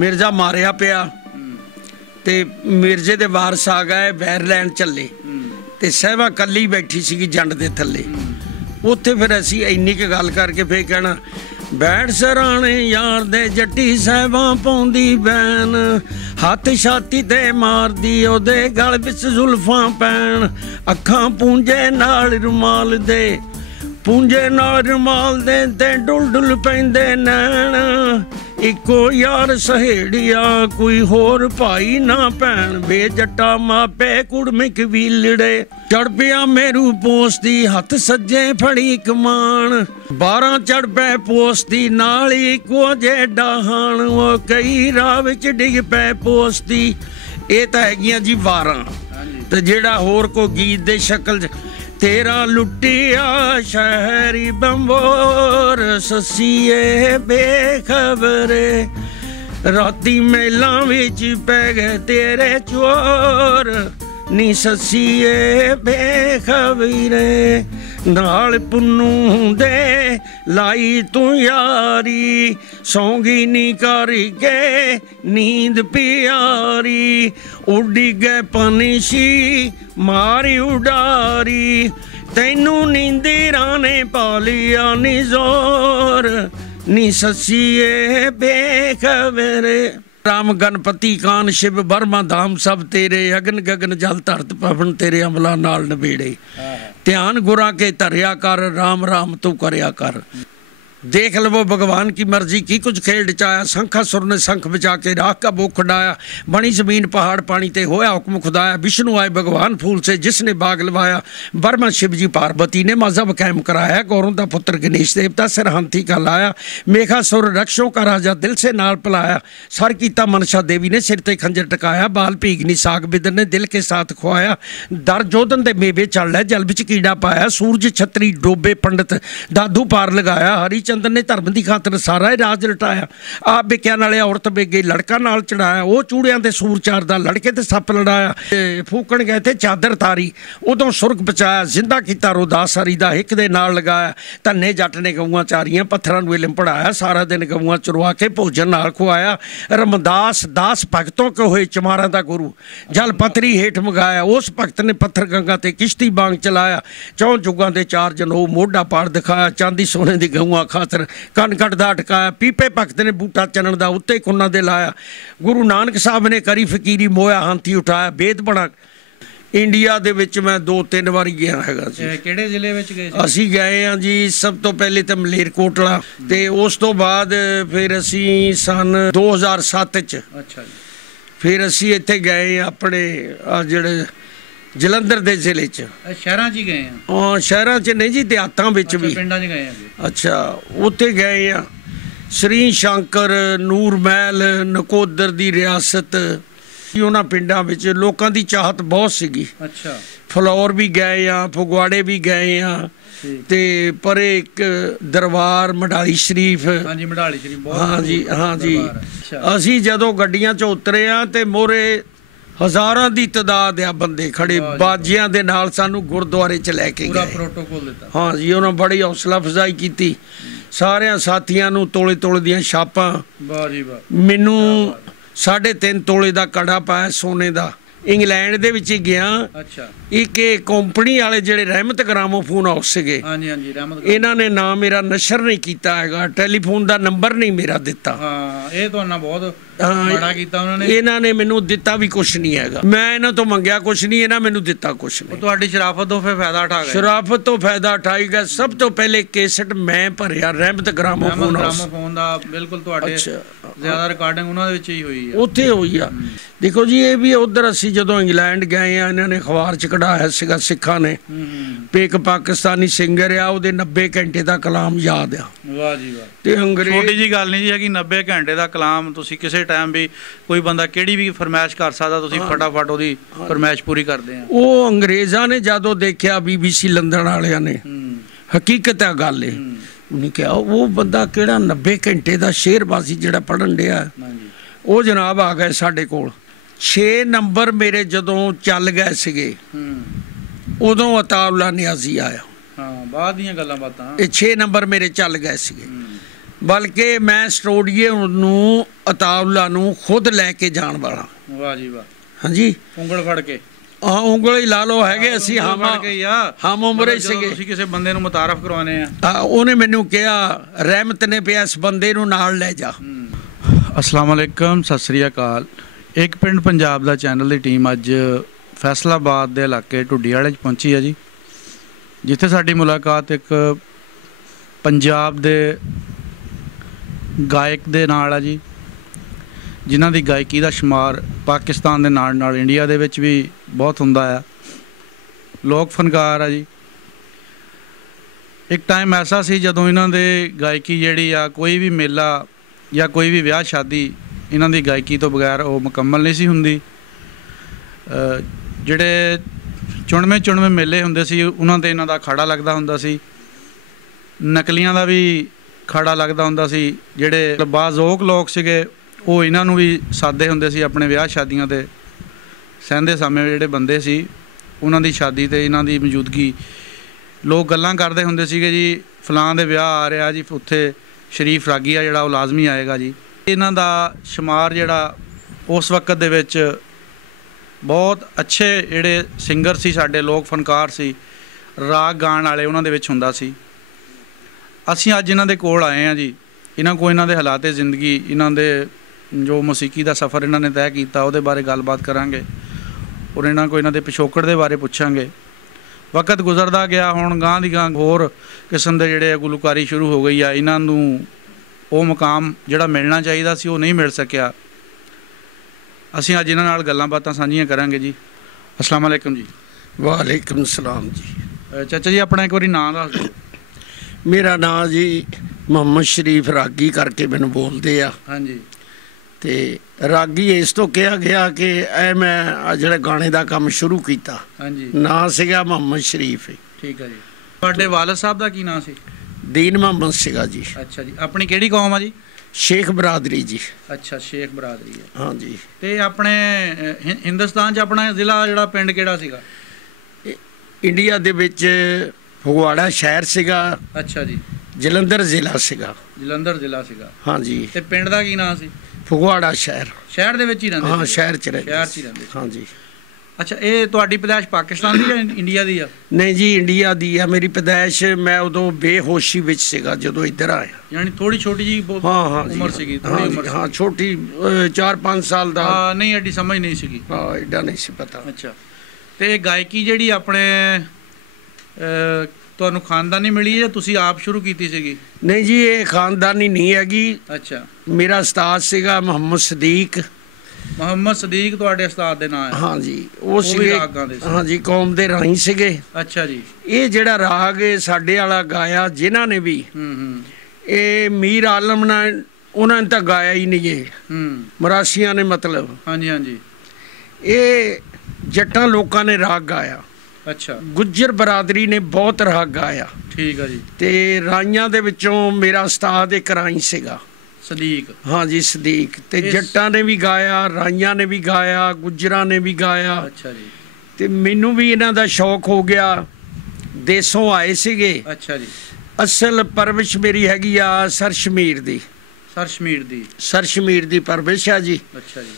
ਮਿਰਜ਼ਾ ਮਾਰਿਆ ਪਿਆ ਤੇ ਮਿਰਜ਼ੇ ਦੇ ਵਾਰਸ ਆ ਗਏ ਵੈਰ ਲੈਣ ਚੱਲੇ ਤੇ ਸਹਿਬਾ ਕੱਲੀ ਬੈਠੀ ਸੀਗੀ ਜੰਡ ਦੇ ਥੱਲੇ। ਉੱਥੇ ਫਿਰ ਅਸੀਂ ਇੰਨੀ ਕੁ ਗੱਲ ਕਰਕੇ ਫਿਰ ਕਹਿਣਾ ਬੈਠ ਸਰਾਣੇ ਯਾਰ ਦੇ ਜੱਟੀ ਸਾਹਿਬਾਂ ਪਾਉਂਦੀ ਬੈਨ, ਹੱਥ ਛਾਤੀ ਤੇ ਮਾਰਦੀ ਉਹਦੇ ਗਲ ਵਿੱਚ ਜ਼ੁਲਫਾਂ ਪੈਣ, ਅੱਖਾਂ ਪੂੰਝੇ ਨਾਲ ਰੁਮਾਲ ਦੇ, ਪੂੰਝੇ ਨਾਲ ਰੁਮਾਲ ਦੇ ਤੇ ਡੁੱਲ ਡੁੱਲ ਪੈਂਦੇ ਨੈਣ, ਇੱਕੋ ਯਾਰ ਸਹੇੜੀਆ ਕੋਈ ਹੋਰ ਭਾਈ ਨਾ ਭੈਣ, ਵੇ ਜੱਟਾ ਮਾਪੇ ਕੁੜਮੇ ਕਬੀਲੜੇ, ਚੜ ਪਿਆ ਮੇਰੂ ਪੋਸਦੀ ਹੱਥ ਸੱਜੇ ਫੜੀ ਕਮਾਨ, 12 ਚੜ ਪੈ ਪੋਸਦੀ ਨਾਲ ਇੱਕੋ ਜੇ ਡਾਹਣ, ਉਹ ਕਈ ਰਾਹ ਵਿੱਚ ਡਿੱਗ ਪੈ ਪੋਸਦੀ। ਇਹ ਤਾਂ ਹੈਗੀਆਂ ਜੀ 12 ਤੇ ਜਿਹੜਾ ਹੋਰ ਕੋਈ ਗੀਤ ਦੇ ਸ਼ਕਲ 'ਚ ਤੇਰਾ ਲੁੱਟਿਆ ਸ਼ਹਿਰੀ ਬੰਬੋਰ, ਸੱਸੀਏ ਬੇਖਬਰੇ ਰਾਤੀ ਮੇਲਾਂ ਵਿੱਚ ਪੈ ਗਏ ਤੇਰੇ ਚੋਰ, ਨੀ ਸੱਸੀਏ ਬੇਖਬਰੇ ਨਾਲ ਪੁੰਨੂ ਦੇ ਲਾਈ ਤੂੰ ਯਾਰੀ, ਸੌਂਗੀ ਨੀ ਕਰਕੇ ਨੀਂਦ ਪਿਆਰੀ, ਉੱਡੀ ਗਏ ਪੰਛੀ ਮਾਰੀ ਉਡਾਰੀ, ਤੈਨੂੰ ਨੀਂਦਰਾਂ ਨੇ ਪਾ ਲਿਆ ਨੀ ਜ਼ੋਰ, ਨੀ ਸੱਸੀਏ ਬੇਖਬਰੇ। राम गणपति कान शिव बर्मा धाम सब तेरे, अगन गगन जल धरत पवन तेरे अमला नाल नबेड़े, ध्यान गुरा के धरिया कर, राम राम तू करया कर। देख लवो भगवान की मर्जी की कुछ खेल रचाया, शंखा सुर ने शंख बचा के राख का बोख खड़ाया, बनी जमीन पहाड़ पानी ते होया हुक्म खुदाया, विष्णु आए भगवान फूल से जिसने बाग लवाया, ब्रह्मा शिव जी पार्वती ने मजहब कायम कराया, गौरों का पुत्र गणेश देवता सिर हाथी का लाया, मेघा सुर रक्षों का राजा दिल से नाल पलाया, सर कीता मनसा देवी ने सिर ते खंजर टकाया, बाल भीगनी साग बिदर ने दिल के साथ खुआया, दर जोधन दे मेवे चल रहा जल बिच कीड़ा पाया, सूरज छतरी डोबे पंडित दादू पार लगाया, हरी चंदन ने धर्म की खातर सारा ही राज लटाया, आप बिकिया नाले औरत बेगे लड़का नाल चढ़ाया, वो चूड़ियां ते सूर चारदा लड़के ते सप लड़ाया, फूकण गए थे चादर तारी उदों सुरग बचाया, जिंदा किता रोदास हरी दा हिक दे नाल लगाया, धन्ने जट ने गऊआं चारियां पत्थरां नूं इलम पढ़ाया, सारा दिन गऊआं चरवा के भोजन नाल खुआया, रमदास दास भगतों के होए चमारा दा गुरु, जल पत्थरी हेठ मंगाया, उस भगत ने पत्थर गंगा ते किश्ती बांग चलाया, चौं जुगां दे चार जनों मोढा पाड़ दिखाया, चांदी सोने दी गऊआं खातर कन कटदा अटकाया, पीपे भगत ने बूटा चनन दा उत्ते कुन्ना दे लाया, गुरु नानक साहब ने करी फकीरी मोया हाथी उठाया, बेद बड़ा। इंडिया दे विच मैं 2-3 वारी गया हैगा जी। किहड़े जिले विच गए? असी गए हाँ जी, सब तो पहले तो मलेरकोटला ते उस तो बाद फिर असी सन 2007 च, अच्छा जी, फिर असी इत्थे गए अपने जिहड़े जलंधर दे जिले च, शहरां च गए हैं? हाँ शहरां च नहीं जी, देहातां विच भी, पिंडां च गए हैं। अच्छा उत्थे गए आ, श्री शंकर नूर महल नकोदर दी रियासत, उन्हां पिंडां विच लोकां दी चाहत बहुत सीगी। अच्छा, फलौर भी गए आ, फगवाड़े भी गए आ, ते परे एक दरबार मढ़ाली शरीफ, हाँ जी मढ़ाली शरीफ बहुत, हाँ जी हाँ जी। असी जदों गड्डियां च उतरे आ ते मोरे हज़ारां दी तादाद आ बंदे खड़े बाजियां दे नाल सानू गुरुद्वारे च लैके गए, प्रोटोकॉल दिता, हाँ जी उन्होंने बड़ी हौसला अफजाई की, सारियां साथियां नू तोले तोले दियां छापां, मैनू 3.5 तोले दा कड़ा पाया सोने दा, इंग्लैंड दे विच गया। अच्छा, एक कंपनी वाले जिहड़े रहमत ग्रामोफोन हाउस सीगे, हाँ जी हाँ जी, रहमत इन्हां ने ना मेरा नशर नहीं कीता हैगा, टेलीफोन दा नंबर नहीं मेरा दिता, हाँ ये तो ना बहुत बड़ा कीता उन्होंने, इन्हां ने मैनू दिता भी कुछ नहीं हैगा, मैं इन्हां तो मंगया कुछ नहीं, इन्हां मैनू दिता कुछ नहीं। तुहाडी शराफत तो फिर फायदा उठा गए? शराफत तो फायदा उठाई गया। सब तो पहले केसट मैं भरिया रहमत ग्रामोफोन दा, बिल्कुल तुहाडे ज़्यादा रिकॉर्डिंग उन्हां दे विच ही होई है, उत्थे होई आ। देखो जी ये भी उधर असी जदों इंग्लैंड गए आ, इन्होंने अखबार च कढ़ाया सीगा सिखा ने, एक पाकिस्तानी सिंगर आ, उहदे 90 घंटे का कलाम याद आ। वाह जी वाह, ते अंग्रेज छोटी जी गल नहीं जी है कि 90 घंटे का कलाम तुसीं किसी टाइम भी कोई बंदा किहड़ी भी फरमाइश कर सकदा, तुसीं फटाफट उहदी फरमाइश पूरी करदे आ। वो अंग्रेज़ां ने जदों देखिया BBC लंदन वालियां ने, हकीकत है गल है, उन्हें कहा वो बंदा किहड़ा 90 घंटे का शेरबाजी जिहड़ा पढ़न डिया, वो जनाब आ गए साडे कोल। 6 नंबर मेरे जदों चल गए सीगे उदों अताउल्ला नियाजी आया, हाँ बाद दीयां गल्लां बातां, 6 नंबर मेरे चल गए सीगे ਬਲਕਿ ਮੈਂ ਸਟੂਡੀਓ ਨੂੰ ਅਤਾਉਲਾ ਨੂੰ ਖੁਦ ਲੈ ਕੇ ਜਾਣ ਵਾਲਾ। ਵਾਹ ਜੀ ਵਾਹ। ਹਾਂਜੀ, ਉਂਗਲ ਫੜ ਕੇ। ਹਾਂ, ਉਂਗਲ ਹੀ ਲਾ ਲਓ, ਹੈਗੇ ਅਸੀਂ ਹਮ ਉਮਰੇ ਸੀਗੇ। ਤੁਸੀਂ ਕਿਸੇ ਬੰਦੇ ਨੂੰ ਮੁਤਾਰਫ ਕਰਵਾਉਣੇ ਆ, ਉਹਨੇ ਮੈਨੂੰ ਕਿਹਾ ਰਹਿਮਤ ਨੇ ਪਿਆ ਇਸ ਬੰਦੇ ਨੂੰ ਨਾਲ ਲੈ ਜਾ। ਅਸਲਾਮ ਵਾਲੇਕਮ, ਸਤਿ ਸ੍ਰੀ ਅਕਾਲ। ਇੱਕ ਪਿੰਡ ਪੰਜਾਬ ਦਾ ਚੈਨਲ ਦੀ ਟੀਮ ਅੱਜ ਫੈਸਲਾਬਾਦ ਦੇ ਇਲਾਕੇ ਢੁੱਡੀਆਲੇ 'ਚ ਪਹੁੰਚੀ ਹੈ ਜੀ, ਜਿੱਥੇ ਸਾਡੀ ਮੁਲਾਕਾਤ ਇੱਕ ਪੰਜਾਬ ਦੇ ਗਾਇਕ ਦੇ ਨਾਲ ਆ ਜੀ, ਜਿਨ੍ਹਾਂ ਦੀ ਗਾਇਕੀ ਦਾ ਸ਼ੁਮਾਰ ਪਾਕਿਸਤਾਨ ਦੇ ਨਾਲ ਨਾਲ ਇੰਡੀਆ ਦੇ ਵਿੱਚ ਵੀ ਬਹੁਤ ਹੁੰਦਾ ਆ। ਲੋਕ ਫਨਕਾਰ ਆ ਜੀ। ਇੱਕ ਟਾਈਮ ਐਸਾ ਸੀ ਜਦੋਂ ਇਹਨਾਂ ਦੇ ਗਾਇਕੀ ਜਿਹੜੀ ਆ, ਕੋਈ ਵੀ ਮੇਲਾ ਜਾਂ ਕੋਈ ਵੀ ਵਿਆਹ ਸ਼ਾਦੀ ਇਹਨਾਂ ਦੀ ਗਾਇਕੀ ਤੋਂ ਬਗੈਰ ਉਹ ਮੁਕੰਮਲ ਨਹੀਂ ਸੀ ਹੁੰਦੀ। ਜਿਹੜੇ ਚੁਣਵੇਂ ਮੇਲੇ ਹੁੰਦੇ ਸੀ ਉਹਨਾਂ 'ਤੇ ਇਹਨਾਂ ਦਾ ਅਖਾੜਾ ਲੱਗਦਾ ਹੁੰਦਾ ਸੀ। ਨਕਲੀਆਂ ਦਾ ਵੀ ਅਖਾੜਾ ਲੱਗਦਾ ਹੁੰਦਾ ਸੀ। ਜਿਹੜੇ ਬਾਜ਼ੋਕ ਲੋਕ ਸੀਗੇ ਉਹ ਇਹਨਾਂ ਨੂੰ ਵੀ ਸਾਦੇ ਹੁੰਦੇ ਸੀ ਆਪਣੇ ਵਿਆਹ ਸ਼ਾਦੀਆਂ 'ਤੇ। ਸਹਿੰਦੇ ਸਾਹਮਣੇ ਜਿਹੜੇ ਬੰਦੇ ਸੀ ਉਹਨਾਂ ਦੀ ਸ਼ਾਦੀ 'ਤੇ ਇਹਨਾਂ ਦੀ ਮੌਜੂਦਗੀ ਲੋਕ ਗੱਲਾਂ ਕਰਦੇ ਹੁੰਦੇ ਸੀਗੇ ਜੀ, ਫਲਾਂ ਦੇ ਵਿਆਹ ਆ ਰਿਹਾ ਜੀ, ਉੱਥੇ ਸ਼ਰੀਫ ਰਾਗੀ ਆ ਜਿਹੜਾ ਉਹ ਲਾਜ਼ਮੀ ਆਏਗਾ ਜੀ। ਇਹਨਾਂ ਦਾ ਸ਼ੁਮਾਰ ਜਿਹੜਾ ਉਸ ਵਕਤ ਦੇ ਵਿੱਚ ਬਹੁਤ ਅੱਛੇ ਜਿਹੜੇ ਸਿੰਗਰ ਸੀ, ਸਾਡੇ ਲੋਕ ਫਨਕਾਰ ਸੀ, ਰਾਗ ਗਾਣ ਵਾਲੇ, ਉਹਨਾਂ ਦੇ ਵਿੱਚ ਹੁੰਦਾ ਸੀ। ਅਸੀਂ ਅੱਜ ਇਹਨਾਂ ਦੇ ਕੋਲ ਆਏ ਹਾਂ ਜੀ। ਇਹਨਾਂ ਕੋਲ ਇਹਨਾਂ ਦੇ ਹਾਲਾਤ ਜ਼ਿੰਦਗੀ, ਇਹਨਾਂ ਦੇ ਜੋ ਮੌਸੀਕੀ ਦਾ ਸਫ਼ਰ ਇਹਨਾਂ ਨੇ ਤੈਅ ਕੀਤਾ ਉਹਦੇ ਬਾਰੇ ਗੱਲਬਾਤ ਕਰਾਂਗੇ, ਔਰ ਇਹਨਾਂ ਕੋਲ ਇਹਨਾਂ ਦੇ ਪਿਛੋਕੜ ਦੇ ਬਾਰੇ ਪੁੱਛਾਂਗੇ। ਵਕਤ ਗੁਜ਼ਰਦਾ ਗਿਆ, ਹੁਣ ਗਾਂ ਦੀ ਗਾਂ ਹੋਰ ਕਿਸਮ ਦੇ ਜਿਹੜੇ ਗੁਲੂਕਾਰੀ ਸ਼ੁਰੂ ਹੋ ਗਈ ਆ। ਇਹਨਾਂ ਨੂੰ ਉਹ ਮੁਕਾਮ ਜਿਹੜਾ ਮਿਲਣਾ ਚਾਹੀਦਾ ਸੀ ਉਹ ਨਹੀਂ ਮਿਲ ਸਕਿਆ। ਅਸੀਂ ਅੱਜ ਇਹਨਾਂ ਨਾਲ ਗੱਲਾਂ ਬਾਤਾਂ ਸਾਂਝੀਆਂ ਕਰਾਂਗੇ ਜੀ। ਅਸਲਾਮ ਵਾਲੇਕਮ ਜੀ। ਵਾਲੇਕਮ ਸਲਾਮ ਜੀ। ਚਾਚਾ ਜੀ ਆਪਣਾ ਇੱਕ ਵਾਰੀ ਨਾਂ ਦੱਸ ਦਿਓ। ਮੇਰਾ ਨਾਂ ਜੀ ਮੁਹੰਮਦ ਸ਼ਰੀਫ ਰਾਗੀ ਕਰਕੇ ਮੈਨੂੰ ਬੋਲਦੇ ਆ। ਹਾਂਜੀ। ਤੇ ਰਾਗੀ ਇਸ ਤੋਂ ਕਿਹਾ ਗਿਆ ਕਿ ਇਹ ਮੈਂ ਜਿਹੜੇ ਗਾਣੇ ਦਾ ਕੰਮ ਸ਼ੁਰੂ ਕੀਤਾ। ਹਾਂਜੀ। ਨਾਂ ਸੀਗਾ ਮੁਹੰਮਦ ਸ਼ਰੀਫ। ਠੀਕ ਹੈ ਜੀ। ਤੁਹਾਡੇ ਵਾਲਦ ਸਾਹਿਬ ਦਾ ਕੀ ਨਾਂ ਸੀ? ਦੀਨ ਮੁਹੰਮਦ ਸੀਗਾ ਜੀ। ਅੱਛਾ ਜੀ। ਆਪਣੀ ਕਿਹੜੀ ਕੌਮ ਆ ਜੀ? ਸ਼ੇਖ ਬਰਾਦਰੀ ਜੀ। ਅੱਛਾ, ਸ਼ੇਖ ਬਰਾਦਰੀ ਹੈ। ਹਾਂਜੀ। ਤੇ ਆਪਣੇ ਹਿੰਦੁਸਤਾਨ 'ਚ ਆਪਣਾ ਜ਼ਿਲ੍ਹਾ ਜਿਹੜਾ ਪਿੰਡ ਕਿਹੜਾ ਸੀਗਾ? ਇੰਡੀਆ ਦੇ ਵਿੱਚ ਫਗਵਾੜਾ ਸ਼ਹਿਰ ਸੀਗਾ। ਅੱਛਾ ਜੀ। ਜਲੰਧਰ ਜ਼ਿਲ੍ਹਾ ਸੀਗਾ। ਜਲੰਧਰ ਜ਼ਿਲ੍ਹਾ ਸੀਗਾ। ਹਾਂਜੀ। ਤੇ ਪਿੰਡ ਦਾ ਕੀ ਨਾਂ ਸੀ? ਫਗਵਾੜਾ ਸ਼ਹਿਰ। ਸ਼ਹਿਰ ਦੇ ਵਿੱਚ ਹੀ ਰਹਿੰਦੇ? ਹਾਂ, ਸ਼ਹਿਰ 'ਚ ਰਹਿੰਦੇ। ਸ਼ਹਿਰ 'ਚ ਹੀ ਰਹਿੰਦੇ। ਹਾਂਜੀ। ਅੱਛਾ, ਇਹ ਤੁਹਾਡੀ ਪੈਦਾਇਸ਼ ਪਾਕਿਸਤਾਨ ਦੀ ਜਾਂ ਇੰਡੀਆ ਦੀ ਆ? ਨਹੀਂ ਜੀ, ਇੰਡੀਆ ਦੀ ਆ ਮੇਰੀ ਪੈਦਾਇਸ਼। ਮੈਂ ਉਦੋਂ ਬੇਹੋਸ਼ੀ ਵਿੱਚ ਸੀਗਾ ਜਦੋਂ ਇੱਧਰ ਆਇਆ। ਯਾਨੀ ਥੋੜੀ ਛੋਟੀ ਜੀ ਉਮਰ ਸੀਗੀ? ਥੋੜੀ ਉਮਰ? ਹਾਂ, ਛੋਟੀ 4-5 ਸਾਲ ਦਾ। ਹਾਂ, ਨਹੀਂ ਐਡੀ ਸਮਝ ਨਹੀਂ ਸੀਗੀ। ਹਾਂ, ਐਡਾ ਨਹੀਂ ਸੀ ਪਤਾ। ਅੱਛਾ। ਤੇ ਗਾਇਕੀ ਜਿਹੜੀ ਆਪਣੇ ਤੁਹਾਨੂੰ ਖਾਨਦਾਨੀ ਮਿਲੀ ਹੈ, ਤੁਸੀਂ ਆਪ ਸ਼ੁਰੂ ਕੀਤੀ ਸੀਗੀ? ਨਹੀਂ ਜੀ, ਇਹ ਖਾਨਦਾਨੀ ਨਹੀਂ ਹੈਗੀ। ਅੱਛਾ। ਮੇਰਾ ਉਸਤਾਦ ਸੀਗਾ ਮੁਹੰਮਦ ਸਦੀਕ। ਮੁਹੰਮਦ ਸਦੀਕ ਤੁਹਾਡੇ ਉਸਤਾਦ ਦੇ ਨਾਂ ਹੈ? ਹਾਂਜੀ। ਉਹ ਸੀਗੇ, ਹਾਂਜੀ, ਕੌਮ ਦੇ ਰਾਹੀਂ ਸੀਗੇ। ਅੱਛਾ ਜੀ। ਇਹ ਜਿਹੜਾ ਰਾਗ ਸਾਡੇ ਵਾਲਾ ਗਾਇਆ ਜਿਨ੍ਹਾਂ ਨੇ ਵੀ, ਇਹ ਮੀਰ ਆਲਮ ਨੇ, ਉਹਨਾਂ ਨੇ ਤਾਂ ਗਾਇਆ ਹੀ ਨਹੀਂ ਇਹ, ਮਰਾਸੀਆਂ ਨੇ ਮਤਲਬ। ਹਾਂਜੀ ਹਾਂਜੀ। ਇਹ ਜੱਟਾਂ ਲੋਕਾਂ ਨੇ ਰਾਗ ਗਾਇਆ। ਅੱਛਾ। ਗੁੱਜਰ ਬਰਾਦਰੀ ਨੇ ਬਹੁਤ ਰਾਗ ਗਾਇਆ। ਠੀਕ ਹੈ ਜੀ। ਤੇ ਰਾਈਆਂ ਦੇ ਵਿੱਚੋਂ ਮੇਰਾ ਉਸਤਾਦ ਇੱਕ ਰਾਈ ਸੀਗਾ, ਸਦੀਕ। ਹਾਂਜੀ, ਸਦੀਕ। ਤੇ ਜੱਟਾਂ ਨੇ ਵੀ ਗਾਇਆ, ਰਾਈਆਂ ਨੇ ਵੀ ਗਾਇਆ, ਗੁੱਜਰਾਂ ਨੇ ਵੀ ਗਾਇਆ। ਅੱਛਾ ਜੀ। ਤੇ ਮੈਨੂੰ ਵੀ ਇਹਨਾਂ ਦਾ ਸ਼ੌਕ ਹੋ ਗਿਆ। ਦੇਸੋਂ ਆਏ ਸੀਗੇ। ਅੱਛਾ ਜੀ। ਅਸਲ ਪਰਵਿਸ਼ ਮੇਰੀ ਹੈਗੀ ਆ ਸਰਸ਼ਮੀਰ ਦੀ। ਸਰਸ਼ਮੀਰ ਦੀ ਪਰਵਿਸ਼ ਆ ਜੀ। ਅੱਛਾ ਜੀ।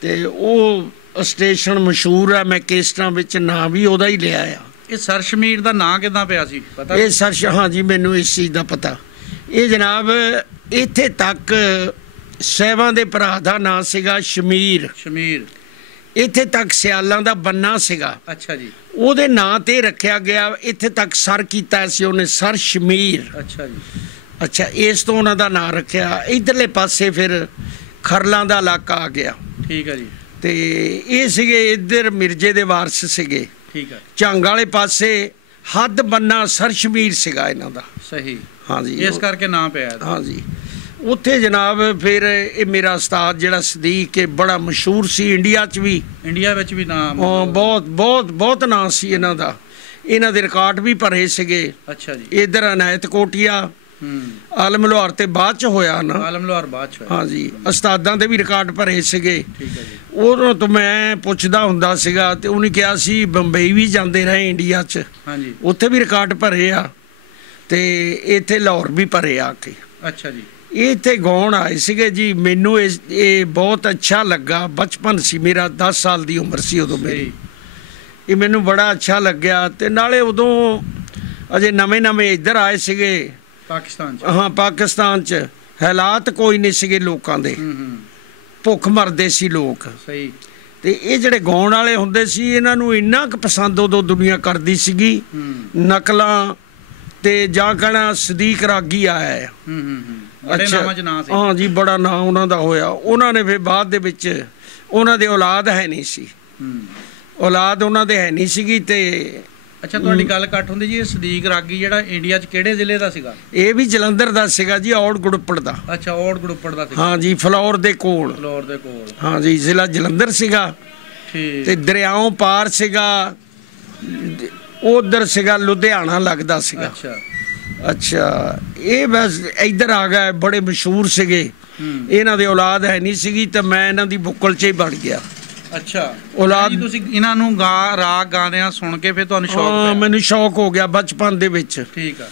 ਤੇ ਉਹ ਸਟੇਸ਼ਨ ਮਸ਼ਹੂਰ ਆ, ਮੈਂ ਕੇਸਟਾਂ ਵਿੱਚ ਨਾਂ ਵੀ ਉਹਦਾ ਹੀ ਲਿਆ ਆ। ਇਹ ਸਰਸ਼ਮੀਰ ਦਾ ਨਾਂ ਕਿੱਦਾਂ ਪਿਆ ਸੀ ਪਤਾ? ਇਹ ਹਾਂਜੀ, ਮੈਨੂੰ ਇਸ ਚੀਜ਼ ਦਾ ਪਤਾ। ਇਹ ਜਨਾਬ ਇੱਥੇ ਤੱਕ ਸਹਿਬਾਂ ਦੇ ਭਰਾ ਦਾ ਨਾਂ ਸੀਗਾ ਸ਼ਮੀਰ। ਇੱਥੇ ਤੱਕ ਸਿਆਲਾਂ ਦਾ ਬੰਨਾ ਸੀਗਾ। ਅੱਛਾ ਜੀ। ਉਹਦੇ ਨਾਂ ਤੇ ਰੱਖਿਆ ਗਿਆ। ਇੱਥੇ ਤੱਕ ਸਰ ਕੀਤਾ ਸੀ ਉਹਨੇ, ਸਰ ਸ਼ਮੀਰ। ਅੱਛਾ ਜੀ। ਅੱਛਾ, ਇਸ ਤੋਂ ਉਹਨਾਂ ਦਾ ਨਾਂ ਰੱਖਿਆ। ਇਧਰਲੇ ਪਾਸੇ ਫਿਰ ਖਰਲਾਂ ਦਾ ਇਲਾਕਾ ਆ ਗਿਆ। ਠੀਕ ਹੈ ਜੀ। ਤੇ ਇਹ ਸੀਗੇ ਇੱਧਰ ਮਿਰਜ਼ੇ ਦੇ ਵਾਰਸ ਸੀਗੇ। ਠੀਕ ਹੈ। ਝੰਗ ਵਾਲੇ ਪਾਸੇ ਹੱਦ ਬੰਨਾ ਸਰਸ਼ਮੀਰ ਸੀਗਾ ਇਹਨਾਂ ਦਾ। ਸਹੀ। ਹਾਂਜੀ, ਇਸ ਕਰਕੇ ਨਾਂ ਪਿਆ। ਹਾਂਜੀ। ਉੱਥੇ ਜਨਾਬ ਫਿਰ ਇਹ ਮੇਰਾ ਉਸਤਾਦ ਜਿਹੜਾ ਸਦੀਕ, ਇਹ ਬੜਾ ਮਸ਼ਹੂਰ ਸੀ ਇੰਡੀਆ 'ਚ ਵੀ। ਇੰਡੀਆ ਵਿੱਚ ਵੀ ਨਾਮ ਬਹੁਤ ਨਾਂ ਸੀ ਇਹਨਾਂ ਦਾ। ਇਹਨਾਂ ਦੇ ਰਿਕਾਰਡ ਵੀ ਭਰੇ ਸੀਗੇ। ਅੱਛਾ ਜੀ। ਇੱਧਰ ਅਨਾਇਤ ਕੋਟੀਆ, ਆਲਮ ਲੋਹਾਰ ਤੇ ਬਾਅਦ 'ਚ ਹੋਇਆ ਨਾ। ਆਲਮ ਲੋਹਾਰ ਬਾਅਦ 'ਚ ਹੋਇਆ। ਹਾਂਜੀ। ਉਸਤਾਦਾਂ ਦੇ ਵੀ ਰਿਕਾਰਡ ਭਰੇ ਸੀਗੇ। ਠੀਕ ਹੈ ਜੀ। ਉਦੋਂ ਤੋਂ ਮੈਂ ਪੁੱਛਦਾ ਹੁੰਦਾ ਸੀਗਾ ਤੇ ਉਹਨੇ ਕਿਹਾ ਸੀ ਬੰਬਈ ਵੀ ਜਾਂਦੇ ਰਹੇ ਇੰਡੀਆ 'ਚ। ਹਾਂਜੀ। ਉੱਥੇ ਵੀ ਰਿਕਾਰਡ ਭਰੇ ਆ ਤੇ ਇੱਥੇ ਲਾਹੌਰ ਵੀ ਭਰੇ ਆ ਕੇ। ਅੱਛਾ ਜੀ। ਇਹ ਇੱਥੇ ਗਾਉਣ ਆਏ ਸੀਗੇ ਜੀ। ਮੈਨੂੰ ਇਹ ਬਹੁਤ ਅੱਛਾ ਲੱਗਾ। ਬਚਪਨ ਸੀ ਮੇਰਾ, 10 ਸਾਲ ਦੀ ਉਮਰ ਸੀ ਉਦੋਂ ਮੇਰੀ। ਇਹ ਮੈਨੂੰ ਬੜਾ ਅੱਛਾ ਲੱਗਿਆ। ਤੇ ਨਾਲੇ ਉਦੋਂ ਅਜੇ ਨਵੇਂ ਇੱਧਰ ਆਏ ਸੀਗੇ ਪਾਕਿਸਤਾਨ 'ਚ। ਹਾਂ, ਪਾਕਿਸਤਾਨ 'ਚ ਹਾਲਾਤ ਕੋਈ ਨਹੀਂ ਸੀਗੇ ਲੋਕਾਂ ਦੇ, ਭੁੱਖ ਮਰਦੇ ਸੀ ਲੋਕ। ਸਹੀ। ਤੇ ਇਹ ਜਿਹੜੇ ਗਾਉਣ ਵਾਲੇ ਹੁੰਦੇ ਸੀ, ਇਹਨਾਂ ਨੂੰ ਇੰਨਾ ਕੁ ਪਸੰਦ ਉਦੋਂ ਦੁਨੀਆ ਕਰਦੀ ਸੀਗੀ। ਨਕਲਾਂ ਤੇ ਜਾਂ ਕਹਿਣਾ ਸਦੀਕ ਰਾਗੀ ਆਇਆ। ਅੱਛਾ, ਹਾਂ ਜੀ, ਬੜਾ ਨਾਂ ਉਹਨਾਂ ਦਾ ਹੋਇਆ। ਉਹਨਾਂ ਨੇ ਫਿਰ ਬਾਅਦ ਦੇ ਵਿੱਚ, ਉਹਨਾਂ ਦੇ ਔਲਾਦ ਹੈ ਨਹੀਂ ਸੀ, ਔਲਾਦ ਉਹਨਾਂ ਦੇ ਹੈ ਨਹੀਂ ਸੀਗੀ। ਤੇ ਅੱਛਾ, ਤੁਹਾਡੀ ਗੱਲ ਘੱਟ ਹੁੰਦੀ ਜੀ। ਇਹ ਸਦੀਕ ਰਾਗੀ ਜਿਹੜਾ ਇੰਡੀਆ 'ਚ ਕਿਹੜੇ ਜ਼ਿਲ੍ਹੇ ਦਾ ਸੀਗਾ? ਇਹ ਵੀ ਜਲੰਧਰ ਦਾ ਸੀਗਾ ਜੀ, ਔੜ ਗੁੜਪੜ ਦਾ। ਅੱਛਾ, ਔੜ ਗੁੜਪੜ ਦਾ ਸੀਗਾ। ਹਾਂ ਜੀ, ਫਲੌਰ ਦੇ ਕੋਲ। ਫਲੌਰ ਦੇ ਕੋਲ। ਹਾਂ ਜੀ, ਜ਼ਿਲ੍ਹਾ ਜਲੰਧਰ ਸੀਗਾ। ਠੀਕ। ਤੇ ਦਰਿਆਓਂ ਪਾਰ ਸੀਗਾ, ਉਧਰ ਸੀਗਾ ਲੁਧਿਆਣਾ ਲੱਗਦਾ ਸੀਗਾ। ਅੱਛਾ ਅੱਛਾ, ਇਹ ਬਸ ਇੱਧਰ ਆ ਗਏ, ਬੜੇ ਮਸ਼ਹੂਰ ਸੀਗੇ। ਇਹਨਾਂ ਦੇ ਔਲਾਦ ਹੈ ਨਹੀਂ ਸੀਗੀ ਤੇ ਮੈਂ ਇਹਨਾਂ ਦੀ ਬੁੱਕਲ 'ਚ ਹੀ ਬਣ ਗਿਆ। ਅੱਛਾ, ਔਲਾਦ ਤੁਸੀਂ ਇਹਨਾਂ ਨੂੰ ਰਾਗ ਗਾਉਂਦਿਆਂ ਸੁਣ ਕੇ ਫਿਰ ਤੁਹਾਨੂੰ ਸ਼ੌਕ ਪਿਆ? ਮੈਨੂੰ ਸ਼ੌਕ ਹੋ ਗਿਆ ਬਚਪਨ ਦੇ ਵਿੱਚ। ਠੀਕ ਆ।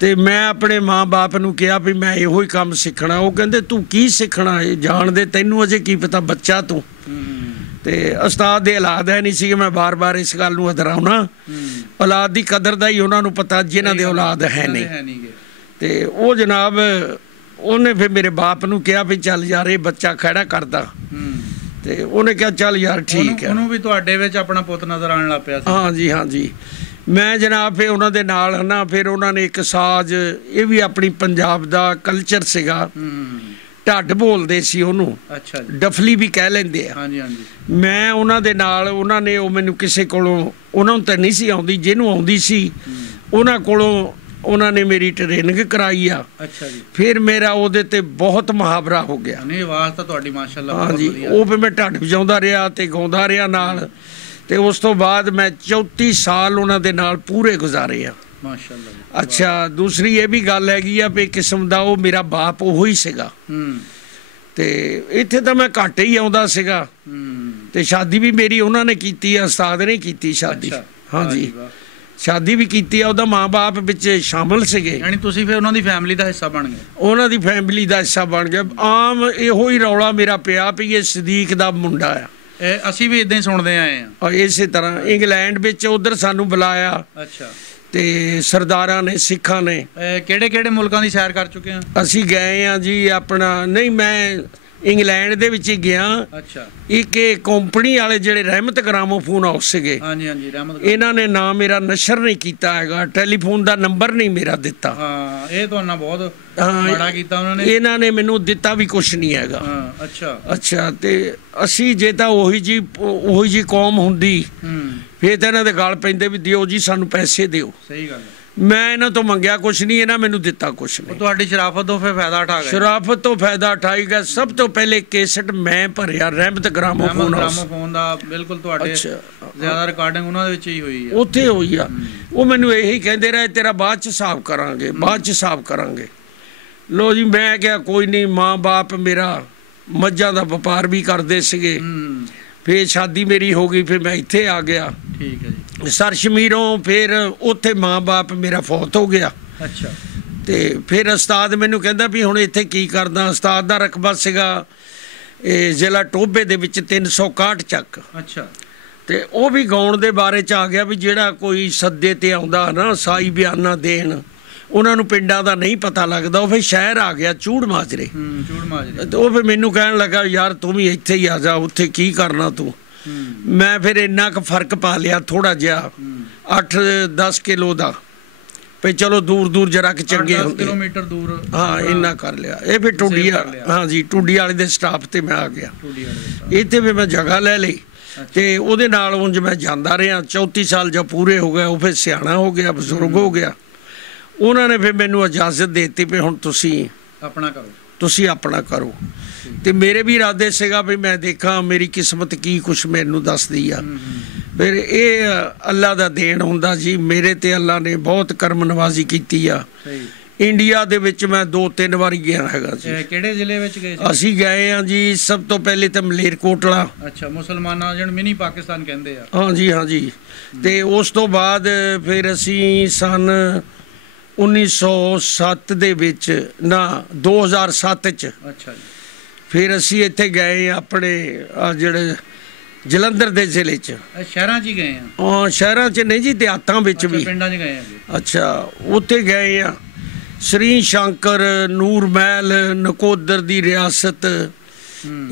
ਤੇ ਮੈਂ ਆਪਣੇ ਮਾਂ-ਬਾਪ ਨੂੰ ਕਿਹਾ ਵੀ ਮੈਂ ਇਹੋ ਹੀ ਕੰਮ ਸਿੱਖਣਾ। ਉਹ ਕਹਿੰਦੇ ਤੂੰ ਕੀ ਸਿੱਖਣਾ, ਇਹ ਜਾਣਦੇ, ਤੈਨੂੰ ਅਜੇ ਕੀ ਪਤਾ, ਬੱਚਾ ਤੂੰ। ਤੇ ਉਸਤਾਦ ਦੇ ਔਲਾਦ ਹੈ ਨਹੀਂ ਸੀਗੇ। ਮੈਂ ਬਾਰ-ਬਾਰ ਇਸ ਗੱਲ ਨੂੰ ਦੁਹਰਾਉਣਾ, ਔਲਾਦ ਦੀ ਕਦਰ ਦਾ ਹੀ ਉਹਨਾਂ ਨੂੰ ਪਤਾ ਜਿਨ੍ਹਾਂ ਦੇ ਔਲਾਦ ਹੈ ਨਹੀਂ। ਤੇ ਉਹ ਜਨਾਬ, ਉਹਨੇ ਫਿਰ ਮੇਰੇ ਬਾਪ ਨੂੰ ਕਿਹਾ ਵੀ ਚੱਲ ਯਾਰ, ਇਹ ਬੱਚਾ ਖੜਾ ਕਰਦਾ। ਤੇ ਉਹਨੇ ਕਿਹਾ ਚੱਲ ਯਾਰ ਠੀਕ ਹੈ। ਉਹਨੂੰ ਵੀ ਤੁਹਾਡੇ ਵਿੱਚ ਆਪਣਾ ਪੁੱਤ ਨਜ਼ਰ ਆਉਣ ਲੱਗ ਪਿਆ ਸੀ? ਹਾਂ ਜੀ, ਹਾਂ ਜੀ। ਮੈਂ ਜਨਾਬ ਫਿਰ ਉਹਨਾਂ ਦੇ ਨਾਲ ਹਨਾ, ਫਿਰ ਉਹਨਾਂ ਨੇ ਇੱਕ ਸਾਜ਼, ਇਹ ਵੀ ਆਪਣੀ ਪੰਜਾਬ ਦਾ ਕਲਚਰ ਸੀਗਾ, ਢੱਡ ਬੋਲਦੇ ਸੀ ਉਹਨੂੰ। ਅੱਛਾ ਜੀ। ਡਫਲੀ ਵੀ ਕਹਿ ਲੈਂਦੇ ਆ। ਹਾਂਜੀ ਹਾਂਜੀ। ਮੈਂ ਉਹਨਾਂ ਦੇ ਨਾਲ, ਉਹਨਾਂ ਨੇ ਉਹ ਮੈਨੂੰ ਕਿਸੇ ਕੋਲੋਂ, ਉਹਨਾਂ ਨੂੰ ਤਾਂ ਨਹੀਂ ਸੀ ਆਉਂਦੀ, ਜਿਹਨੂੰ ਆਉਂਦੀ ਸੀ ਉਹਨਾਂ ਕੋਲੋਂ ਉਹਨਾਂ ਨੇ ਮੇਰੀ ਟ੍ਰੇਨਿੰਗ ਕਰਾਈ ਆ। ਅੱਛਾ ਜੀ। ਫਿਰ ਮੇਰਾ ਉਹਦੇ ਤੇ ਬਹੁਤ ਮੁਹਾਵਰਾ ਹੋ ਗਿਆ। ਨਹੀਂ, ਆਵਾਜ਼ ਤਾਂ ਤੁਹਾਡੀ ਮਾਸ਼ਾਅੱਲਾ ਬਹੁਤ ਵਧੀਆ। ਉਹ ਫਿਰ ਮੈਂ ਢੱਡ ਵਜਾਉਂਦਾ ਰਿਹਾ ਤੇ ਗਾਉਂਦਾ ਰਿਹਾ ਨਾਲ। ਤੇ ਉਸ ਤੋਂ ਬਾਅਦ ਮੈਂ 34 ਸਾਲ ਉਹਨਾਂ ਦੇ ਨਾਲ ਪੂਰੇ ਗੁਜ਼ਾਰੇ ਆ। ਮਾਸ਼ਾਅੱਲਾ। ਅੱਛਾ, ਦੂਸਰੀ ਇਹ ਵੀ ਗੱਲ ਹੈਗੀ ਆ ਵੀ ਕਿਸਮ ਦਾ ਉਹ ਮੇਰਾ ਬਾਪ ਉਹੋ ਹੀ ਸੀਗਾ। ਤੇ ਇੱਥੇ ਤਾਂ ਮੈਂ ਘੱਟ ਹੀ ਆਉਂਦਾ ਸੀਗਾ। ਤੇ ਸ਼ਾਦੀ ਵੀ ਮੇਰੀ ਉਹਨਾਂ ਨੇ ਕੀਤੀ ਆ, ਉਸਤਾਦ ਨੇ ਕੀਤੀ ਸ਼ਾਦੀ। ਹਾਂਜੀ, ਸ਼ਾਦੀ ਵੀ ਕੀਤੀ ਆ। ਉਹਦਾ ਮਾਂ-ਬਾਪ ਵਿੱਚ ਸ਼ਾਮਲ ਸੀਗੇ। ਯਾਨੀ ਤੁਸੀਂ ਫਿਰ ਉਹਨਾਂ ਦੀ ਫੈਮਿਲੀ ਦਾ ਹਿੱਸਾ ਬਣ ਗਏ? ਉਹਨਾਂ ਦੀ ਫੈਮਿਲੀ ਦਾ ਹਿੱਸਾ ਬਣ ਗਿਆ। ਆਮ ਇਹੋ ਹੀ ਰੌਲਾ ਮੇਰਾ ਪਿਆ ਵੀ ਇਹ ਸਦੀਕ ਦਾ ਮੁੰਡਾ ਆ। ਅਸੀਂ ਵੀ ਇਦਾਂ ਹੀ ਸੁਣਦੇ ਆਏ ਆ। ਇਸੇ ਤਰ੍ਹਾਂ ਇੰਗਲੈਂਡ ਵਿੱਚ ਉਧਰ ਸਾਨੂੰ ਬੁਲਾਇਆ। ਅੱਛਾ। ਤੇ ਸਰਦਾਰਾਂ ਨੇ, ਸਿੱਖਾਂ ਨੇ। ਕਿਹੜੇ ਮੁਲਕਾਂ ਦੀ ਸੈਰ ਕਰ ਚੁੱਕੇ ਆ? ਅਸੀਂ ਗਏ ਆ ਜੀ ਆਪਣਾ, ਨਹੀਂ ਮੈਂ ਇੰਗਲੈਂਡ ਦੇ ਵਿੱਚ ਹੀ ਗਿਆ। ਅੱਛਾ। ਇੱਕ ਇਹ ਕੰਪਨੀ ਵਾਲੇ ਜਿਹੜੇ ਰਹਿਮਤ ਗ੍ਰਾਮੋਫੋਨ ਹਾਊਸ ਸੀਗੇ, ਹਾਂਜੀ ਹਾਂਜੀ, ਰਹਿਮਤ, ਇਹਨਾਂ ਨੇ ਨਾ ਮੇਰਾ ਨਸ਼ਰ ਨਹੀਂ ਕੀਤਾ ਹੈਗਾ, ਟੈਲੀਫੋਨ ਦਾ ਨੰਬਰ ਨਹੀਂ ਮੇਰਾ ਦਿੱਤਾ। ਹਾਂ, ਇਹ ਤੁਹਾਨੂੰ ਬਹੁਤ ਬੜਾ ਕੀਤਾ ਉਹਨਾਂ ਨੇ। ਇਹਨਾਂ ਨੇ ਮੈਨੂੰ ਦਿੱਤਾ ਵੀ ਕੁਛ ਨਹੀਂ ਹੈਗਾ। ਹਾਂ। ਅੱਛਾ ਅੱਛਾ। ਤੇ ਅਸੀਂ ਜੇ ਤਾਂ ਉਹੀ ਜੀ ਕੌਮ ਹੁੰਦੀ ਫਿਰ ਤਾਂ ਇਹਨਾਂ ਦੇ ਗਲ ਪੈਂਦੇ ਵੀ ਦਿਓ ਜੀ ਸਾਨੂੰ ਪੈਸੇ ਦਿਓ। ਸਹੀ ਗੱਲ। ਮੈਂ ਇਹਨਾਂ ਤੋਂ ਮੰਗਿਆ ਕੁਛ ਨਹੀਂ, ਇਹਨਾਂ ਮੈਨੂੰ ਦਿੱਤਾ ਕੁਛ ਨਹੀਂ। ਤੁਹਾਡੀ ਸ਼ਰਾਫਤ ਤੋਂ ਫਿਰ ਫਾਇਦਾ ਉਠਾ ਗਏ? ਸ਼ਰਾਫਤ ਤੋਂ ਫਾਇਦਾ ਉਠਾਈ ਗਿਆ। ਸਭ ਤੋਂ ਪਹਿਲੇ ਕੇਸਟ ਮੈਂ ਭਰਿਆ ਰਹਿਮਤ ਗ੍ਰਾਮੋਫੋਨ ਦਾ। ਬਿਲਕੁਲ, ਤੁਹਾਡੇ ਜ਼ਿਆਦਾ ਰਿਕਾਰਡਿੰਗ ਉਹਨਾਂ ਦੇ ਵਿੱਚ ਹੀ ਹੋਈ ਹੈ, ਉੱਥੇ ਹੋਈ ਆ। ਉਹ ਮੈਨੂੰ ਇਹੀ ਕਹਿੰਦੇ ਰਹੇ ਤੇਰਾ ਬਾਅਦ ਚ ਹਿਸਾਬ ਕਰਾਂਗੇ, ਬਾਅਦ ਚ ਹਿਸਾਬ ਕਰਾਂਗੇ। ਲੋ ਜੀ, ਮੈਂ ਕਿਹਾ ਕੋਈ ਨਹੀਂ। ਮਾਂ-ਬਾਪ ਮੇਰਾ ਮੱਝਾਂ ਦਾ ਵਪਾਰ ਵੀ ਕਰਦੇ ਸੀਗੇ। ਫਿਰ ਸ਼ਾਦੀ ਮੇਰੀ ਹੋ ਗਈ, ਫਿਰ ਮੈਂ ਇੱਥੇ ਆ ਗਿਆ। ਠੀਕ ਹੈ ਜੀ। ਸਰਸ਼ਮੀਰੋਂ ਫਿਰ ਉੱਥੇ ਮਾਂ-ਬਾਪ ਮੇਰਾ ਫੌਤ ਹੋ ਗਿਆ। ਅੱਛਾ। ਤੇ ਫਿਰ ਉਸਤਾਦ ਮੈਨੂੰ ਕਹਿੰਦਾ ਵੀ ਹੁਣ ਇੱਥੇ ਕੀ ਕਰਦਾ। ਉਸਤਾਦ ਦਾ ਰਕਬਾ ਸੀਗਾ ਇਹ ਜ਼ਿਲ੍ਹਾ ਟੋਭੇ ਦੇ ਵਿੱਚ 361 ਚੱਕ। ਅੱਛਾ। ਤੇ ਉਹ ਵੀ ਗਾਉਣ ਦੇ ਬਾਰੇ ਚ ਆ ਗਿਆ ਵੀ ਜਿਹੜਾ ਕੋਈ ਸੱਦੇ ਤੇ ਆਉਂਦਾ ਨਾ ਸਾਈ ਬਿਆਨਾ ਦੇਣ, ਉਹਨਾਂ ਨੂੰ ਪਿੰਡਾਂ ਦਾ ਨਹੀਂ ਪਤਾ ਲੱਗਦਾ। ਉਹ ਫਿਰ ਸ਼ਹਿਰ ਆ ਗਿਆ ਚੂੜ ਮਾਜਰੇ। ਤੇ ਉਹ ਫਿਰ ਮੈਨੂੰ ਕਹਿਣ ਲੱਗਾ ਯਾਰ ਤੂੰ ਵੀ ਇੱਥੇ ਹੀ ਆ ਜਾ, ਉੱਥੇ ਕੀ ਕਰਨਾ ਤੂੰ। ਮੈਂ ਫਿਰ ਇੰਨਾ ਕੁ ਫਰਕ ਪਾ ਲਿਆ ਥੋੜਾ ਜਿਹਾ, 8-10 ਕਿਲੋ ਦਾ, ਵੀ ਚਲੋ ਦੂਰ ਜਰਾ ਕਿ ਚੰਗੇ ਹੁੰਦੇ, ਕਿਲੋਮੀਟਰ ਦੂਰ। ਹਾਂ, ਇੰਨਾ ਕਰ ਲਿਆ। ਇਹ ਫਿਰ ਟੁੱਡੀ, ਹਾਂ ਜੀ, ਟੁੱਡੀ ਵਾਲੇ ਦੇ ਸਟਾਫ ਤੇ ਮੈਂ ਆ ਗਿਆ। ਇੱਥੇ ਫਿਰ ਮੈਂ ਜਗ੍ਹਾ ਲੈ ਲਈ ਤੇ ਉਹਦੇ ਨਾਲ ਉਂਝ ਮੈਂ ਜਾਂਦਾ ਰਿਹਾ। 34 ਸਾਲ ਜਦ ਪੂਰੇ ਹੋ ਗਏ, ਉਹ ਫਿਰ ਸਿਆਣਾ ਹੋ ਗਿਆ, ਬਜ਼ੁਰਗ ਹੋ ਗਿਆ। ਉਹਨਾਂ ਨੇ ਫਿਰ ਮੈਨੂੰ ਇਜਾਜ਼ਤ ਦੇ ਦਿੱਤੀ ਵੀ ਹੁਣ ਤੁਸੀਂ ਆਪਣਾ ਕਰੋ। ਤੇ ਮੇਰੇ ਵੀ ਇਰਾਦੇ ਸੀਗਾ ਵੀ ਮੈਂ ਦੇਖਾਂ ਮੇਰੀ ਕਿਸਮਤ ਕੀ ਕੁਛ ਮੈਨੂੰ ਦੱਸਦੀ ਆ। ਫਿਰ ਇਹ ਅੱਲਾ ਦਾ ਦੇਣ ਹੁੰਦਾ ਜੀ। ਮੇਰੇ ਤੇ ਅੱਲਾ ਨੇ ਬਹੁਤ ਕਰਮ ਨਵਾਜ਼ੀ ਕੀਤੀ ਆ। ਇੰਡੀਆ ਦੇ ਵਿੱਚ ਮੈਂ 2-3 ਵਾਰੀ ਗਿਆ ਹੈਗਾ ਜੀ। ਕਿਹੜੇ ਜ਼ਿਲ੍ਹੇ ਵਿੱਚ ਗਏ ਸੀ? ਅਸੀਂ ਗਏ ਆ ਜੀ ਸਭ ਤੋਂ ਪਹਿਲੇ ਤਾਂ ਮਲੇਰਕੋਟਲਾ। ਅੱਛਾ, ਮੁਸਲਮਾਨਾਂ ਜਿਹਨੂੰ ਮਿਨੀ ਪਾਕਿਸਤਾਨ ਕਹਿੰਦੇ ਆ। ਹਾਂ ਜੀ, ਹਾਂ ਜੀ। ਤੇ ਉਸ ਤੋਂ ਬਾਅਦ ਫਿਰ ਅਸੀਂ ਸਨ 1907 ਦੇ ਵਿੱਚ ਨਾ 2007 ਚ। ਅੱਛਾ ਜੀ। ਫਿਰ ਅਸੀਂ ਇੱਥੇ ਗਏ ਆਪਣੇ ਜਿਹੜੇ ਜਲੰਧਰ ਦੇ ਜ਼ਿਲ੍ਹੇ ਚ। ਸ਼ਹਿਰਾਂ 'ਚ ਹੀ ਗਏ ਆ? ਸ਼ਹਿਰਾਂ 'ਚ ਨਹੀਂ ਜੀ, ਦਿਹਾਤਾਂ ਵਿੱਚ ਵੀ। ਪਿੰਡਾਂ 'ਚ ਗਏ ਆ ਜੀ? ਅੱਛਾ, ਉੱਥੇ ਗਏ ਆ। ਸ੍ਰੀ ਸ਼ੰਕਰ, ਨੂਰ ਮਹਿਲ, ਨਕੋਦਰ ਦੀ ਰਿਆਸਤ,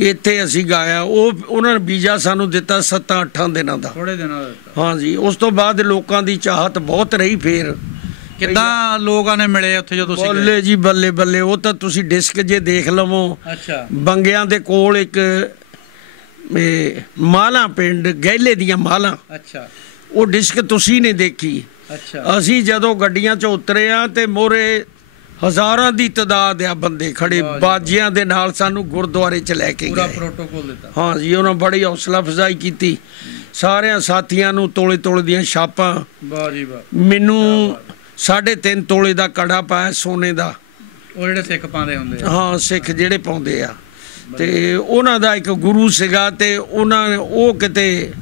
ਇੱਥੇ ਅਸੀਂ ਗਾਇਆ। ਉਹਨਾਂ ਨੇ ਵੀਜ਼ਾ ਸਾਨੂੰ ਦਿੱਤਾ 7-8 ਦਿਨਾਂ ਦਾ। ਥੋੜੇ ਦਿਨਾਂ ਦਾ? ਹਾਂ ਜੀ। ਉਸ ਤੋਂ ਬਾਅਦ ਲੋਕਾਂ ਦੀ ਚਾਹਤ ਬਹੁਤ ਰਹੀ। ਫਿਰ ਕਿੱਦਾਂ ਲੋਕਾਂ ਨੇ ਮਿਲੇ ਉੱਥੇ ਜਦੋਂ ਤੁਸੀਂ ਗਏ? ਬੱਲੇ ਜੀ ਬੱਲੇ ਬੱਲੇ। ਉਹ ਤਾਂ ਤੁਸੀਂ ਡਿਸਕ ਜੇ ਦੇਖ ਲਵੋ। ਅੱਛਾ। ਬੰਗਿਆਂ ਦੇ ਕੋਲ ਇੱਕ ਮਾਲਾ ਪਿੰਡ, ਗਹਿਲੇ ਦੀਆਂ ਮਾਲਾ। ਅੱਛਾ। ਉਹ ਡਿਸਕ ਤੁਸੀਂ ਨਹੀਂ ਦੇਖੀ। ਅੱਛਾ। ਅਸੀਂ ਜਦੋਂ ਗੱਡੀਆਂ 'ਚ ਉਤਰੇ ਆ ਤੇ ਮੋਰੇ ਹਜ਼ਾਰਾਂ ਦੀ ਤਾਦਾਦ ਆ ਬੰਦੇ ਖੜੇ, ਬਾਜੀਆਂ ਦੇ ਨਾਲ ਸਾਨੂੰ ਗੁਰਦੁਆਰੇ 'ਚ ਲੈ ਕੇ ਗਏ। ਪੂਰਾ ਪ੍ਰੋਟੋਕੋਲ ਦਿੱਤਾ? ਹਾਂ ਜੀ। ਉਹਨਾਂ ਬੜੀ ਹੌਸਲਾ ਅਫਜ਼ਾਈ ਕੀਤੀ। ਸਾਰਿਆਂ ਸਾਥੀਆਂ ਨੂੰ ਤੋਲੇ ਤੋਲੇ ਦੀਆਂ ਛਾਪਾਂ। ਵਾਹ ਜੀ ਵਾਹ। ਮੈਨੂੰ 3.5 ਤੋਲੇ ਦਾ ਕੜਾ ਪਾਇਆ ਸੋਨੇ ਦਾ। ਉਹ ਜਿਹੜੇ ਸਿੱਖ ਪਾਉਂਦੇ ਹੁੰਦੇ ਆ? ਹਾਂ, ਸਿੱਖ ਜਿਹੜੇ ਪਾਉਂਦੇ ਆ। ਤੇ ਉਹਨਾਂ ਦਾ ਇੱਕ ਗੁਰੂ ਸੀਗਾ ਤੇ ਉਹ ਕਿਤੇ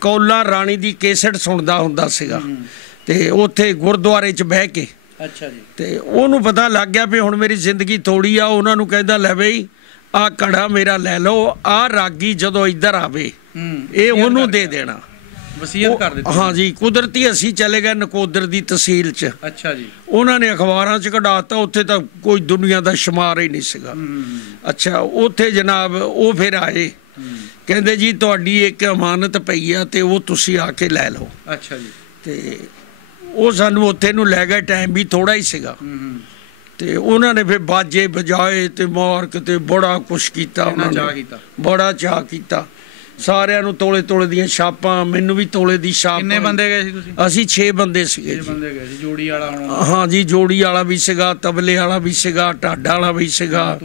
ਕੌਲਾ ਰਾਣੀ ਦੀ ਕੇਸਟ ਸੁਣਦਾ ਹੁੰਦਾ ਸੀਗਾ ਤੇ ਉੱਥੇ ਗੁਰਦੁਆਰੇ 'ਚ ਬਹਿ ਕੇ। ਅੱਛਾ ਜੀ। ਤੇ ਉਹਨੂੰ ਪਤਾ ਲੱਗ ਗਿਆ ਵੀ ਹੁਣ ਮੇਰੀ ਜ਼ਿੰਦਗੀ ਥੋੜੀ ਆ। ਉਹਨਾਂ ਨੂੰ ਕਹਿੰਦਾ ਲੈ ਬਈ ਆਹ ਕੜਾ ਮੇਰਾ ਲੈ ਲਓ, ਆਹ ਰਾਗੀ ਜਦੋਂ ਇੱਧਰ ਆਵੇ ਇਹ ਉਹਨੂੰ ਦੇ ਦੇਣਾ। ਵਸੀਅਤ ਕਰ ਦਿੱਤੀ? ਹਾਂ ਜੀ। ਕੁਦਰਤੀ ਅਸੀਂ ਚਲੇ ਗਏ ਨਕੋਦਰ ਦੀ ਤਹਿਸੀਲ 'ਚ। ਅੱਛਾ ਜੀ। ਉਹਨਾਂ ਨੇ ਅਖਬਾਰਾਂ 'ਚ ਕਢਾਤਾ। ਉੱਥੇ ਤਾਂ ਕੋਈ ਦੁਨੀਆ ਦਾ ਸ਼ੁਮਾਰ ਹੀ ਨਹੀਂ ਸੀਗਾ। ਅੱਛਾ। ਉੱਥੇ ਜਨਾਬ ਉਹ ਫਿਰ ਆਏ, ਕਹਿੰਦੇ ਜੀ ਤੁਹਾਡੀ ਇੱਕ ਅਮਾਨਤ ਪਈ ਆ ਤੇ ਉਹ ਤੁਸੀਂ ਆ ਕੇ ਲੈ ਲਓ। ਅੱਛਾ ਜੀ। ਤੇ ਉਹ ਸਾਨੂੰ ਉੱਥੇ ਨੂੰ ਲੈ ਗਏ। ਟਾਈਮ ਵੀ ਥੋੜਾ ਹੀ ਸੀਗਾ ਤੇ ਉਹਨਾਂ ਨੇ ਫਿਰ ਬਾਜੇ ਵਜਾਏ ਤੇ ਮਾਰ ਕੇ ਬੜਾ ਕੁਛ ਕੀਤਾ। ਉਹਨਾਂ ਨੇ ਬੜਾ ਚਾਅ ਕੀਤਾ। ਸਾਰਿਆਂ ਨੂੰ ਤੋਲੇ ਤੋਲੇ ਦੀਆਂ ਛਾਪਾਂ, ਮੈਨੂੰ ਵੀ ਤੋਲੇ ਦੀ ਛਾਪ। ਕਿੰਨੇ ਬੰਦੇ ਗਏ ਸੀ ਤੁਸੀਂ? ਅਸੀਂ 6 ਬੰਦੇ ਸੀਗੇ। 6 ਬੰਦੇ ਗਏ ਸੀ। ਜੋੜੀ ਵਾਲਾ ਹੋਣਾ? ਹਾਂ ਜੀ। ਜੋੜੀ ਵਾਲਾ ਵੀ ਸੀਗਾ, ਤਬਲੇ ਵਾਲਾ ਵੀ ਸੀਗਾ, ਢਾਡਾ ਵਾਲਾ ਵੀ ਸੀਗਾ,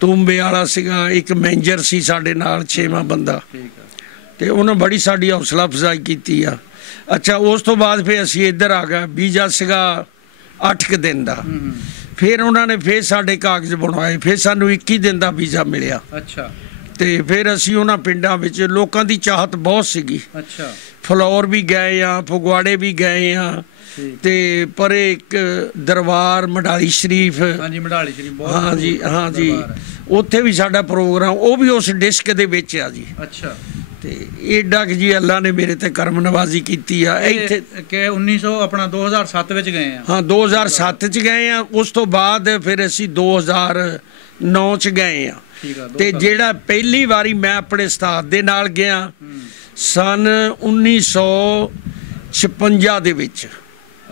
ਤੂੰਬੇ ਵਾਲਾ ਸੀਗਾ, ਇੱਕ ਮੈਨੇਜਰ ਸੀ ਸਾਡੇ ਨਾਲ 6ਵਾਂ ਬੰਦਾ। ਠੀਕ ਆ। ਤੇ ਉਹਨਾਂ ਬੜੀ ਸਾਡੀ ਹੌਸਲਾ ਅਫਜ਼ਾਈ ਕੀਤੀ ਆ। ਅੱਛਾ। ਉਸ ਤੋਂ ਬਾਅਦ ਫਿਰ ਅਸੀਂ ਇੱਧਰ ਆ ਗਏ। ਵੀਜ਼ਾ ਸੀਗਾ 8 ਦਿਨ ਦਾ। ਫਿਰ ਉਹਨਾਂ ਨੇ ਫਿਰ ਸਾਡੇ ਕਾਗਜ਼ ਬਣਵਾਏ। ਫਿਰ ਸਾਨੂੰ 21 ਦਿਨ ਦਾ ਵੀਜ਼ਾ ਮਿਲਿਆ। ਅੱਛਾ। ਤੇ ਫਿਰ ਅਸੀਂ ਉਹਨਾਂ ਪਿੰਡਾਂ ਵਿੱਚ, ਲੋਕਾਂ ਦੀ ਚਾਹਤ ਬਹੁਤ ਸੀਗੀ। ਅੱਛਾ। ਫਲੌਰ ਵੀ ਗਏ ਆ, ਫਗਵਾੜੇ ਵੀ ਗਏ ਆ ਤੇ ਪਰੇ ਇੱਕ ਦਰਬਾਰ ਮਢਾਲੀ ਸ਼ਰੀਫ। ਹਾਂਜੀ, ਮਢਾਲੀ ਸ਼ਰੀਫ ਬਹੁਤ। ਹਾਂ ਜੀ। ਹਾਂ ਜੀ। ਉੱਥੇ ਵੀ ਸਾਡਾ ਪ੍ਰੋਗਰਾਮ, ਉਹ ਵੀ ਉਸ ਡਿਸਕ ਦੇ ਵਿੱਚ ਆ ਜੀ। ਅੱਛਾ। ਤੇ ਏਡਾ ਕਿ ਜੀ ਅੱਲਾ ਨੇ ਮੇਰੇ ਤੇ ਕਰਮ ਨਵਾਜ਼ੀ ਕੀਤੀ ਆ। ਇੱਥੇ ਕਿ 2007 ਵਿੱਚ ਗਏ ਆ? ਹਾਂ, 2007 ਚ ਗਏ ਆ। ਉਸ ਤੋਂ ਬਾਅਦ ਫਿਰ ਅਸੀਂ 2009 ਚ ਗਏ ਆ। ਤੇ ਜਿਹੜਾ ਪਹਿਲੀ ਵਾਰੀ ਮੈਂ ਆਪਣੇ ਉਸਤਾਦ ਦੇ ਨਾਲ ਗਿਆ ਸਨ 1956 ਦੇ ਵਿੱਚ।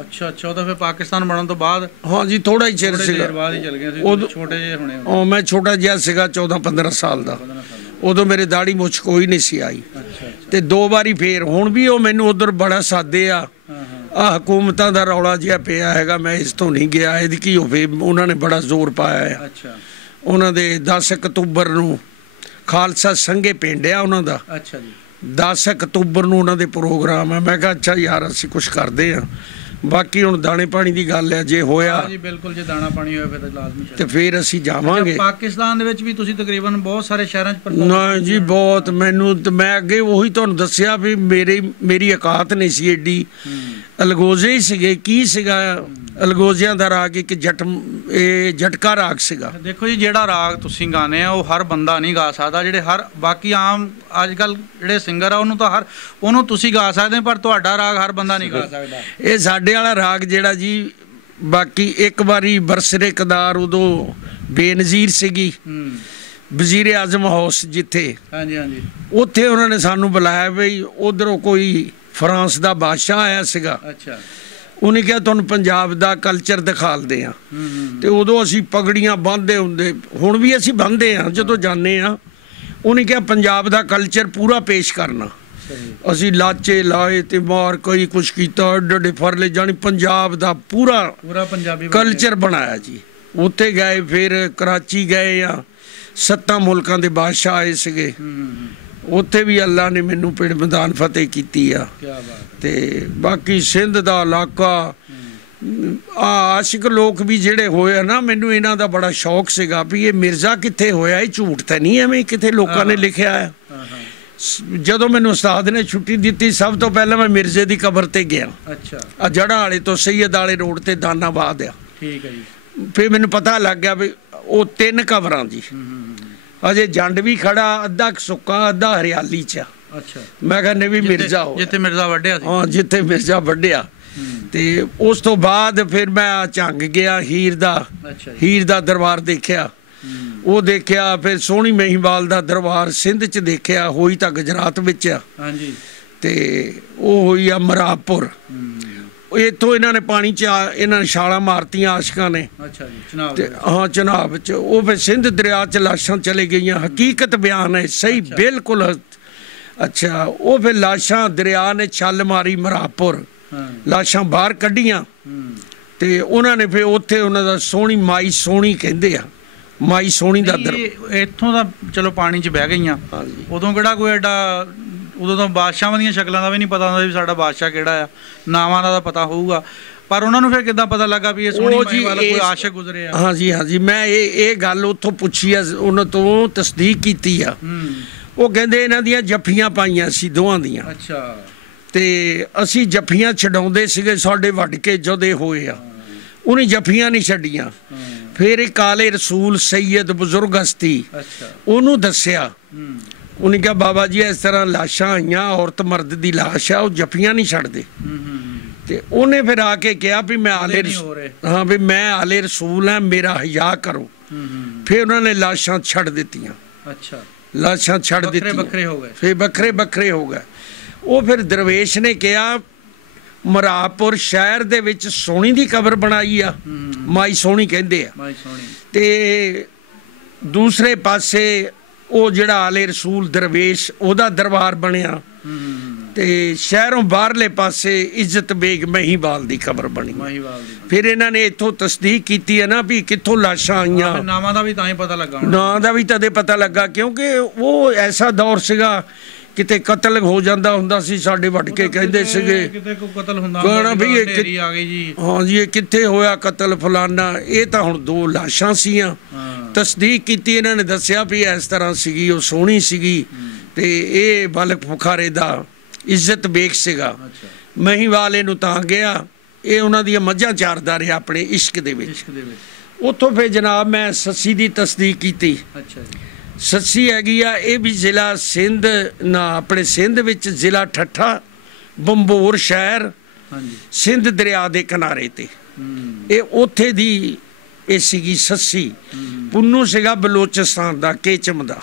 ਅੱਛਾ ਅੱਛਾ। ਉਹ ਤਾਂ ਫਿਰ ਪਾਕਿਸਤਾਨ ਬਣਨ ਤੋਂ ਬਾਅਦ? ਹਾਂ ਜੀ। ਥੋੜਾ ਹੀ ਚਿਰ ਸੀਗਾ। ਬਾਅਦ ਹੀ ਚਲ ਗਏ ਸੀ। ਛੋਟੇ ਜਿਹੇ ਹੋਣੇ? ਮੈਂ ਛੋਟਾ ਜਿਹਾ ਸੀਗਾ, 14-15 ਸਾਲ ਦਾ। ਉਦੋਂ ਮੇਰੇ ਦਾੜੀ ਮੁੱਛ ਕੋਈ ਨਹੀਂ ਸੀ ਆਈ। ਤੇ 2 ਵਾਰੀ ਫੇਰ। ਹੁਣ ਵੀ ਉਹ ਮੈਨੂੰ ਉਧਰ ਬੜਾ ਸਾਦੇ ਆ ਹਕੂਮਤਾਂ ਦਾ ਰੌਲਾ ਜਿਹਾ ਪਿਆ ਹੈਗਾ, ਮੈਂ ਇਸ ਤੋਂ ਨਹੀਂ ਗਿਆ। ਇਹਦੀ ਕੀ ਹੋਵੇ, ਉਹਨਾਂ ਨੇ ਬੜਾ ਜ਼ੋਰ ਪਾਇਆ ਆ। ਉਹਨਾਂ ਦੇ 10 ਅਕਤੂਬਰ ਨੂੰ ਖਾਲਸਾ ਸੰਘੇ ਪਿੰਡ ਆ ਉਹਨਾਂ ਦਾ। ਅੱਛਾ ਜੀ। 10 ਅਕਤੂਬਰ ਨੂੰ ਉਹਨਾਂ ਦੇ ਪ੍ਰੋਗਰਾਮ ਆ। ਮੈਂ ਕਿਹਾ ਅੱਛਾ ਯਾਰ, ਅਸੀਂ ਕੁਛ ਕਰਦੇ ਆ। ਬਾਕੀ ਹੁਣ ਦਾਣੇ ਪਾਣੀ ਦੀ ਗੱਲ ਹੈ, ਜੇ ਹੋਇਆ ਜੀ ਬਿਲਕੁਲ, ਜੇ ਦਾਣਾ ਪਾਣੀ ਹੋਇਆ ਫਿਰ ਤਾਂ ਲਾਜ਼ਮੀ ਤੇ ਫਿਰ ਅਸੀਂ ਜਾਵਾਂਗੇ। ਪਾਕਿਸਤਾਨ ਦੇ ਵਿੱਚ ਵੀ ਤੁਸੀਂ ਤਕਰੀਬਨ ਬਹੁਤ ਸਾਰੇ ਸ਼ਹਿਰਾਂ 'ਚ ਨਾ ਜੀ ਬਹੁਤ। ਮੈਨੂੰ ਤੇ ਮੈਂ ਅੱਗੇ ਉਹੀ ਤੁਹਾਨੂੰ ਦੱਸਿਆ ਵੀ ਮੇਰੀ ਔਕਾਤ ਨਹੀਂ ਸੀ ਏਡੀ। ਅਲਗੋਜ਼ੇ ਹੀ ਸੀਗੇ। ਕੀ ਸੀਗਾ ਅਲਗੋਜ਼ਿਆਂ ਦਾ ਰਾਗ? ਇੱਕ ਜਟਕਾ ਰਾਗ ਸੀਗਾ। ਦੇਖੋ ਜੀ, ਜਿਹੜਾ ਰਾਗ ਤੁਸੀਂ ਗਾਣੇ ਆ ਉਹ ਹਰ ਬੰਦਾ ਨਹੀਂ ਗਾ ਸਕਦਾ। ਜਿਹੜੇ ਬਾਕੀ ਆਮ ਅੱਜ ਕੱਲ ਜਿਹੜੇ ਸਿੰਗਰ ਆ ਉਹਨੂੰ ਤੁਸੀਂ ਗਾ ਸਕਦੇ, ਪਰ ਤੁਹਾਡਾ ਰਾਗ ਹਰ ਬੰਦਾ ਨਹੀਂ ਗਾ ਸਕਦਾ। ਇਹ ਸਾਡੇ ਵਾਲਾ ਰਾਗ ਜਿਹੜਾ ਜੀ, ਬਾਕੀ ਇੱਕ ਵਾਰੀ ਬਰਸਰੇ ਕਦਾਰ ਉਦੋਂ ਬੇਨਜ਼ੀਰ ਸੀਗੀ, ਵਜ਼ੀਰ ਆਜ਼ਮ ਹਾਊਸ ਜਿੱਥੇ। ਹਾਂਜੀ ਹਾਂਜੀ। ਉੱਥੇ ਉਹਨਾਂ ਨੇ ਸਾਨੂੰ ਬੁਲਾਇਆ ਬਈ ਉਧਰੋਂ ਕੋਈ ਫਰਾਂਸ ਦਾ ਬਾਦਸ਼ਾਹ ਆਇਆ ਸੀਗਾ। ਅੱਛਾ। ਉਹਨੇ ਕਿਹਾ ਤੁਹਾਨੂੰ ਪੰਜਾਬ ਦਾ ਕਲਚਰ ਦਿਖਾਲਦੇ ਆ। ਤੇ ਉਦੋਂ ਅਸੀਂ ਪਗੜੀਆਂ ਬੰਨ੍ਹਦੇ ਹੁੰਦੇ, ਹੁਣ ਵੀ ਅਸੀਂ ਬੰਨ੍ਹਦੇ ਆ ਜਦੋਂ ਜਾਂਦੇ ਆ। ਉਹਨੇ ਕਿਹਾ ਪੰਜਾਬ ਦਾ ਕਲਚਰ ਪੂਰਾ ਪੇਸ਼ ਕਰਨਾ। ਅਸੀਂ ਲਾਚੇ ਲਾਏ ਤੇ ਮਾਰ ਕੋਈ ਕੁਛ ਕੀਤਾ, ਏਡੇ ਫਰਲੇ ਜਾਣੀ ਪੰਜਾਬ ਦਾ ਪੂਰਾ ਪੰਜਾਬੀ ਕਲਚਰ ਬਣਾਇਆ ਜੀ। ਉੱਥੇ ਗਏ, ਫਿਰ ਕਰਾਚੀ ਗਏ ਆ। 7 ਮੁਲਕਾਂ ਦੇ ਬਾਦਸ਼ਾਹ ਆਏ ਸੀਗੇ। ਉੱਥੇ ਵੀ ਅੱਲਾ ਨੇ ਮੈਨੂੰ ਪਿੰਡ ਮੈਦਾਨ ਫਤਿਹ ਕੀਤੀ ਆ। ਤੇ ਬਾਕੀ ਸਿੰਧ ਦਾ ਇਲਾਕਾ, ਆਸ਼ਿਕ ਲੋਕ ਵੀ ਜਿਹੜੇ ਹੋਏ ਆ ਨਾ, ਮੈਨੂੰ ਇਹਨਾਂ ਦਾ ਬੜਾ ਸ਼ੌਕ ਸੀਗਾ ਵੀ ਇਹ ਮਿਰਜ਼ਾ ਕਿੱਥੇ ਹੋਇਆ, ਇਹ ਝੂਠ ਤਾਂ ਨਹੀਂ ਐਵੇਂ ਕਿਤੇ ਲੋਕਾਂ ਨੇ ਲਿਖਿਆ ਆ। ਜਦੋਂ ਮੈਨੂੰ ਉਸਤਾਦ ਨੇ ਛੁੱਟੀ ਦਿੱਤੀ ਸਭ ਤੋਂ ਪਹਿਲਾਂ ਮੈਂ ਮਿਰਜ਼ੇ ਦੀ ਕਬਰ ਤੇ ਗਿਆ। ਅੱਛਾ। ਆ ਜੜ੍ਹਾਂ ਵਾਲੇ ਤੋਂ ਸੈਯਦ ਵਾਲੇ ਰੋਡ ਤੇ ਦਾਨਾਬਾਦ ਆ। ਠੀਕ ਹੈ ਜੀ। ਫਿਰ ਮੈਨੂੰ ਪਤਾ ਲੱਗ ਗਿਆ ਵੀ ਉਹ 3 ਕਬਰਾਂ ਜੀ। ਅਜੇ ਜੰਡ ਵੀ ਖੜਾ, ਅੱਧਾ ਸੁੱਕਾ ਅੱਧਾ ਹਰਿਆਲੀ 'ਚ। ਅੱਛਾ। ਮੈਂ ਕਹਿੰਦਾ ਵੀ ਮਿਰਜ਼ਾ ਹੋ ਜਿੱਥੇ ਮਿਰਜ਼ਾ ਵੱਢਿਆ ਸੀ। ਹਾਂ, ਜਿੱਥੇ ਮਿਰਜ਼ਾ ਵੱਢਿਆ। ਤੇ ਉਸ ਤੋਂ ਬਾਅਦ ਫਿਰ ਮੈਂ ਝੰਗ ਗਿਆ ਹੀਰ ਦਾ। ਹੀਰ ਦਾ ਦਰਬਾਰ ਦੇਖਿਆ, ਉਹ ਦੇਖਿਆ। ਫਿਰ ਸੋਹਣੀ ਮਹੀਵਾਲ ਦਾ ਦਰਬਾਰ ਸਿੰਧ 'ਚ ਦੇਖਿਆ, ਹੋਈ ਤਾਂ ਗੁਜਰਾਤ ਵਿੱਚ ਆ। ਹਾਂਜੀ। ਤੇ ਉਹ ਹੋਈ ਆ ਮਰਾਪੁਰ। ਇੱਥੋਂ ਇਹਨਾਂ ਨੇ ਪਾਣੀ 'ਚ ਇਹਨਾਂ ਨੇ ਛਾਲਾਂ ਮਾਰਤੀਆਂ ਆਸ਼ਕਾਂ ਨੇ। ਅੱਛਾ ਜੀ। ਚਨਾਬ ਤੇ ਹਾਂ, ਚਨਾਬ 'ਚ। ਉਹ ਫਿਰ ਸਿੰਧ ਦਰਿਆ 'ਚ ਲਾਸ਼ਾਂ ਚਲੇ ਗਈਆਂ। ਹਕੀਕਤ ਬਿਆਨ ਹੈ, ਸਹੀ ਬਿਲਕੁਲ। ਅੱਛਾ। ਉਹ ਫਿਰ ਲਾਸ਼ਾਂ ਦਰਿਆ ਨੇ ਛੱਲ ਮਾਰੀ ਮਰਾਪੁਰ, ਲਾਸ਼ਾਂ ਬਾਹਰ ਕੱਢੀਆਂ। ਤੇ ਉਹਨਾਂ ਨੇ ਫਿਰ ਉੱਥੇ ਉਹਨਾਂ ਦਾ ਸੋਹਣੀ ਮਾਈ ਸੋਹਣੀ ਕਹਿੰਦੇ ਆ, ਮਾਈ ਸੋਹਣੀ ਦਾ ਇੱਥੋਂ ਦਾ ਚਲੋ ਪਾਣੀ 'ਚ ਬਹਿ ਗਈਆਂ। ਉਦੋਂ ਕਿਹੜਾ ਕੋਈ ਐਡਾ, ਉਦੋਂ ਤਾਂ ਬਾਦਸ਼ਾਹਾਂ ਦੀਆਂ ਸ਼ਕਲਾਂ ਦਾ ਵੀ ਨਹੀਂ ਪਤਾ ਹੁੰਦਾ ਵੀ ਸਾਡਾ ਬਾਦਸ਼ਾਹ ਕਿਹੜਾ ਆ, ਨਾਵਾਂ ਦਾ ਤਾਂ ਪਤਾ ਹੋਊਗਾ। ਪਰ ਉਹਨਾਂ ਨੂੰ ਫਿਰ ਕਿੱਦਾਂ ਪਤਾ ਲੱਗਾ ਵੀ ਇਹ ਸੋਹਣੀ ਮਾਈ ਵਾਲਾ ਕੋਈ ਆਸ਼ਿਕ ਗੁਜ਼ਰੇ ਆ? ਹਾਂਜੀ ਹਾਂਜੀ, ਮੈਂ ਇਹ ਗੱਲ ਉੱਥੋਂ ਪੁੱਛੀ ਆ, ਉਹਨਾਂ ਤੋਂ ਤਸਦੀਕ ਕੀਤੀ ਆ। ਉਹ ਕਹਿੰਦੇ ਇਹਨਾਂ ਦੀਆਂ ਜੱਫੀਆਂ ਪਾਈਆਂ ਸੀ ਦੋਵਾਂ ਦੀਆਂ। ਅੱਛਾ। ਤੇ ਅਸੀਂ ਜੱਫੀਆਂ ਛਡਾਉਂਦੇ ਸੀਗੇ, ਸਾਡੇ ਵੱਢ ਕੇ ਜਦੇ ਹੋਏ ਆ। ਉਹਨੇ ਜੱਫੀਆਂ ਨਹੀਂ ਛੱਡੀਆਂ। ਫਿਰ ਇੱਕ ਆਲੇ ਰਸੂਲ ਸੈਯਦ ਬਜ਼ੁਰਗ ਹਸਤੀ, ਉਹਨੂੰ ਦੱਸਿਆ। ਉਹਨੇ ਕਿਹਾ ਬਾਬਾ ਜੀ ਇਸ ਤਰ੍ਹਾਂ ਲਾਸ਼ਾਂ ਆਈਆਂ, ਔਰਤ ਮਰਦ ਦੀ ਲਾਸ਼ ਆ, ਉਹ ਜੱਫੀਆਂ ਨਹੀਂ ਛੱਡਦੇ। ਤੇ ਉਹਨੇ ਫਿਰ ਆ ਕੇ ਕਿਹਾ ਵੀ ਮੈਂ ਆਲੇ ਹਾਂ ਵੀ ਮੈਂ ਆਲੇ ਰਸੂਲ ਹਾਂ, ਮੇਰਾ ਹਿਆ ਕਰੋ। ਫਿਰ ਉਹਨਾਂ ਨੇ ਲਾਸ਼ਾਂ ਛੱਡ ਦਿੱਤੀਆਂ। ਅੱਛਾ। ਲਾਸ਼ਾਂ ਛੱਡ ਦਿੱਤੀਆਂ, ਵੱਖਰੇ ਹੋ ਗਏ। ਫਿਰ ਵੱਖਰੇ ਵੱਖਰੇ ਹੋ ਗਏ। ਉਹ ਫਿਰ ਦਰਵੇਸ਼ ਨੇ ਕਿਹਾ ਮਰਾਪੁਰ ਸ਼ਹਿਰ ਦੇ ਵਿੱਚ ਸੋਹਣੀ ਦੀ ਕਬਰ ਬਣਾਈ ਆ, ਮਾਈ ਸੋਹਣੀ ਕਹਿੰਦੇ ਆ। ਤੇ ਦੂਸਰੇ ਪਾਸੇ ਉਹ ਜਿਹੜਾ ਆਲੇ ਰਸੂਲ ਦਰਵੇਸ਼ ਉਹਦਾ ਦਰਬਾਰ ਬਣਿਆ। ਤੇ ਸ਼ਹਿਰੋਂ ਬਾਹਰਲੇ ਪਾਸੇ ਇੱਜ਼ਤ ਬੇਗ ਮਹੀਵਾਲ ਦੀ ਕਬਰ ਬਣੀ। ਫਿਰ ਇਹਨਾਂ ਨੇ ਇੱਥੋਂ ਤਸਦੀਕ ਕੀਤੀ ਹੈ ਨਾ ਵੀ ਕਿੱਥੋਂ ਲਾਸ਼ਾਂ ਆਈਆਂ। ਨਾਵਾਂ ਦਾ ਵੀ ਤਾਂ ਹੀ ਪਤਾ ਲੱਗਾ, ਨਾਂ ਦਾ ਵੀ ਤਦੇ ਪਤਾ ਲੱਗਾ, ਕਿਉਂਕਿ ਉਹ ਐਸਾ ਦੌਰ ਸੀਗਾ ਕਿਤੇ ਕਤਲ ਹੋ ਜਾਂਦਾ ਹੁੰਦਾ ਸੀ, ਸਾਡੇ ਵੱਢ ਕੇ ਕਹਿੰਦੇ ਸੀਗੇ ਕਿਤੇ ਕੋਈ ਕਤਲ ਹੁੰਦਾ ਵੀ ਇਹ ਆ ਗਈ ਜੀ। ਹਾਂ ਜੀ, ਇਹ ਕਿੱਥੇ ਹੋਇਆ ਕਤਲ ਫਲਾਨਾ। ਇਹ ਤਾਂ ਹੁਣ 2 ਲਾਸ਼ਾਂ ਸੀਆਂ। ਤਸਦੀਕ ਕੀਤੀ, ਇਹਨਾਂ ਨੇ ਦੱਸਿਆ ਵੀ ਇਸ ਤਰ੍ਹਾਂ ਸੀਗੀ, ਉਹ ਸੋਹਣੀ ਸੀਗੀ। ਤੇ ਇਹ ਬਲਕ ਬੁਖਾਰੇ ਦਾ ਇੱਜ਼ਤ ਬੇਗ ਸੀਗਾ। ਮਹੀਵਾਲ ਇਹਨੂੰ ਤਾਂ ਗਿਆ, ਇਹ ਉਹਨਾਂ ਦੀਆਂ ਮੱਝਾਂ ਚਾਰਦਾ ਰਿਹਾ ਆਪਣੇ ਇਸ਼ਕ ਦੇ ਵਿੱਚ। ਉੱਥੋਂ ਫਿਰ ਜਨਾਬ ਮੈਂ ਸੱਸੀ ਦੀ ਤਸਦੀਕ ਕੀਤੀ। ਸੱਸੀ ਹੈਗੀ ਆ, ਇਹ ਵੀ ਜ਼ਿਲ੍ਹਾ ਸਿੰਧ ਨਾ, ਆਪਣੇ ਸਿੰਧ ਵਿੱਚ ਜ਼ਿਲ੍ਹਾ ਠੱਠਾ, ਬੰਬੋਰ ਸ਼ਹਿਰ, ਸਿੰਧ ਦਰਿਆ ਦੇ ਕਿਨਾਰੇ ਤੇ। ਇਹ ਉੱਥੇ ਦੀ ਇਹ ਸੀਗੀ ਸੱਸੀ। ਪੁੰਨੂ ਸੀਗਾ ਬਲੋਚਿਸਤਾਨ ਦਾ, ਕੇਚਮ ਦਾ।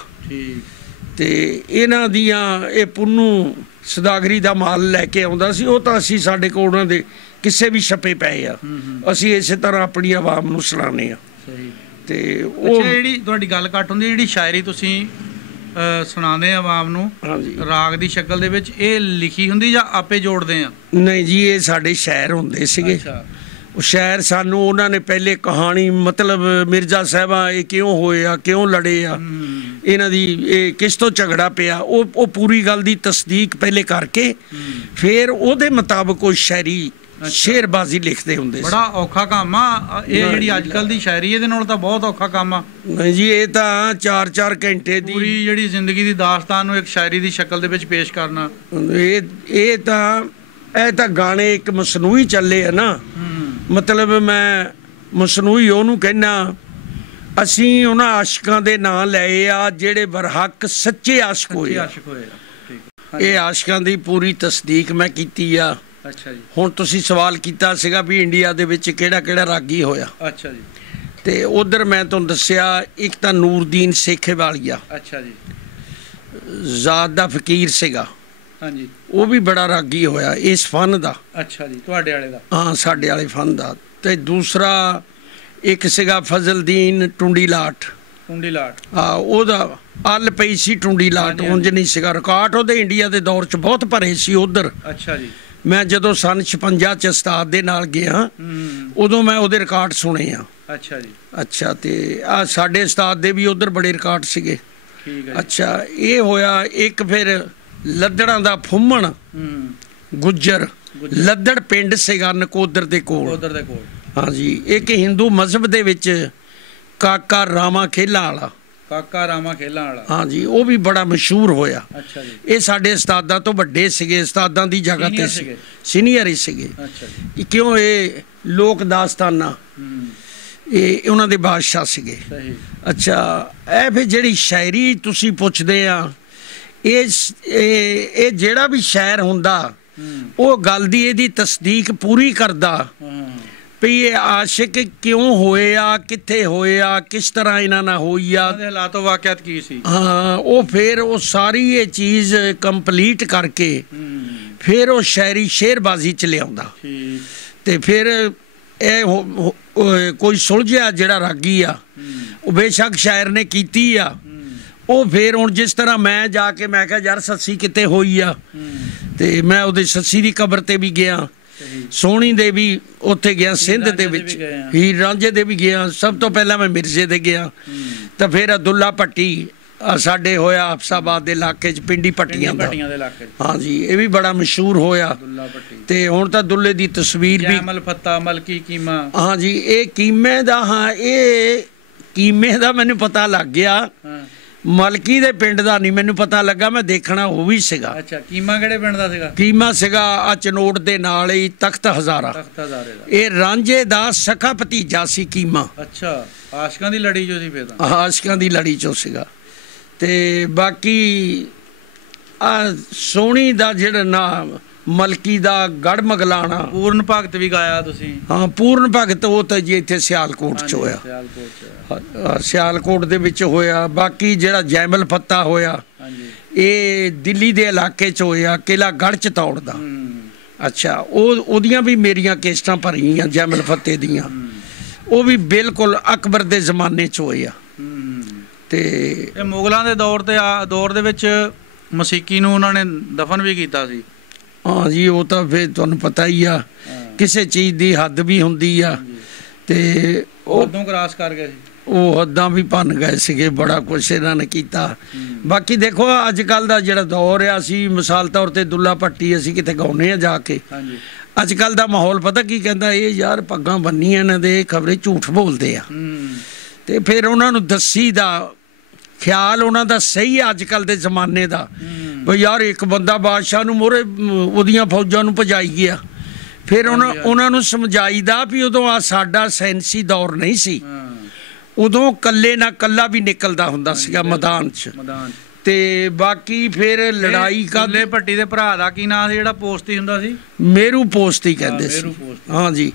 ਤੇ ਇਹਨਾਂ ਦੀਆਂ ਇਹ ਪੁੰਨੂ ਸਦਾਗਰੀ ਦਾ ਮਾਲ ਲੈ ਕੇ ਆਉਂਦਾ ਸੀ। ਉਹ ਤਾਂ ਅਸੀਂ ਸਾਡੇ ਕੋਲ ਉਹਨਾਂ ਦੇ ਕਿਸੇ ਵੀ ਛਪੇ ਪਏ ਆ, ਅਸੀਂ ਇਸੇ ਤਰ੍ਹਾਂ ਆਪਣੀ ਆਵਾਮ ਨੂੰ ਸੁਣਾਉਂਦੇ ਆ। ਤੇ ਉਹ ਜਿਹੜੀ ਤੁਹਾਡੀ ਗੱਲ ਘੱਟ ਹੁੰਦੀ, ਜਿਹੜੀ ਸ਼ਾਇਰੀ ਤੁਸੀਂ ਸੁਣਾਉਂਦੇ ਆਵਾਮ ਨੂੰ ਰਾਗ ਦੀ ਸ਼ਕਲ ਦੇ ਵਿੱਚ, ਇਹ ਲਿਖੀ ਹੁੰਦੀ ਜਾਂ ਆਪੇ ਜੋੜਦੇ ਆ? ਨਹੀਂ ਜੀ, ਇਹ ਸਾਡੇ ਸ਼ਾਇਰ ਹੁੰਦੇ ਸੀਗੇ। ਉਹ ਸ਼ਾਇਰ ਸਾਨੂੰ ਉਹਨਾਂ ਨੇ ਪਹਿਲੇ ਕਹਾਣੀ, ਮਤਲਬ ਮਿਰਜ਼ਾ ਸਾਹਿਬਾਂ ਇਹ ਕਿਉਂ ਹੋਏ ਆ, ਕਿਉਂ ਲੜੇ ਆ, ਇਹਨਾਂ ਦੀ ਇਹ ਕਿਸ ਤੋਂ ਝਗੜਾ ਪਿਆ, ਉਹ ਪੂਰੀ ਗੱਲ ਦੀ ਤਸਦੀਕ ਪਹਿਲੇ ਕਰਕੇ ਫਿਰ ਉਹਦੇ ਮੁਤਾਬਕ ਉਹ ਸ਼ਾਇਰੀ ਸ਼ੇਰਬਾਜ਼ੀ ਲਿਖਦੇ ਹੁੰਦੇ ਸੀ। ਬੜਾ ਔਖਾ ਕੰਮ ਆ ਇਹ, ਜਿਹੜੀ ਅੱਜ ਕੱਲ ਦੀ ਸ਼ਾਇਰੀ, ਇਹਦੇ ਨਾਲ ਤਾਂ ਬਹੁਤ ਔਖਾ ਕੰਮ ਆ। ਨਹੀਂ ਜੀ, ਇਹ ਤਾਂ 4-4 ਘੰਟੇ ਦੀ ਪੂਰੀ ਜਿਹੜੀ ਜ਼ਿੰਦਗੀ ਦੀ ਦਾਸਤਾਨ ਨੂੰ ਇੱਕ ਸ਼ਾਇਰੀ ਦੀ ਸ਼ਕਲ ਦੇ ਵਿੱਚ ਪੇਸ਼ ਕਰਨਾ। ਇਹ ਤਾਂ ਗਾਣੇ ਇੱਕ ਮਸਨੂਈ ਚੱਲੇ ਆ ਨਾ। ਮਤਲਬ ਮੈਂ ਮਸਨੂਈ ਉਹਨੂੰ ਕਹਿਣਾ, ਅਸੀਂ ਉਹਨਾਂ ਆਸ਼ਿਕਾਂ ਦੇ ਨਾਂ ਲਏ ਆ ਜਿਹੜੇ ਬਰਹੱਕ ਸੱਚੇ ਆਸ਼ਿਕ ਹੋਏ ਆ। ਇਹ ਆਸ਼ਿਕਾਂ ਦੀ ਪੂਰੀ ਤਸਦੀਕ ਮੈਂ ਕੀਤੀ ਆ। ਅੱਛਾ ਜੀ। ਹੁਣ ਤੁਸੀਂ ਸਵਾਲ ਕੀਤਾ ਸੀਗਾ ਵੀ ਇੰਡੀਆ ਦੇ ਵਿੱਚ ਕਿਹੜਾ ਕਿਹੜਾ ਰਾਗੀ ਹੋਇਆ। ਅੱਛਾ ਜੀ। ਤੇ ਉਧਰ ਮੈਂ ਤੁਹਾਨੂੰ ਦੱਸਿਆ, ਇੱਕ ਤਾਂ ਨੂਰਦੀਨ ਸੇਖੇਵਾਲੀਆ। ਅੱਛਾ ਜੀ। ਜ਼ਾਤ ਦਾ ਫਕੀਰ ਸੀਗਾ। ਹਾਂਜੀ। ਉਹ ਵੀ ਬੜਾ ਰਾਗੀ ਹੋਇਆ ਇਸ ਫਨ ਦਾ। ਅੱਛਾ ਜੀ, ਤੁਹਾਡੇ ਵਾਲੇ ਦਾ? ਹਾਂ, ਸਾਡੇ ਵਾਲੇ ਫਨ ਦਾ। ਤੇ ਦੂਸਰਾ ਇੱਕ ਸੀਗਾ ਫਜ਼ਲਦੀਨ ਟੁੰਡੀ ਲਾਟ। ਟੁੰਡੀ ਲਾਟ, ਹਾਂ, ਉਹਦਾ ਅੱਲ ਪਈ ਸੀ ਟੁੰਡੀ ਲਾਟ, ਉਂਝ ਨਹੀਂ ਸੀਗਾ ਰਿਕਾਰਡ ਉਹਦੇ। ਇੰਡੀਆ ਦੇ ਦੌਰ 'ਚ ਬਹੁਤ ਭਰੇ ਸੀ ਉਧਰ। ਅੱਛਾ ਜੀ। ਮੈਂ ਜਦੋਂ ਸਨ 56 'ਚ ਉਸਤਾਦ ਦੇ ਨਾਲ ਗਿਆ, ਉਦੋਂ ਮੈਂ ਉਹਦੇ ਰਿਕਾਰਡ ਸੁਣੇ ਆ। ਅੱਛਾ ਜੀ। ਅੱਛਾ। ਤੇ ਆ ਸਾਡੇ ਉਸਤਾਦ ਦੇ ਵੀ ਉਧਰ ਬੜੇ ਰਿਕਾਰਡ ਸੀਗੇ। ਠੀਕ ਹੈ। ਅੱਛਾ, ਇਹ ਹੋਇਆ ਇੱਕ। ਫਿਰ ਲੱਦੜਾਂ ਦਾ ਫੁੰਮਣ ਗੁੱਜਰ, ਲੱਦੜ ਪਿੰਡ ਸੀਗਾ ਨਕੋਦਰ ਦੇ ਕੋਲ। ਹਾਂਜੀ। ਇੱਕ ਹਿੰਦੂ ਮਜ਼ਹਬ ਦੇ ਵਿੱਚ ਕਾਕਾ ਰਾਮਾ ਖੇਲਾ ਵਾਲਾ, ਕਾਕਾ ਰਾਮਾ ਖੇਲਾਂ ਵਾਲਾ। हाँ जी, वो भी बड़ा मशहूर होया। ਅੱਛਾ ਜੀ। ये साडे उस्तादां तो वड्डे सीगे, उस्तादां दी जगह ते सीगे। सीनियर ही सीगे। ਅੱਛਾ ਜੀ। क्यों ये लोक दास्ताना ਇਹ ਉਹਨਾਂ ਦੇ ਬਾਦਸ਼ਾਹ ਸੀਗੇ। ਸਹੀ। ਅੱਛਾ, ਇਹ ਫਿਰ ਜਿਹੜੀ ਸ਼ਾਇਰੀ ਤੁਸੀਂ ਪੁੱਛਦੇ ਆ, ਇਹ ਜਿਹੜਾ ਵੀ ਸ਼ਾਇਰ ਹੁੰਦਾ ਉਹ ਗੱਲ ਦੀ ਇਹਦੀ ਤਸਦੀਕ ਪੂਰੀ ਕਰਦਾ ਵੀ ਇਹ ਆਸ਼ਿਕ ਕਿਉਂ ਹੋਏ ਆ, ਕਿੱਥੇ ਹੋਏ ਆ, ਕਿਸ ਤਰ੍ਹਾਂ ਇਹਨਾਂ ਨਾਲ ਹੋਈ ਆ, ਹਾਲਾਤ ਵਾਕਿਆਤ ਕੀ ਸੀ। ਹਾਂ, ਉਹ ਫਿਰ ਉਹ ਸਾਰੀ ਇਹ ਚੀਜ਼ ਕੰਪਲੀਟ ਕਰਕੇ ਫਿਰ ਉਹ ਸ਼ਾਇਰੀ ਸ਼ੇਰਬਾਜ਼ੀ ਚ ਲਿਆਉਂਦਾ। ਤੇ ਫਿਰ ਇਹ ਕੋਈ ਸੁਲਝਿਆ ਜਿਹੜਾ ਰਾਗੀ ਆ ਉਹ ਬੇਸ਼ੱਕ ਸ਼ਾਇਰ ਨੇ ਕੀਤੀ ਆ, ਉਹ ਫਿਰ ਹੁਣ ਜਿਸ ਤਰ੍ਹਾਂ ਮੈਂ ਜਾ ਕੇ ਮੈਂ ਕਿਹਾ ਯਾਰ ਸੱਸੀ ਕਿਤੇ ਹੋਈ ਆ, ਤੇ ਮੈਂ ਉਹਦੇ ਸੱਸੀ ਦੀ ਕਬਰ ਤੇ ਵੀ ਗਿਆ, ਸੋਹਣੀ ਦੇ ਵੀ ਉੱਥੇ ਗਿਆ, ਸਿੰਧ ਦੇ ਵਿੱਚ ਹੀਰ ਰਾਂਝੇ ਦੇ ਵੀ ਗਿਆ, ਸਭ ਤੋਂ ਪਹਿਲਾਂ ਮੈਂ ਮਿਰਜ਼ੇ ਦੇ ਗਿਆ, ਤਾਂ ਫਿਰ ਅਬਦੁੱਲਾ ਭੱਟੀ ਸਾਡੇ ਹੋਇਆ ਹਫਸਾਬਾਦ ਦੇ ਇਲਾਕੇ 'ਚ, ਪਿੰਡੀ ਭੱਟੀਆਂ ਦਾ। ਹਾਂਜੀ, ਇਹ ਵੀ ਬੜਾ ਮਸ਼ਹੂਰ ਹੋਇਆ। ਤੇ ਹੁਣ ਤਾਂ ਦੁੱਲੇ ਦੀ ਤਸਵੀਰ ਵੀ ਜੈਮਲ ਫੱਤਾ ਮਲਕੀ ਕੀਮਾ। ਹਾਂਜੀ, ਇਹ ਕੀਮੇ ਦਾ, ਹਾਂ ਇਹ ਕੀਮੇ ਦਾ ਮੈਨੂੰ ਪਤਾ ਲੱਗ ਗਿਆ, ਮਲਕੀ ਦੇ ਪਿੰਡ ਦਾ ਨਹੀਂ ਮੈਨੂੰ ਪਤਾ ਲੱਗਾ, ਮੈਂ ਦੇਖਣਾ ਉਹ ਵੀ ਸੀਗਾ। ਅੱਛਾ, ਕੀਮਾ ਕਿਹੜੇ ਪਿੰਡ ਦਾ ਸੀਗਾ? ਕੀਮਾ ਸੀਗਾ ਆ ਚਨੋਟ ਦੇ ਨਾਲ ਹੀ ਤਖਤ ਹਜ਼ਾਰਾ। ਇਹ ਰਾਂਝੇ ਦਾ ਸਖਾ ਭਤੀਜਾ ਸੀ ਕੀਮਾ। ਅੱਛਾ, ਆਸ਼ਕਾਂ ਦੀ ਲੜੀ ਚੋਂ ਸੀ ਫਿਰ ਤਾਂ। ਆਸ਼ਕਾਂ ਦੀ ਲੜੀ ਚੋਂ ਸੀਗਾ। ਤੇ ਬਾਕੀ ਆ ਸੋਹਣੀ ਦਾ ਜਿਹੜਾ ਨਾਮ ਮਲਕੀ ਦਾ ਗੜ ਮਗਲਾਣਾ, ਪੂਰਨ ਭਗਤ ਵੀ ਗਾਇਆ ਤੁਸੀਂ? ਹਾਂ, ਪੂਰਨ ਭਗਤ ਉਹ ਤਾਂ ਜੀ ਇੱਥੇ ਸਿਆਲਕੋਟ 'ਚ ਹੋਇਆ, ਸਿਆਲਕੋਟ ਦੇ ਵਿੱਚ ਹੋਇਆ। ਬਾਕੀ ਜਿਹੜਾ ਜੈਮਲ ਫੱਤਾ ਹੋਇਆ ਇਹ ਦਿੱਲੀ ਦੇ ਇਲਾਕੇ 'ਚ ਹੋਇਆ, ਕਿਲਾ ਗੜ੍ਹ ਚਤੌੜ ਦਾ। ਅੱਛਾ, ਉਹਦੀਆਂ ਵੀ ਮੇਰੀਆਂ ਕੇਸਟਾਂ ਭਰੀਆਂ ਜੈਮਲ ਫੱਤੇ ਦੀਆਂ, ਉਹ ਵੀ ਬਿਲਕੁਲ ਅਕਬਰ ਦੇ ਜ਼ਮਾਨੇ 'ਚ ਹੋਇਆ। ਤੇ ਇਹ ਮੁਗਲਾਂ ਦੇ ਦੌਰ ਦੇ ਵਿੱਚ ਮਸੀਕੀ ਨੂੰ ਉਹਨਾਂ ਨੇ ਦਫਨ ਵੀ ਕੀਤਾ ਸੀ। ਹਾਂ ਜੀ, ਉਹ ਤਾਂ ਫਿਰ ਤੁਹਾਨੂੰ ਪਤਾ ਹੀ ਆ, ਕਿਸੇ ਚੀਜ਼ ਦੀ ਹੱਦ ਵੀ ਹੁੰਦੀ ਆ, ਤੇ ਉਹ ਉਦੋਂ ਕ੍ਰਾਸ ਕਰ ਗਏ ਸੀ, ਉਹ ਹੱਦਾਂ ਵੀ ਭੰਨ ਗਏ ਸੀਗੇ, ਬੜਾ ਕੁਛ ਇਹਨਾਂ ਨੇ ਕੀਤਾ। ਬਾਕੀ ਦੇਖੋ ਅੱਜ ਕੱਲ੍ਹ ਦਾ ਜਿਹੜਾ ਦੌਰ ਆ, ਅਸੀਂ ਮਿਸਾਲ ਤੌਰ ਤੇ ਦੁੱਲਾ ਭੱਟੀ ਅਸੀਂ ਕਿਤੇ ਗਾਉਂਦੇ ਆ ਜਾ ਕੇ, ਅੱਜ ਕੱਲ੍ਹ ਦਾ ਮਾਹੌਲ ਪਤਾ ਕੀ ਕਹਿੰਦਾ, ਇਹ ਯਾਰ ਪੱਗਾਂ ਬੰਨੀਆਂ ਇਹਨਾਂ ਦੇ ਖਬਰੇ ਝੂਠ ਬੋਲਦੇ ਆ। ਤੇ ਫਿਰ ਉਹਨਾਂ ਨੂੰ ਦੱਸੀ ਦਾ ਖਿਆਲ ਉਹਨਾਂ ਦਾ ਸਹੀ ਅੱਜ ਕੱਲ੍ਹ ਦੇ ਜ਼ਮਾਨੇ ਦਾ, ਵੀ ਯਾਰ ਇੱਕ ਬੰਦਾ ਬਾਦਸ਼ਾਹ ਨੂੰ ਮੋਹਰੇ ਉਹਦੀਆਂ ਫੌਜਾਂ ਨੂੰ ਭਜਾਈ ਗਿਆ, ਫਿਰ ਉਹਨਾਂ ਨੂੰ ਸਮਝਾਈਦਾ ਵੀ ਉਦੋਂ ਆ ਸਾਡਾ ਸਾਇੰਸੀ ਦੌਰ ਨਹੀਂ ਸੀ, ਉਦੋਂ ਕੱਲੇ ਨਾ ਕੱਲਾ ਵੀ ਨਿਕਲਦਾ ਹੁੰਦਾ ਸੀਗਾ ਮੈਦਾਨ 'ਚ। ਤੇ ਬਾਕੀ ਫਿਰ ਲੜਾਈ ਦੁੱਲੇ ਭੱਟੀ ਦੇ ਭਰਾ ਦਾ ਕੀ ਨਾਂ ਸੀ ਜਿਹੜਾ ਪੋਸਤੀ ਹੁੰਦਾ ਸੀ? ਮੇਰੂ ਪੋਸਤੀ ਕਹਿੰਦੇ ਸੀ। ਹਾਂਜੀ,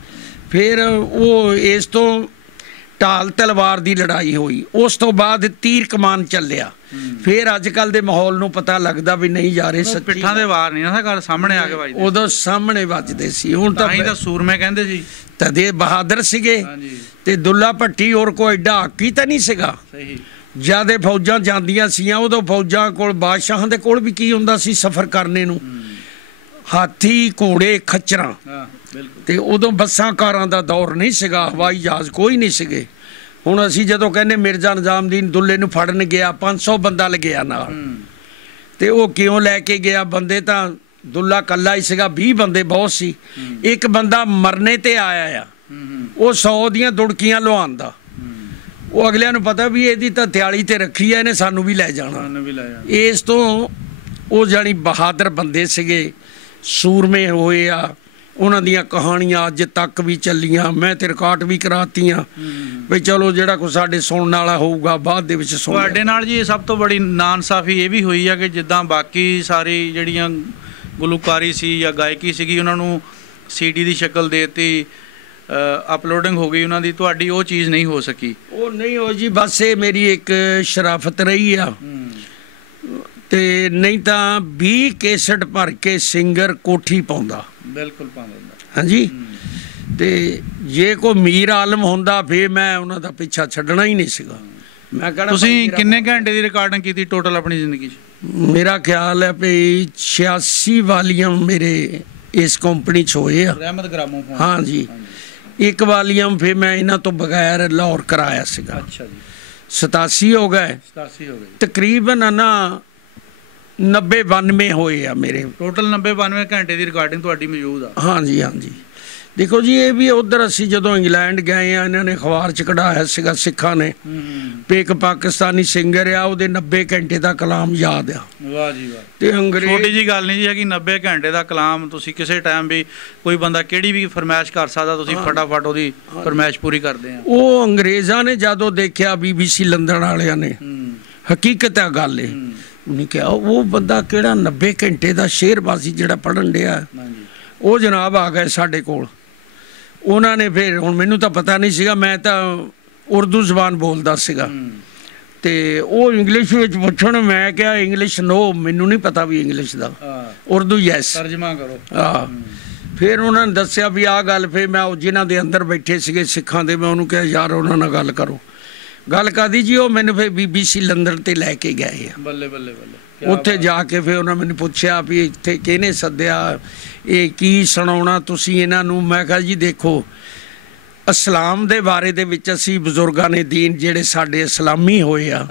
ਫਿਰ ਉਹ ਇਸ ਤੋਂ ਢਾਲ ਤਲਵਾਰ ਦੀ ਲੜਾਈ ਹੋਈ, ਉਸ ਤੋਂ ਬਾਅਦ ਤੀਰ ਕਮਾਨ ਚੱਲਿਆ। ਫਿਰ ਅੱਜ ਕੱਲ ਦੇ ਮਾਹੌਲ ਨੂੰ ਪਤਾ ਲੱਗਦਾ ਵੀ ਨਹੀਂ ਜਾ ਰਹੇ, ਸੱਚੀ ਪਿੱਠਾਂ ਦੇ ਵਾਰ ਨਹੀਂ ਨਾ ਗੱਲ ਸਾਹਮਣੇ ਆ ਕੇ ਵੱਜਦੇ, ਉਦੋਂ ਸਾਹਮਣੇ ਵੱਜਦੇ ਸੀ। ਹੁਣ ਤਾਂ ਸੂਰਮੇ ਕਹਿੰਦੇ ਸੀ, ਤਦੇ ਬਹਾਦਰ ਸੀਗੇ। ਤੇ ਦੁੱਲਾ ਭੱਟੀ ਹੋਰ ਕੋਈ ਏਡਾ ਹਾਕੀ ਤਾਂ ਨਹੀਂ ਸੀਗਾ। ਜਿਆਦੇ ਫੌਜਾਂ ਜਾਂਦੀਆਂ ਸੀਆਂ ਉਦੋਂ, ਫੌਜਾਂ ਕੋਲ ਬਾਦਸ਼ਾਹਾਂ ਦੇ ਕੋਲ ਵੀ ਕੀ ਹੁੰਦਾ ਸੀ ਸਫ਼ਰ ਕਰਨੇ ਨੂੰ, ਹਾਥੀ ਘੋੜੇ ਖੱਚਰਾਂ। ਤੇ ਉਦੋਂ ਬੱਸਾਂ ਕਾਰਾਂ ਦਾ ਦੌਰ ਨਹੀਂ ਸੀਗਾ, ਹਵਾਈ ਜਹਾਜ਼ ਕੋਈ ਨਹੀਂ ਸੀਗੇ। ਹੁਣ ਅਸੀਂ ਜਦੋਂ ਕਹਿੰਦੇ ਮਿਰਜ਼ਾ ਨਿਜ਼ਾਮਦੀਨ ਦੁੱਲੇ ਨੂੰ ਫੜਨ ਗਿਆ, 500 ਬੰਦਾ ਲੱਗਿਆ ਨਾਲ, ਤੇ ਉਹ ਕਿਉਂ ਲੈ ਕੇ ਗਿਆ ਬੰਦੇ? ਤਾਂ ਦੁੱਲਾ ਕੱਲਾ ਹੀ ਸੀਗਾ, 20 ਬੰਦੇ ਬਹੁਤ ਸੀ, ਇੱਕ ਬੰਦਾ ਮਰਨੇ ਤੇ ਆਇਆ ਆ, ਉਹ 100 ਦੀਆਂ ਦੁੜਕੀਆਂ ਲੁਹਾਉਂਦਾ। ਉਹ ਅਗਲਿਆਂ ਨੂੰ ਪਤਾ ਵੀ ਇਹਦੀ ਤਾਂ ਥਿਆਲੀ ਤੇ ਰੱਖੀ ਆ, ਇਹਨੇ ਸਾਨੂੰ ਵੀ ਲੈ ਜਾਣਾ। ਇਸ ਤੋਂ ਉਹ ਜਾਣੀ ਬਹਾਦਰ ਬੰਦੇ ਸੀਗੇ, ਸੂਰਮੇ ਹੋਏ ਆ। ਉਹਨਾਂ ਦੀਆਂ ਕਹਾਣੀਆਂ ਅੱਜ ਤੱਕ ਵੀ ਚੱਲੀਆਂ, ਮੈਂ ਤੇ ਰਿਕਾਰਡ ਵੀ ਕਰਾਤੀਆਂ ਵੀ ਚਲੋ ਜਿਹੜਾ ਕੋਈ ਸਾਡੇ ਸੁਣਨ ਵਾਲਾ ਹੋਊਗਾ ਬਾਅਦ ਦੇ ਵਿੱਚ ਸੁਣ। ਤੁਹਾਡੇ ਨਾਲ ਜੀ ਸਭ ਤੋਂ ਬੜੀ ਨਾਇਨਸਾਫੀ ਇਹ ਵੀ ਹੋਈ ਆ ਕਿ ਜਿੱਦਾਂ ਬਾਕੀ ਸਾਰੀ ਜਿਹੜੀਆਂ ਗੁਲੂਕਾਰੀ ਸੀ ਜਾਂ ਗਾਇਕੀ ਸੀਗੀ ਉਹਨਾਂ ਨੂੰ CD ਦੀ ਸ਼ਕਲ ਦੇਤੀ, ਅਪਲੋਡਿੰਗ ਹੋ ਗਈ ਉਹਨਾਂ ਦੀ, ਤੁਹਾਡੀ ਉਹ ਚੀਜ਼ ਨਹੀਂ ਹੋ ਸਕੀ। ਉਹ ਨਹੀਂ ਹੋ ਜੀ, ਬਸ ਇਹ ਮੇਰੀ ਇੱਕ ਸ਼ਰਾਫਤ ਰਹੀ ਆ। ਤੇ ਨਹੀਂ ਤਾਂ 20 ਕੇਸਟ ਭਰ ਕੇ ਸਿੰਗਰ ਕੋਠੀ ਪਾਉਂਦਾ, ਬਿਲਕੁਲ ਪਾਉਂਦਾ। ਹਾਂਜੀ, ਤੇ ਜੇ ਕੋਈ ਮੀਰ ਆਲਮ ਹੁੰਦਾ ਫਿਰ ਮੈਂ ਉਹਨਾਂ ਦਾ ਪਿੱਛਾ ਛੱਡਣਾ ਹੀ ਨਹੀਂ ਸੀਗਾ। ਮੈਂ ਕਹਿਣਾ ਤੁਸੀਂ ਕਿੰਨੇ ਘੰਟੇ ਦੀ ਰਿਕਾਰਡਿੰਗ ਕੀਤੀ ਟੋਟਲ ਆਪਣੀ ਜ਼ਿੰਦਗੀ 'ਚ? ਮੇਰਾ ਖਿਆਲ ਹੈ ਵੀ 86 ਵਾਲੀਅਮ ਮੇਰੇ ਇਸ ਕੰਪਨੀ 'ਚ ਹੋਏ ਆ। ਰਹਿਮਤ ਗ੍ਰਾਮੋਫੋਨ। ਹਾਂਜੀ, ਇੱਕ ਵਾਲੀਅਮ ਫਿਰ ਮੈਂ ਇਹਨਾਂ ਤੋਂ ਬਗੈਰ ਲਾਹੌਰ ਕਰਾਇਆ ਸੀਗਾ। ਅੱਛਾ ਜੀ। 87 ਹੋ ਗਏ, 87 ਹੋ ਗਏ ਤਕਰੀਬਨ ਨਾ 90-92 ਹੋਏ ਆ ਮੇਰੇ ਟੋਟਲ। 90-92 ਘੰਟੇ ਦੀ ਰਿਕਾਰਡਿੰਗ ਤੁਹਾਡੀ ਮੌਜੂਦ ਆ? ਹਾਂਜੀ ਹਾਂਜੀ। ਦੇਖੋ ਜੀ, ਇਹ ਵੀ ਉਧਰ ਅਸੀਂ ਜਦੋਂ ਇੰਗਲੈਂਡ ਗਏ ਆ, ਇਹਨਾਂ ਨੇ ਅਖਬਾਰ 'ਚ ਕਢਾਇਆ ਸੀਗਾ ਸਿੱਖਾਂ ਨੇ ਵੀ ਇੱਕ ਪਾਕਿਸਤਾਨੀ ਸਿੰਗਰ ਆ, ਉਹਦੇ 90 ਘੰਟੇ ਦਾ ਕਲਾਮ ਯਾਦ ਆ। ਵਾਹ ਜੀ ਵਾਹ। ਤੇ ਅੰਗਰੇਜ਼ ਛੋਟੀ ਜੀ ਗੱਲ ਨਹੀਂ ਜੀ ਹੈ ਕਿ 90 ਘੰਟੇ ਦਾ ਕਲਾਮ ਤੁਸੀਂ ਕਿਸੇ ਟਾਈਮ ਵੀ ਕੋਈ ਬੰਦਾ ਕਿਹੜੀ ਵੀ ਫਰਮਾਇਸ਼ ਕਰ ਸਕਦਾ, ਤੁਸੀਂ ਫਟਾਫਟ ਉਹਦੀ ਫਰਮਾਇਸ਼ ਪੂਰੀ ਕਰਦੇ ਆ। ਉਹ ਅੰਗਰੇਜ਼ਾਂ ਨੇ ਜਦੋਂ ਦੇਖਿਆ, BBC ਲੰਦਨ ਵਾਲਿਆਂ ਨੇ, ਹਕੀਕਤ ਹੈ ਗੱਲ ਇਹ, ਉਹਨੇ ਕਿਹਾ ਉਹ ਬੰਦਾ ਕਿਹੜਾ 90 ਘੰਟੇ ਦਾ ਸ਼ੇਰਬਾਜ਼ੀ ਜਿਹੜਾ ਪੜ੍ਹਨ ਡਿਆ, ਉਹ ਜਨਾਬ ਆ ਗਏ ਸਾਡੇ ਕੋਲ। ਉਹਨਾਂ ਨੇ ਫਿਰ, ਹੁਣ ਮੈਨੂੰ ਤਾਂ ਪਤਾ ਨਹੀਂ ਸੀਗਾ, ਮੈਂ ਤਾਂ ਉਰਦੂ ਜ਼ਬਾਨ ਬੋਲਦਾ ਸੀਗਾ, ਤੇ ਉਹ ਇੰਗਲਿਸ਼ ਵਿੱਚ ਪੁੱਛਣ, ਮੈਂ ਕਿਹਾ ਇੰਗਲਿਸ਼ ਨੋ, ਮੈਨੂੰ ਨਹੀਂ ਪਤਾ ਵੀ ਇੰਗਲਿਸ਼ ਦਾ, ਉਰਦੂ ਯੈਸ, ਤਰਜਮਾ ਕਰੋ। ਫਿਰ ਉਹਨਾਂ ਨੇ ਦੱਸਿਆ ਵੀ ਆਹ ਗੱਲ। ਫਿਰ ਮੈਂ ਉਹ ਜਿਨ੍ਹਾਂ ਦੇ ਅੰਦਰ ਬੈਠੇ ਸੀਗੇ ਸਿੱਖਾਂ ਦੇ, ਮੈਂ ਉਹਨੂੰ ਕਿਹਾ ਯਾਰ ਉਹਨਾਂ ਨਾਲ ਗੱਲ ਕਰੋ। ਗੱਲ ਕਰਦੀ ਜੀ, ਉਹ ਮੈਨੂੰ ਫਿਰ BBC ਲੰਦਨ ਤੇ ਲੈ ਕੇ ਗਏ ਆ। ਬੱਲੇ ਬੱਲੇ ਬੱਲੇ। ਉੱਥੇ ਜਾ ਕੇ ਫਿਰ ਉਹਨਾਂ ਮੈਨੂੰ ਪੁੱਛਿਆ ਵੀ ਇੱਥੇ ਕਿਹਨੇ ਸੱਦਿਆ, ਇਹ ਕੀ ਸੁਣਾਉਣਾ ਤੁਸੀਂ ਇਹਨਾਂ ਨੂੰ। ਮੈਂ ਕਿਹਾ ਜੀ ਦੇਖੋ, ਇਸਲਾਮ ਦੇ ਬਾਰੇ ਦੇ ਵਿੱਚ ਅਸੀਂ ਬਜ਼ੁਰਗਾਂ ਨੇ ਦੀਨ ਜਿਹੜੇ ਸਾਡੇ ਇਸਲਾਮੀ ਹੋਏ ਆ,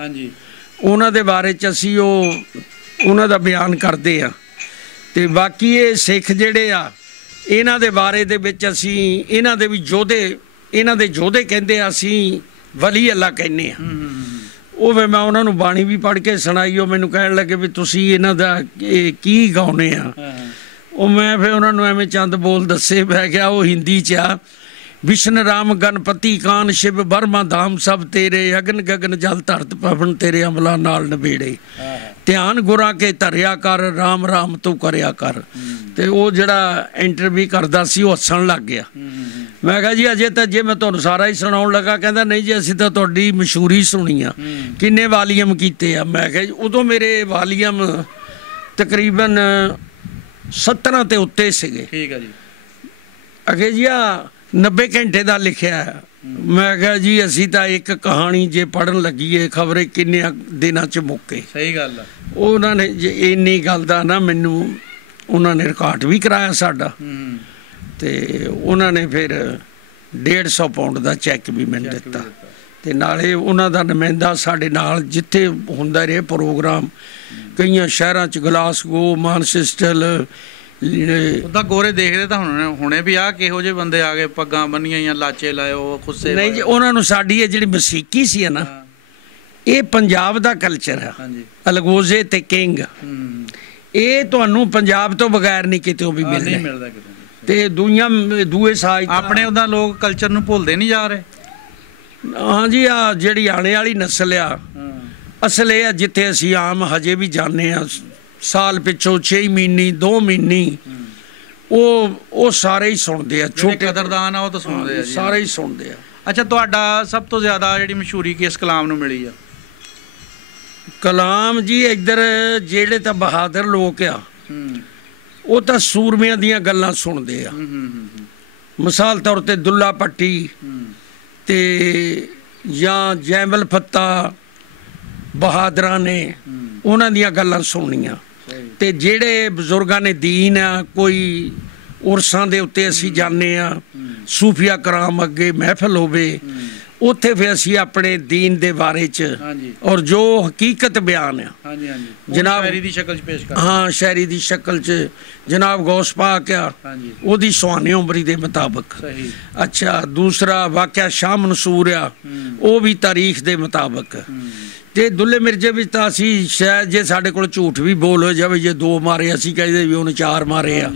ਉਹਨਾਂ ਦੇ ਬਾਰੇ 'ਚ ਅਸੀਂ ਉਹਨਾਂ ਦਾ ਬਿਆਨ ਕਰਦੇ ਆ, ਤੇ ਬਾਕੀ ਇਹ ਸਿੱਖ ਜਿਹੜੇ ਆ ਇਹਨਾਂ ਦੇ ਬਾਰੇ ਦੇ ਵਿੱਚ ਅਸੀਂ ਇਹਨਾਂ ਦੇ ਵੀ ਯੋਧੇ, ਇਹਨਾਂ ਦੇ ਯੋਧੇ ਕਹਿੰਦੇ ਆ, ਅਸੀਂ ਵਲੀ ਅੱਲਾ ਕਹਿੰਦੇ ਆ। ਉਹ ਫਿਰ ਮੈਂ ਉਹਨਾਂ ਨੂੰ ਬਾਣੀ ਵੀ ਪੜ੍ਹ ਕੇ ਸੁਣਾਈ। ਉਹ ਮੈਨੂੰ ਕਹਿਣ ਲੱਗੇ ਵੀ ਤੁਸੀਂ ਇਹਨਾਂ ਦਾ ਕੀ ਗਾਉਨੇ ਆ। ਉਹ ਮੈਂ ਫਿਰ ਉਹਨਾਂ ਨੂੰ ਐਵੇਂ ਚੰਦ ਬੋਲ ਦੱਸੇ। ਮੈਂ ਕਿਹਾ ਉਹ ਹਿੰਦੀ 'ਚ ਆ, ਵਿਸ਼ਨ ਰਾਮ ਗਣਪਤੀ ਕਾਨ ਸ਼ਿਵ ਬਰਮਾ ਧਾਮ ਸਭ ਤੇਰੇ, ਅਗਨ ਗਗਨ ਜਲ ਧਰਤ ਪਵਨ ਤੇਰੇ ਅਮਲਾ ਨਾਲ ਨਬੇੜੇ, ਧਿਆਨ ਗੁਰਾਂ ਕੇ ਧਰਿਆ ਕਰ, ਰਾਮ ਰਾਮ ਤੂੰ ਕਰਿਆ ਕਰ। ਤੇ ਉਹ ਜਿਹੜਾ ਇੰਟਰਵਿਊ ਕਰਦਾ ਸੀ ਉਹ ਹੱਸਣ ਲੱਗ ਗਿਆ। ਮੈਂ ਕਿਹਾ ਜੀ ਅਜੇ ਤਾਂ ਜੇ ਮੈਂ ਤੁਹਾਨੂੰ ਸਾਰਾ ਹੀ ਸੁਣਾਉਣ ਲੱਗਾ, ਕਹਿੰਦਾ ਨਹੀਂ ਜੀ ਅਸੀਂ ਤਾਂ ਤੁਹਾਡੀ ਮਸ਼ਹੂਰੀ ਸੁਣੀ ਆ, ਕਿੰਨੇ ਵਾਲੀਅਮ ਕੀਤੇ ਆ। ਮੈਂ ਕਿਹਾ ਜੀ ਉਦੋਂ ਮੇਰੇ ਵਾਲੀਅਮ ਤਕਰੀਬਨ 17 ਤੇ ਉੱਤੇ ਸੀਗੇ। ਠੀਕ ਹੈ ਜੀ। ਅਗੇ ਜੀ ਆ 90 ਘੰਟੇ ਦਾ ਲਿਖਿਆ। ਮੈਂ ਕਿਹਾ ਜੀ ਅਸੀਂ ਤਾਂ ਇੱਕ ਕਹਾਣੀ ਜੇ ਪੜ੍ਹਨ ਲੱਗੀਏ ਖਬਰੇ ਕਿੰਨੇ ਦਿਨਾਂ 'ਚ ਮੁੱਕੇ। ਸਹੀ ਗੱਲ ਆ। ਉਹਨਾਂ ਨੇ ਜੇ ਇੰਨੀ ਗੱਲ ਦਾ ਨਾ, ਮੈਨੂੰ ਉਹਨਾਂ ਨੇ ਰਿਕਾਰਡ ਵੀ ਕਰਾਇਆ ਸਾਡਾ, ਤੇ ਉਹਨਾਂ ਨੇ ਫਿਰ 150 ਪਾਉਂਡ ਦਾ ਚੈੱਕ ਵੀ ਮੈਨੂੰ ਦਿੱਤਾ। ਤੇ ਨਾਲੇ ਉਹਨਾਂ ਦਾ ਨੁਮਾਇੰਦਾ ਸਾਡੇ ਨਾਲ ਜਿੱਥੇ ਹੁੰਦਾ ਰਹੇ ਪ੍ਰੋਗਰਾਮ, ਕਈਆਂ ਸ਼ਹਿਰਾਂ 'ਚ ਗਲਾਸਗੋ, ਮਾਨਚੈਸਟਰ, ਉਹਦਾ ਗੋਰੇ ਦੇਖਦੇ ਤਾਂ ਹੁਣੇ ਵੀ ਆ ਕਿਹੋ ਜਿਹੇ ਬੰਦੇ ਆ ਗਏ, ਪੱਗਾਂ ਬੰਨੀਆਂ ਜਾਂ ਲਾਚੇ ਲਾਏ, ਉਹ ਖੁੱਸੇ ਨਹੀਂ ਜੀ। ਉਹਨਾਂ ਨੂੰ ਸਾਡੀ ਇਹ ਜਿਹੜੀ ਮਸੀਕੀ ਸੀ ਨਾ, ਇਹ ਪੰਜਾਬ ਦਾ ਕਲਚਰ ਹੈ, ਅਲਗੋਜ਼ੇ ਤੇ ਕਿੰਗ, ਇਹ ਤੁਹਾਨੂੰ ਪੰਜਾਬ ਤੋਂ ਬਗੈਰ ਨਹੀਂ ਕਿਤੇ ਵੀ ਮਿਲਦਾ। ਤੇ ਦੂਏ ਸਾਜ ਆਪਣੇ ਉਹਦਾ ਲੋਕ ਕਲਚਰ ਨੂੰ ਭੁੱਲਦੇ ਨਹੀਂ ਜਾ ਰਹੇ। ਹਾਂ ਜੀ, ਆ ਜਿਹੜੀ ਆਣੇ ਵਾਲੀ ਨਸਲ ਆ, ਅਸਲ ਇਹ ਆ ਜਿੱਥੇ ਅਸੀਂ ਆਮ ਹਜੇ ਵੀ ਜਾਂਦੇ ਆ, ਸਾਲ ਪਿੱਛੋਂ 6 ਮਹੀਨੇ 2 ਮਹੀਨੇ, ਉਹ ਸਾਰੇ ਹੀ ਸੁਣਦੇ ਆ, ਛੋਟੇ ਕਦਰਦਾਨ ਆ ਉਹ ਤਾਂ ਸੁਣਦੇ ਆ, ਸਾਰੇ ਹੀ ਸੁਣਦੇ ਆ। ਅੱਛਾ, ਤੁਹਾਡਾ ਸਭ ਤੋਂ ਜ਼ਿਆਦਾ ਜਿਹੜੀ ਮਸ਼ਹੂਰੀ ਕਿਸ ਕਲਾਮ ਨੂੰ ਮਿਲੀ ਆ? ਕਲਾਮ ਜੀ ਇੱਧਰ ਜਿਹੜੇ ਤਾਂ ਬਹਾਦਰ ਲੋਕ ਆ, ਉਹ ਤਾਂ ਸੂਰਮਿਆਂ ਦੀਆਂ ਗੱਲਾਂ ਸੁਣਦੇ ਆ। ਮਿਸਾਲ ਤੌਰ ਤੇ ਦੁੱਲਾ ਭੱਟੀ ਤੇ ਜਾਂ ਜੈਮਲ ਫੱਤਾ ਬਹਾਦਰਾਂ ਨੇ, ਉਹਨਾਂ ਦੀਆਂ ਗੱਲਾਂ ਸੁਣਨੀਆਂ। ਤੇ ਜਿਹੜੇ ਬਜ਼ੁਰਗਾਂ ਨੇ ਦੀਨ ਆ, ਕੋਈ ਉਰਸਾਂ ਦੇ ਉੱਤੇ ਅਸੀਂ ਜਾਂਦੇ ਆ, ਸੂਫੀਆ ਕਰਾਮ ਅੱਗੇ ਮਹਿਫਲ ਹੋਵੇ, ਉੱਥੇ ਫਿਰ ਅਸੀਂ ਆਪਣੇ ਦੀਨ ਦੇ ਬਾਰੇ 'ਚ ਔਰ ਜੋ ਹਕੀਕਤ ਬਿਆਨ ਆ ਜਨਾਬ ਸ਼ਾਇਰੀ ਦੀ ਸ਼ਕਲ 'ਚ ਪੇਸ਼ ਕਰ। ਹਾਂ, ਸ਼ਾਇਰੀ ਦੀ ਸ਼ਕਲ 'ਚ ਜਨਾਬ ਗੌਸ ਪਾਕ ਆ, ਉਹਦੀ ਸੁਹਾਣੀ ਉਮਰੀ ਦੇ ਮੁਤਾਬਕ। ਅੱਛਾ, ਦੂਸਰਾ ਵਾਕਿਆ ਸ਼ਾਹ ਮਨਸੂਰ ਆ, ਉਹ ਵੀ ਤਾਰੀਖ ਦੇ ਮੁਤਾਬਕ। ਤੇ ਦੁੱਲੇ ਮਿਰਜ਼ੇ ਵਿੱਚ ਤਾਂ ਅਸੀਂ ਸ਼ਾਇਦ ਜੇ ਸਾਡੇ ਕੋਲ ਝੂਠ ਵੀ ਬੋਲ ਹੋ ਜਾਵੇ, ਜੇ 2 ਮਾਰੇ ਅਸੀਂ ਕਹਿੰਦੇ ਵੀ ਉਹਨੇ 4 ਮਾਰੇ ਆ,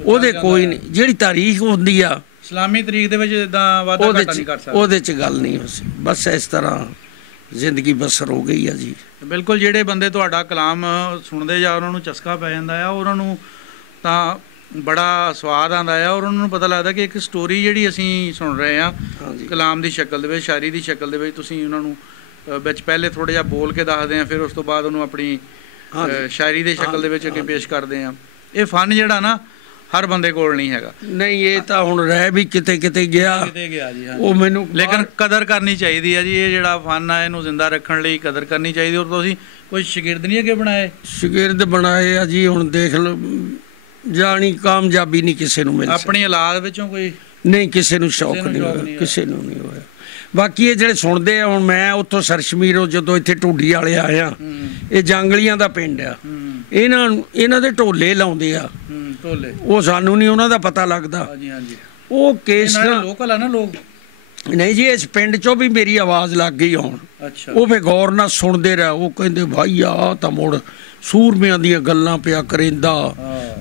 ਉਹਦੇ ਕੋਈ ਨਹੀਂ। ਜਿਹੜੀ ਤਾਰੀਖ ਹੁੰਦੀ ਆ ਇਸਲਾਮੀ ਤਰੀਕ ਦੇ ਵਿੱਚ ਇਦਾਂ ਵਾਧਾ ਘਾਟਾ ਨਹੀਂ ਕਰ ਸਕਦਾ, ਉਹਦੇ 'ਚ ਗੱਲ ਨਹੀਂ ਹੋ ਸਕਦੀ। ਬਸ ਇਸ ਤਰ੍ਹਾਂ ਜ਼ਿੰਦਗੀ ਬਸਰ ਹੋ ਗਈ ਆ ਜੀ। ਬਿਲਕੁਲ। ਜਿਹੜੇ ਬੰਦੇ ਤੁਹਾਡਾ ਕਲਾਮ ਸੁਣਦੇ ਜਾਂ ਉਹਨਾਂ ਨੂੰ ਚਸਕਾ ਪੈ ਜਾਂਦਾ ਆ, ਉਹਨਾਂ ਨੂੰ ਤਾਂ ਬੜਾ ਸਵਾਦ ਆਉਂਦਾ ਆ, ਔਰ ਉਹਨਾਂ ਨੂੰ ਪਤਾ ਲੱਗਦਾ ਕਿ ਇੱਕ ਸਟੋਰੀ ਜਿਹੜੀ ਅਸੀਂ ਸੁਣ ਰਹੇ ਆ ਕਲਾਮ ਦੀ ਸ਼ਕਲ ਦੇ ਵਿੱਚ, ਸ਼ਾਇਰੀ ਦੀ ਸ਼ਕਲ ਦੇ ਵਿੱਚ, ਤੁਸੀਂ ਉਹਨਾਂ ਨੂੰ ਵਿੱਚ ਪਹਿਲੇ ਥੋੜ੍ਹਾ ਜਿਹਾ ਬੋਲ ਕੇ ਦੱਸਦੇ ਆ, ਫਿਰ ਉਸ ਤੋਂ ਬਾਅਦ ਉਹਨੂੰ ਆਪਣੀ ਸ਼ਾਇਰੀ ਦੀ ਸ਼ਕਲ ਦੇ ਵਿੱਚ ਅੱਗੇ ਪੇਸ਼ ਕਰਦੇ ਆ। ਇਹ ਫਨ ਜਿਹੜਾ ਨਾ ਹਰ ਬੰਦੇ ਕੋਲ ਨਹੀਂ ਹੈਗਾ। ਨਹੀਂ, ਇਹ ਤਾਂ ਹੁਣ ਰਹਿ ਵੀ ਕਿਤੇ ਕਿਤੇ ਗਿਆ ਜੀ। ਉਹ ਮੈਨੂੰ ਲੇਕਿਨ ਕਦਰ ਕਰਨੀ ਚਾਹੀਦੀ ਹੈ ਜੀ। ਇਹ ਜਿਹੜਾ ਫਨ ਆ ਇਹਨੂੰ ਜ਼ਿੰਦਾ ਰੱਖਣ ਲਈ ਕਦਰ ਕਰਨੀ ਚਾਹੀਦੀ। ਔਰ ਤੁਸੀਂ ਕੋਈ ਸ਼ਾਗਿਰਦ ਨਹੀਂ ਅੱਗੇ ਬਣਾਏ? ਸ਼ਾਗਿਰਦ ਬਣਾਏ ਆ ਜੀ। ਹੁਣ ਦੇਖ ਲਓ, ਜਾਣੀ ਕਾਮਯਾਬੀ ਨਹੀਂ ਕਿਸੇ ਨੂੰ ਮਿਲ ਆਪਣੀ ਔਲਾਦ ਵਿੱਚੋਂ ਕੋਈ ਨਹੀਂ, ਕਿਸੇ ਨੂੰ ਸ਼ੌਕ ਨਹੀਂ ਹੋਇਆ, ਕਿਸੇ ਨੂੰ ਨਹੀਂ ਹੋਇਆ। ਬਾਕੀ ਇਹ ਜਿਹੜੇ ਸੁਣਦੇ ਆ, ਹੁਣ ਮੈਂ ਉੱਥੋਂ ਸਰਸ਼ਮੀਰੋਂ ਜਦੋਂ ਇੱਥੇ ਢੂਡੀ ਵਾਲੇ ਆਏ ਆ, ਇਹ ਜੰਗਲੀਆਂ ਦਾ ਪਿੰਡ ਆ, ਇਹਨਾਂ ਦੇ ਢੋਲੇ ਲਾਉਂਦੇ ਆ। ਉਹ ਸਾਨੂੰ ਨਹੀਂ ਉਹਨਾਂ ਦਾ ਪਤਾ ਲੱਗਦਾ। ਉਹ ਕੇਸ ਨਾ ਲੋਕਲ ਆ ਨਾ ਲੋਕ ਨਹੀਂ ਜੀ, ਇਸ ਪਿੰਡ ਚੋਂ ਵੀ ਮੇਰੀ ਆਵਾਜ਼ ਲੱਗ ਗਈ ਆਉਣ। ਅੱਛਾ। ਉਹ ਫੇ ਗੌਰ ਨਾਲ ਸੁਣਦੇ ਰਹੇ। ਉਹ ਕਹਿੰਦੇ ਭਾਈ ਆ ਤਾਂ ਮੁੜ ਸੂਰਮਿਆਂ ਦੀਆਂ ਗੱਲਾਂ ਪਿਆ ਕਰਿੰਦਾ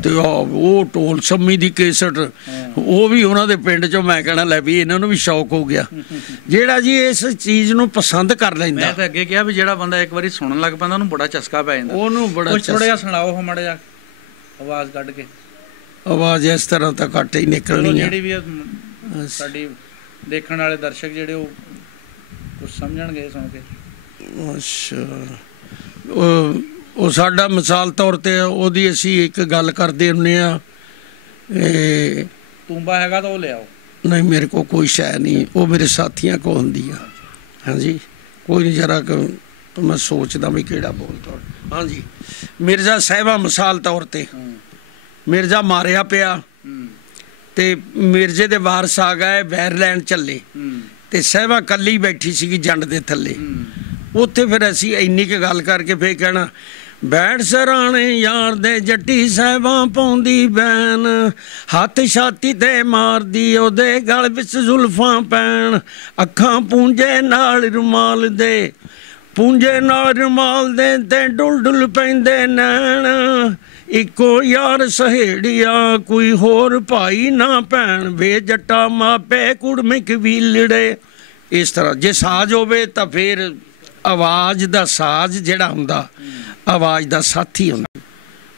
ਤੇ ਉਹ ਢੋਲ ਸੰਮੀ ਦੀ ਕੇਸਟ ਉਹ ਵੀ ਉਹਨਾਂ ਦੇ ਪਿੰਡ ਚੋਂ। ਮੈਂ ਕਹਿਣਾ ਲੈ ਵੀ ਇਹਨਾਂ ਨੂੰ ਵੀ ਸ਼ੌਕ ਹੋ ਗਿਆ ਜਿਹੜਾ ਜੀ ਇਸ ਚੀਜ਼ ਨੂੰ ਪਸੰਦ ਕਰ ਲੈਂਦਾ। ਮੈਂ ਤਾਂ ਅੱਗੇ ਕਿਹਾ ਵੀ ਜਿਹੜਾ ਬੰਦਾ ਇੱਕ ਵਾਰੀ ਸੁਣਨ ਲੱਗ ਪੈਂਦਾ ਉਹਨੂੰ ਬੜਾ ਚਸਕਾ ਪੈ ਜਾਂਦਾ। ਉਹਨੂੰ ਬੜਾ ਥੋੜਾ ਜਿਹਾ ਸੁਣਾਓ ਮਾੜਾ ਜਿਹਾ ਆਵਾਜ਼ ਕੱਢ ਕੇ। ਆਵਾਜ਼ ਇਸ ਤਰ੍ਹਾਂ ਤਾਂ ਘੱਟ ਹੀ ਨਿਕਲਣੀ ਆ। ਜਿਹੜੀ ਵੀ ਸਾਡੀ ਦੇਖਣ ਵਾਲੇ ਦਰਸ਼ਕ ਜਿਹੜੇ ਉਹ ਕੁਝ ਸਮਝਣਗੇ ਸੁਣ ਕੇ। ਅੱਛਾ, ਉਹ ਸਾਡਾ ਮਿਸਾਲ ਤੌਰ 'ਤੇ ਉਹਦੀ ਅਸੀਂ ਇੱਕ ਗੱਲ ਕਰਦੇ ਹੁੰਦੇ ਆ। ਤੂੰਬਾ ਹੈਗਾ ਤਾਂ ਉਹ ਲਿਆਓ। ਨਹੀਂ, ਮੇਰੇ ਕੋਲ ਕੋਈ ਸ਼ੈ ਨਹੀਂ, ਉਹ ਮੇਰੇ ਸਾਥੀਆਂ ਕੋਲ ਹੁੰਦੀ ਆ। ਹਾਂਜੀ, ਕੋਈ ਨਹੀਂ, ਜਰਾ ਮੈਂ ਸੋਚਦਾ ਵੀ ਕਿਹੜਾ ਬੋਲਦਾ। ਹਾਂਜੀ, ਮਿਰਜ਼ਾ ਸਾਹਿਬਾ ਮਿਸਾਲ ਤੌਰ 'ਤੇ ਮਿਰਜ਼ਾ ਮਾਰਿਆ ਪਿਆ ਤੇ ਮਿਰਜ਼ੇ ਦੇ ਵਾਰਸ ਆ ਗਏ ਵੈਰਲੈਂਡ ਚੱਲੇ ਤੇ ਸਾਹਿਬਾ ਕੱਲੀ ਬੈਠੀ ਸੀਗੀ ਜੰਡ ਦੇ ਥੱਲੇ। ਉੱਥੇ ਫਿਰ ਅਸੀਂ ਇੰਨੀ ਕੁ ਗੱਲ ਕਰਕੇ ਫੇਰ ਕਹਿਣਾ ਬੈਠ ਸਰਾਣੇ ਯਾਰ ਦੇ ਜੱਟੀ ਸਾਹਿਬਾਂ ਪਾਉਂਦੀ ਬੈਨ, ਹੱਥ ਛਾਤੀ ਤੇ ਮਾਰਦੀ ਉਹਦੇ ਗਲ ਵਿੱਚ ਜ਼ੁਲਫਾਂ ਪੈਣ, ਅੱਖਾਂ ਪੂੰਝੇ ਨਾਲ ਰੁਮਾਲ ਦੇ, ਪੂੰਝੇ ਨਾਲ ਰੁਮਾਲ ਦੇ ਤੇ ਡੁੱਲ ਡੁੱਲ ਪੈਂਦੇ ਨੈਣ, ਇੱਕੋ ਯਾਰ ਸਹੇੜੀਆ ਕੋਈ ਹੋਰ ਭਾਈ ਨਾ ਭੈਣ, ਵੇ ਜੱਟਾ ਮਾਪੇ ਕੁੜਮੇ ਕਬੀਲੜੇ। ਇਸ ਤਰ੍ਹਾਂ ਜੇ ਸਾਜ਼ ਹੋਵੇ ਤਾਂ ਫਿਰ ਆਵਾਜ਼ ਦਾ ਸਾਜ਼ ਜਿਹੜਾ ਹੁੰਦਾ ਆਵਾਜ਼ ਦਾ ਸਾਥੀ ਹੁੰਦਾ।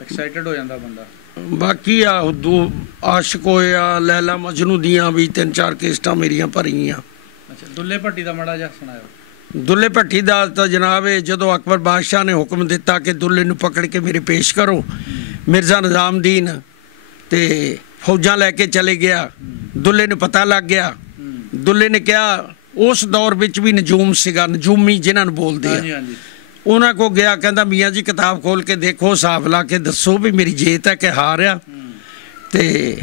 ਐਕਸਾਈਟਡ ਹੋ ਜਾਂਦਾ ਬੰਦਾ। ਬਾਕੀ ਆ ਦੋ ਆਸ਼ਕ ਹੋਇਆ, ਲੈਲਾ ਮਜਨੂ ਦੀਆਂ ਵੀ 3-4 ਕੇਸਟਾਂ ਮੇਰੀਆਂ ਭਰੀਆਂ। ਅੱਛਾ, ਦੁੱਲੇ ਭੱਟੀ ਦਾ ਮਾੜਾ ਜਿਹਾ ਸੁਣਾਓ। ਦੁੱਲੇ ਭੱਟੀ ਦਾ ਤਾਂ ਜਨਾਬ ਜਦੋਂ ਅਕਬਰ ਬਾਦਸ਼ਾਹ ਨੇ ਹੁਕਮ ਦਿੱਤਾ ਕਿ ਦੁੱਲੇ ਨੂੰ ਪਕੜ ਕੇ ਮੇਰੇ ਪੇਸ਼ ਕਰੋ, ਮਿਰਜ਼ਾ ਨਿਜ਼ਾਮਦੀਨ ਤੇ ਫੌਜਾਂ ਲੈ ਕੇ ਚਲੇ ਗਿਆ। ਦੁੱਲੇ ਨੂੰ ਪਤਾ ਲੱਗ ਗਿਆ। ਦੁੱਲੇ ਨੇ ਕਿਹਾ, ਉਸ ਦੌਰ ਵਿੱਚ ਵੀ ਨਜੂਮ ਸੀਗਾ, ਨਜੂਮੀ ਜਿਨ੍ਹਾਂ ਨੂੰ ਬੋਲਦੇ ਆ, ਉਹਨਾਂ ਕੋਲ ਗਿਆ। ਕਹਿੰਦਾ ਮੀਆਂ ਜੀ ਕਿਤਾਬ ਖੋਲ ਕੇ ਦੇਖੋ, ਹਿਸਾਬ ਲਾ ਕੇ ਦੱਸੋ ਵੀ ਮੇਰੀ ਜੇਤ ਹੈ ਕਿ ਹਾਰ ਆ। ਤੇ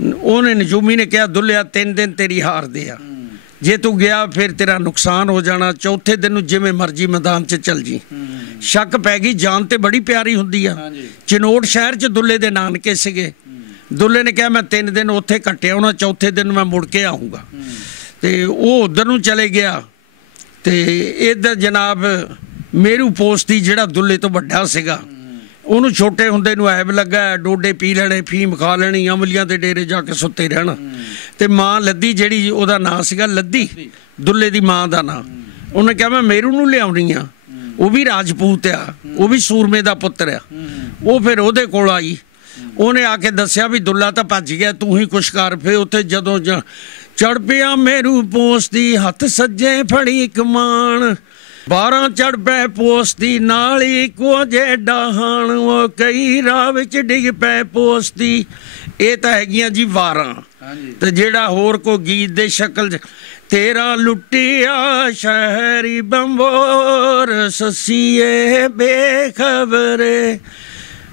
ਉਹਨੇ ਨਜੂਮੀ ਨੇ ਕਿਹਾ ਦੁੱਲਿਆ 3 ਦਿਨ ਤੇਰੀ ਹਾਰਦੇ ਆ, ਜੇ ਤੂੰ ਗਿਆ ਫਿਰ ਤੇਰਾ ਨੁਕਸਾਨ ਹੋ ਜਾਣਾ, ਚੌਥੇ ਦਿਨ ਨੂੰ ਜਿਵੇਂ ਮਰਜ਼ੀ ਮੈਦਾਨ 'ਚ ਚੱਲ ਜੀ। ਸ਼ੱਕ ਪੈ ਗਈ, ਜਾਨ ਤੇ ਬੜੀ ਪਿਆਰੀ ਹੁੰਦੀ ਆ। ਚਨੋਟ ਸ਼ਹਿਰ 'ਚ ਦੁੱਲੇ ਦੇ ਨਾਨਕੇ ਸੀਗੇ। ਦੁੱਲੇ ਨੇ ਕਿਹਾ ਮੈਂ 3 ਦਿਨ ਉੱਥੇ ਕੱਟਿਆ ਉਹਨਾਂ, ਚੌਥੇ ਦਿਨ ਮੈਂ ਮੁੜ ਕੇ ਆਊਂਗਾ। ਤੇ ਉਹ ਉੱਧਰ ਨੂੰ ਚਲੇ ਗਿਆ ਤੇ ਇੱਧਰ ਜਨਾਬ ਮੇਰੂ ਪੋਸਤੀ ਜਿਹੜਾ ਦੁੱਲੇ ਤੋਂ ਵੱਡਾ ਸੀਗਾ, ਉਹਨੂੰ ਛੋਟੇ ਹੁੰਦੇ ਨੂੰ ਐਬ ਲੱਗਾ, ਡੋਡੇ ਪੀ ਲੈਣੇ, ਫੀਮ ਖਾ ਲੈਣੀ, ਅਮਲੀਆਂ ਦੇ ਡੇਰੇ ਜਾ ਕੇ ਸੁੱਤੇ ਰਹਿਣਾ। ਤੇ ਮਾਂ ਲੱਦੀ ਜਿਹੜੀ ਉਹਦਾ ਨਾਂ ਸੀਗਾ ਲੱਦੀ, ਦੁੱਲੇ ਦੀ ਮਾਂ ਦਾ ਨਾਂ, ਉਹਨੇ ਕਿਹਾ ਮੈਂ ਮੇਰੂ ਨੂੰ ਲਿਆਉਣੀ ਆ, ਉਹ ਵੀ ਰਾਜਪੂਤ ਆ, ਉਹ ਵੀ ਸੂਰਮੇ ਦਾ ਪੁੱਤਰ ਆ। ਉਹ ਫਿਰ ਉਹਦੇ ਕੋਲ ਆਈ, ਉਹਨੇ ਆ ਕੇ ਦੱਸਿਆ ਵੀ ਦੁੱਲਾ ਤਾਂ ਭੱਜ ਗਿਆ, ਤੂੰ ਹੀ ਕੁਛ ਕਰ। ਫਿਰ ਉੱਥੇ ਜਦੋਂ ਚੜ ਪਿਆ ਮੇਰੂ ਪੋਸਤੀ, ਹੱਥ ਸੱਜੇ ਫੜੀ ਕਮਾਨ, 12 ਚੜ ਪੈ ਪੋਸਤੀ ਨਾਲ ਇੱਕੋ ਜੇ ਡਾਹਣ, ਉਹ ਕਈ ਰਾਹ ਵਿੱਚ ਡਿੱਗ ਪੈ ਪੋਸਤੀ। ਇਹ ਤਾਂ ਹੈਗੀਆਂ ਜੀ ਵਾਰਾਂ। ਤੇ ਜਿਹੜਾ ਹੋਰ ਕੋ ਗੀਤ ਦੇ ਸ਼ਕਲ 'ਚ ਤੇਰਾ ਲੁੱਟਿਆ ਸ਼ਹਿਰੀ ਬੰਬੋਰ, ਸੱਸੀਏ ਬੇਖਬਰੇ,